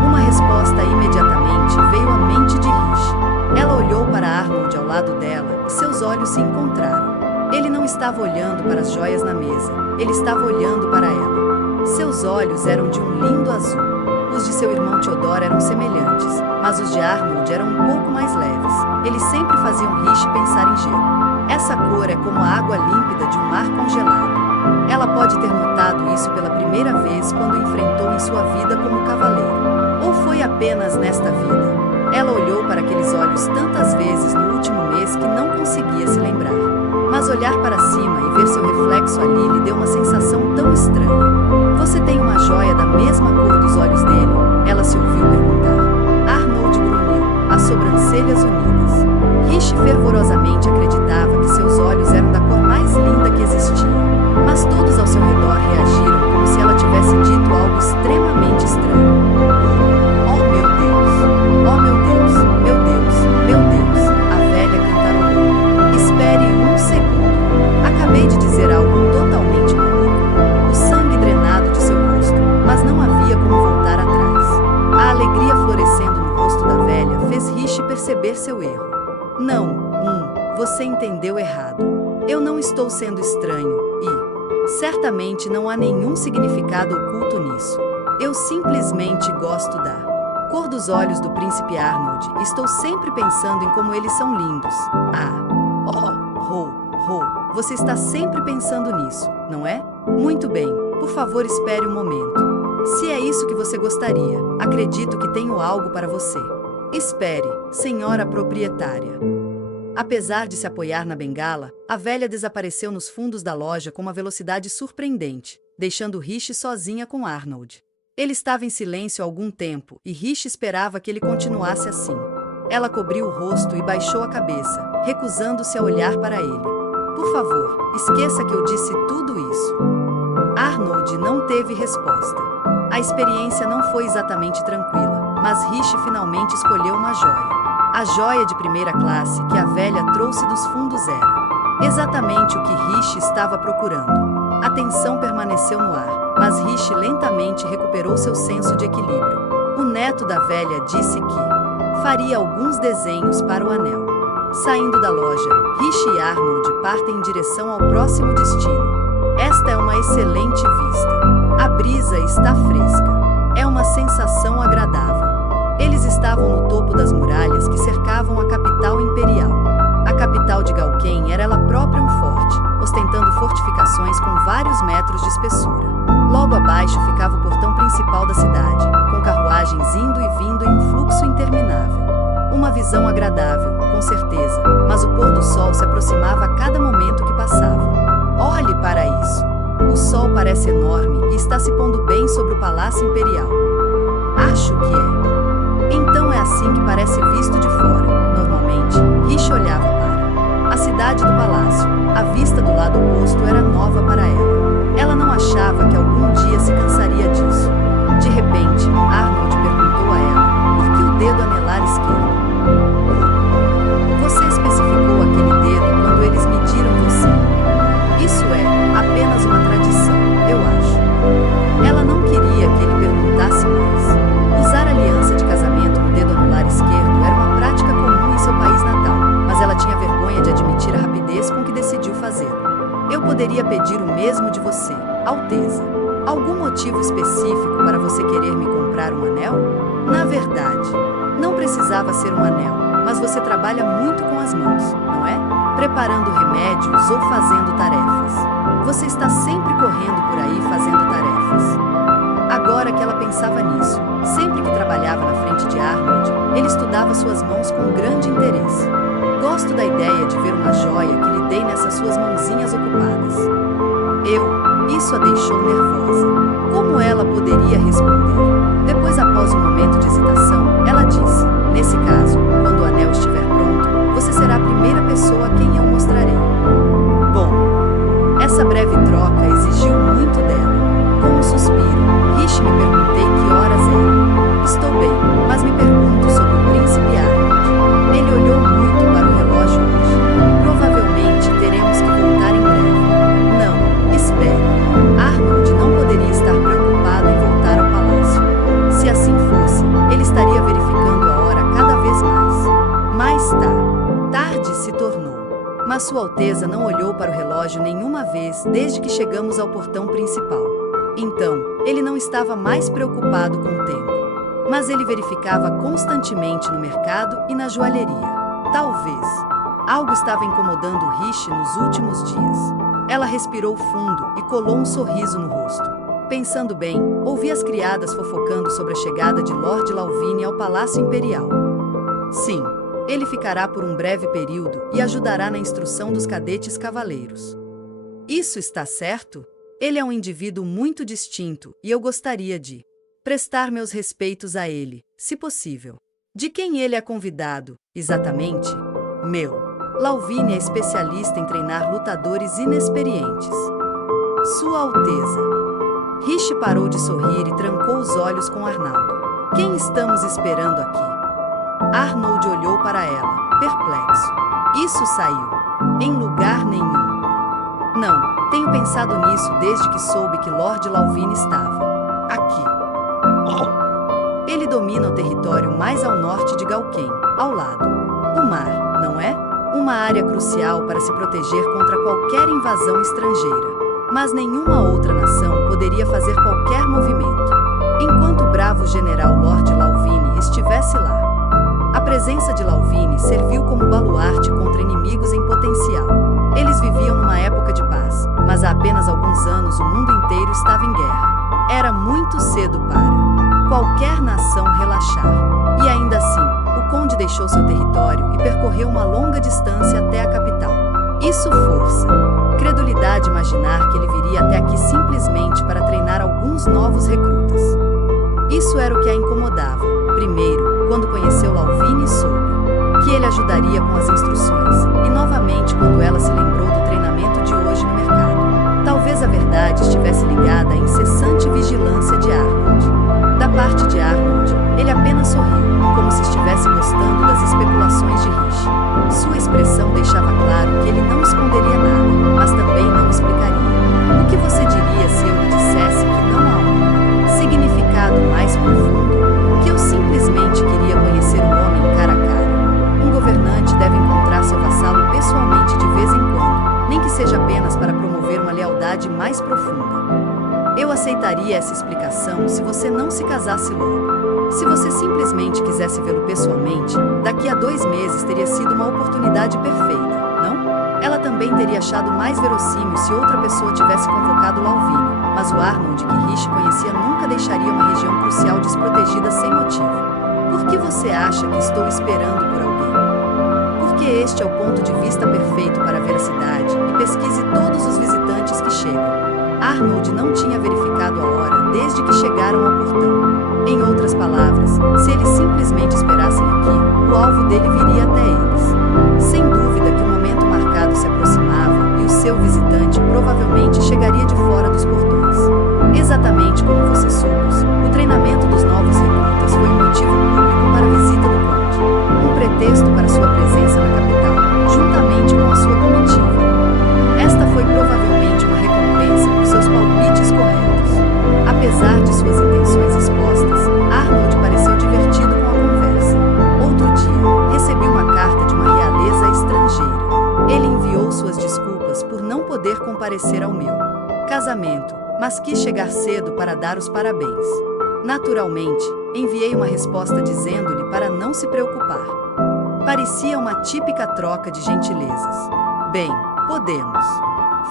Uma resposta imediatamente veio à mente de Rishi. Ela olhou para Arnold ao lado dela e seus olhos se encontraram. Ele não estava olhando para as joias na mesa, ele estava olhando para ela. Seus olhos eram de um lindo azul. Os de seu irmão Theodore eram semelhantes, mas os de Arnold eram um pouco mais leves. Eles sempre faziam Rishi pensar em gelo. Essa cor é como a água límpida de um mar congelado. Ela pode ter notado isso pela primeira vez quando enfrentou em sua vida como cavaleiro. Ou foi apenas nesta vida? Ela olhou para aqueles olhos tantas vezes no último mês que não conseguia se lembrar. Mas olhar para cima e ver seu reflexo ali lhe deu uma sensação tão estranha. Você tem uma joia da mesma cor dos olhos dele? Ela se ouviu perguntar. Arnold grunhiu, as sobrancelhas unidas. Rishi fervorosamente acreditava que seus olhos eram da cor mais linda que existia. Mas todos ao seu redor reagiram como se ela tivesse dito algo extremamente estranho. Oh meu Deus! Oh meu Deus! Meu Deus! Meu Deus! A velha cantarolou. Espere um segundo. Acabei de dizer algo totalmente maluco. O sangue drenado de seu rosto, mas não havia como voltar atrás. A alegria florescendo no rosto da velha fez Rishi perceber seu erro. Não, você entendeu errado. Eu não estou sendo estranho e, certamente não há nenhum significado oculto nisso. Eu simplesmente gosto da cor dos olhos do príncipe Arnold. Estou sempre pensando em como eles são lindos. Você está sempre pensando nisso, não é? Muito bem, por favor espere um momento. Se é isso que você gostaria, acredito que tenho algo para você. Espere, senhora proprietária. Apesar de se apoiar na bengala, a velha desapareceu nos fundos da loja com uma velocidade surpreendente, deixando Rishi sozinha com Arnold. Ele estava em silêncio há algum tempo e Rishi esperava que ele continuasse assim. Ela cobriu o rosto e baixou a cabeça, recusando-se a olhar para ele. Por favor, esqueça que eu disse tudo isso. Arnold não teve resposta. A experiência não foi exatamente tranquila, mas Rishi finalmente escolheu uma joia. A joia de primeira classe que a velha trouxe dos fundos era exatamente o que Rishi estava procurando. A tensão permaneceu no ar, mas Rishi lentamente recuperou seu senso de equilíbrio. O neto da velha disse que faria alguns desenhos para o anel. Saindo da loja, Rishi e Arnold partem em direção ao próximo destino. Esta é uma excelente vista. A brisa está fresca. É uma sensação agradável. Eles estavam no topo das muralhas que cercavam a capital imperial. A capital de Galken era ela própria um forte, ostentando fortificações com vários metros de espessura. Logo abaixo ficava o portão principal da cidade, com carruagens indo e vindo em um fluxo interminável. Uma visão agradável, com certeza, mas o pôr do sol se aproximava a cada momento que passava. Olhe para isso! O sol parece enorme e está se pondo bem sobre o Palácio Imperial. Acho que é. Então é assim que parece visto de fora. Normalmente, Rishi olhava para a cidade do palácio. A vista do lado oposto era nova para ela. Ela não achava que algum dia se cansaria disso. De repente, Arnold perguntou a ela por que o dedo anelar esquerdo. Você especificou aquele dedo quando eles mediram você. Isso é apenas uma tradição, eu acho. Ela não queria que ele perguntasse mais. Usar aliança de casamento no dedo anular esquerdo era uma prática comum em seu país natal, mas ela tinha vergonha de admitir a rapidez com que decidiu fazê-lo. Eu poderia pedir o mesmo de você, Alteza. Algum motivo específico para você querer me comprar um anel? Na verdade, não precisava ser um anel, mas você trabalha muito com as mãos, não é? Preparando remédios ou fazendo tarefas. Você está sempre correndo por aí fazendo tarefas. Agora que ela pensava nisso, sempre que trabalhava na frente de Arnold, ele estudava suas mãos com grande interesse. Gosto da ideia de ver uma joia que lhe dei nessas suas mãozinhas ocupadas. Isso a deixou nervosa. Como ela poderia responder? Depois, após um momento de hesitação, ela disse: nesse caso, quando o anel estiver pronto, você será a primeira pessoa a quem eu mostrarei. Bom, essa breve troca exigiu muito dela. Com um suspiro, Rishi me perguntei que horas eram. Estou bem, mas me pergunto sobre o príncipe Arnold. Ele olhou muito para o relógio hoje. Provavelmente teremos que voltar em breve. Não, espere. Arnold não poderia estar preocupado em voltar ao palácio. Se assim fosse, ele estaria verificando a hora cada vez mais. Mais tarde se tornou. Mas Sua Alteza não olhou para o relógio nenhuma vez desde que chegamos ao portão principal. Então, ele não estava mais preocupado com o tempo. Mas ele verificava constantemente no mercado e na joalheria. Talvez. Algo estava incomodando Rishi nos últimos dias. Ela respirou fundo e colou um sorriso no rosto. Pensando bem, ouvi as criadas fofocando sobre a chegada de Lord Lauvine ao Palácio Imperial. Sim, ele ficará por um breve período e ajudará na instrução dos cadetes cavaleiros. Isso está certo? Ele é um indivíduo muito distinto e eu gostaria de prestar meus respeitos a ele, se possível. De quem ele é convidado, exatamente? Lauvine é especialista em treinar lutadores inexperientes. Sua Alteza. Rishi parou de sorrir e trancou os olhos com Arnaldo. Quem estamos esperando aqui? Arnold olhou para ela, perplexo. Isso saiu. Em lugar nenhum. Não, tenho pensado nisso desde que soube que Lord Lauvine estava aqui. Ele domina o território mais ao norte de Galken, ao lado. O mar, não é? Uma área crucial para se proteger contra qualquer invasão estrangeira. Mas nenhuma outra nação poderia fazer qualquer movimento, enquanto o bravo general Lord Lauvine estivesse lá. A presença de Lauvine serviu como baluarte contra inimigos em potencial. Eles viviam numa época de paz, mas há apenas alguns anos o mundo inteiro estava em guerra. Era muito cedo para qualquer nação relaxar. E ainda assim, o conde deixou seu território e percorreu uma longa distância até a capital. Isso força. Credulidade imaginar que ele viria até aqui simplesmente para treinar alguns novos recrutas. Isso era o que a incomodava. Primeiro, quando conheceu Lauvine e soube que ele ajudaria com as instruções, e novamente quando ela se lembrou do treinamento de hoje no mercado. Talvez a verdade estivesse ligada à incessante vigilância de Arnold. Da parte de Arnold, ele apenas sorriu, como se estivesse gostando das especulações de Rishi. Sua expressão deixava claro que ele não esconderia nada, mas também não explicaria. O que você diria se eu lhe dissesse que não há um significado mais profundo? Que eu simplesmente queria conhecer o homem cara a cara. Um governante deve encontrar seu mais profunda. Eu aceitaria essa explicação se você não se casasse logo. Se você simplesmente quisesse vê-lo pessoalmente, daqui a 2 meses teria sido uma oportunidade perfeita, não? Ela também teria achado mais verossímil se outra pessoa tivesse convocado Lauvine, mas o Arnold que Rishi conhecia nunca deixaria uma região crucial desprotegida sem motivo. Por que você acha que estou esperando por alguém? Porque este é o ponto de vista perfeito para ver a cidade, e pesquise todos os visitantes que chegam. Arnold não tinha verificado a hora desde que chegaram ao portão. Em outras palavras, se eles simplesmente esperassem aqui, o alvo dele viria até eles. Sem dúvida que o momento marcado se aproximava e o seu visitante provavelmente chegaria de fora dos portões. Exatamente como você supôs, o treinamento dos novos recrutas foi um motivo público para a visita do conde. Um pretexto para sua presença na capital, juntamente com a sua comitiva. Esta foi provavelmente uma recompensa por seus palpites corretos. Apesar de suas intenções expostas, Arnold pareceu divertido com a conversa. Outro dia, recebi uma carta de uma realeza estrangeira. Ele enviou suas desculpas por não poder comparecer ao meu casamento, mas quis chegar cedo para dar os parabéns. Naturalmente, enviei uma resposta dizendo-lhe para não se preocupar. Parecia uma típica troca de gentilezas. Bem, podemos.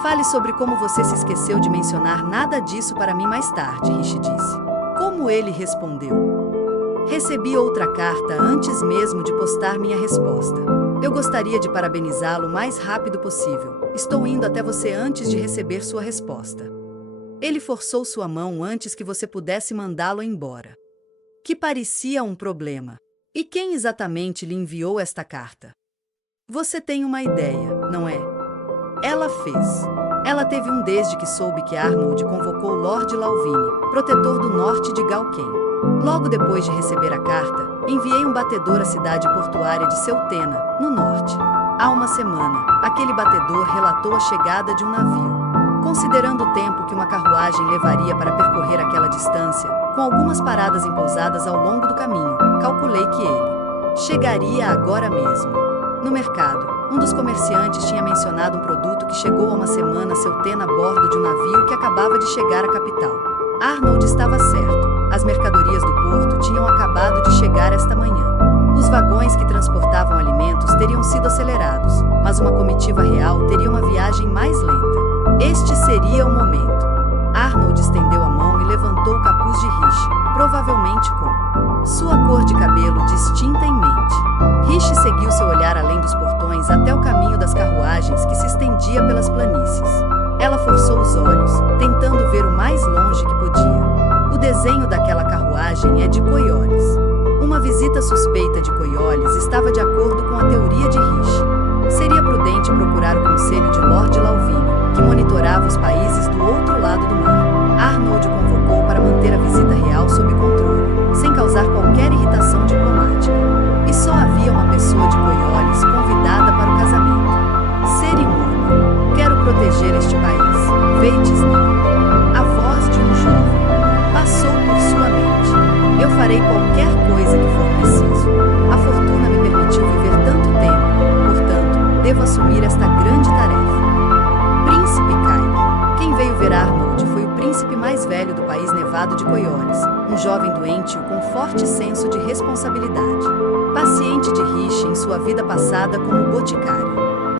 Fale sobre como você se esqueceu de mencionar nada disso para mim mais tarde, Rishi disse. Como ele respondeu? Recebi outra carta antes mesmo de postar minha resposta. Eu gostaria de parabenizá-lo o mais rápido possível. Estou indo até você antes de receber sua resposta. Ele forçou sua mão antes que você pudesse mandá-lo embora. Que parecia um problema. E quem exatamente lhe enviou esta carta? Você tem uma ideia, não é? Ela fez. Ela teve um desde que soube que Arnold convocou Lord Lauvine, protetor do norte de Galken. Logo depois de receber a carta, enviei um batedor à cidade portuária de Seutena, no norte. Há uma semana, aquele batedor relatou a chegada de um navio. Considerando o tempo que uma carruagem levaria para percorrer aquela distância, com algumas paradas em pousadas ao longo do caminho, calculei que ele chegaria agora mesmo. No mercado, um dos comerciantes tinha mencionado um produto que chegou há uma semana a Seutena a bordo de um navio que acabava de chegar à capital. Arnold estava certo. As mercadorias do porto tinham acabado de chegar esta manhã. Os vagões que transportavam alimentos teriam sido acelerados, mas uma comitiva real teria uma viagem mais lenta. Este seria o momento. Arnold estendeu a mão e levantou o capuz de Rishi, provavelmente com sua cor de cabelo distinta em mente. Rishi seguiu seu olhar além dos portões até o caminho das carruagens que se estendia pelas planícies. Ela forçou os olhos, tentando ver o mais longe que podia. O desenho daquela carruagem é de Coioles. Uma visita suspeita de Coioles estava de acordo com a teoria de Rishi. Seria prudente procurar o conselho de Lord Lauvine, que monitorava os países do outro lado do mar. Arnold o convocou para manter a visita real sob controle, sem causar qualquer irritação diplomática. E só havia uma pessoa de Coioles convidada para o casamento. Cerimônia. Quero proteger este país. Veites-me. A voz de um jovem passou por sua mente. Eu farei qualquer coisa que for preciso. A fortuna me permitiu viver tanto tempo, portanto, devo assumir esta grande tarefa. Príncipe Kylo. Quem veio ver Arnold foi o príncipe mais velho do país nevado de Coioles, um jovem doente com forte senso de responsabilidade. Paciente de Rishi em sua vida passada como boticário.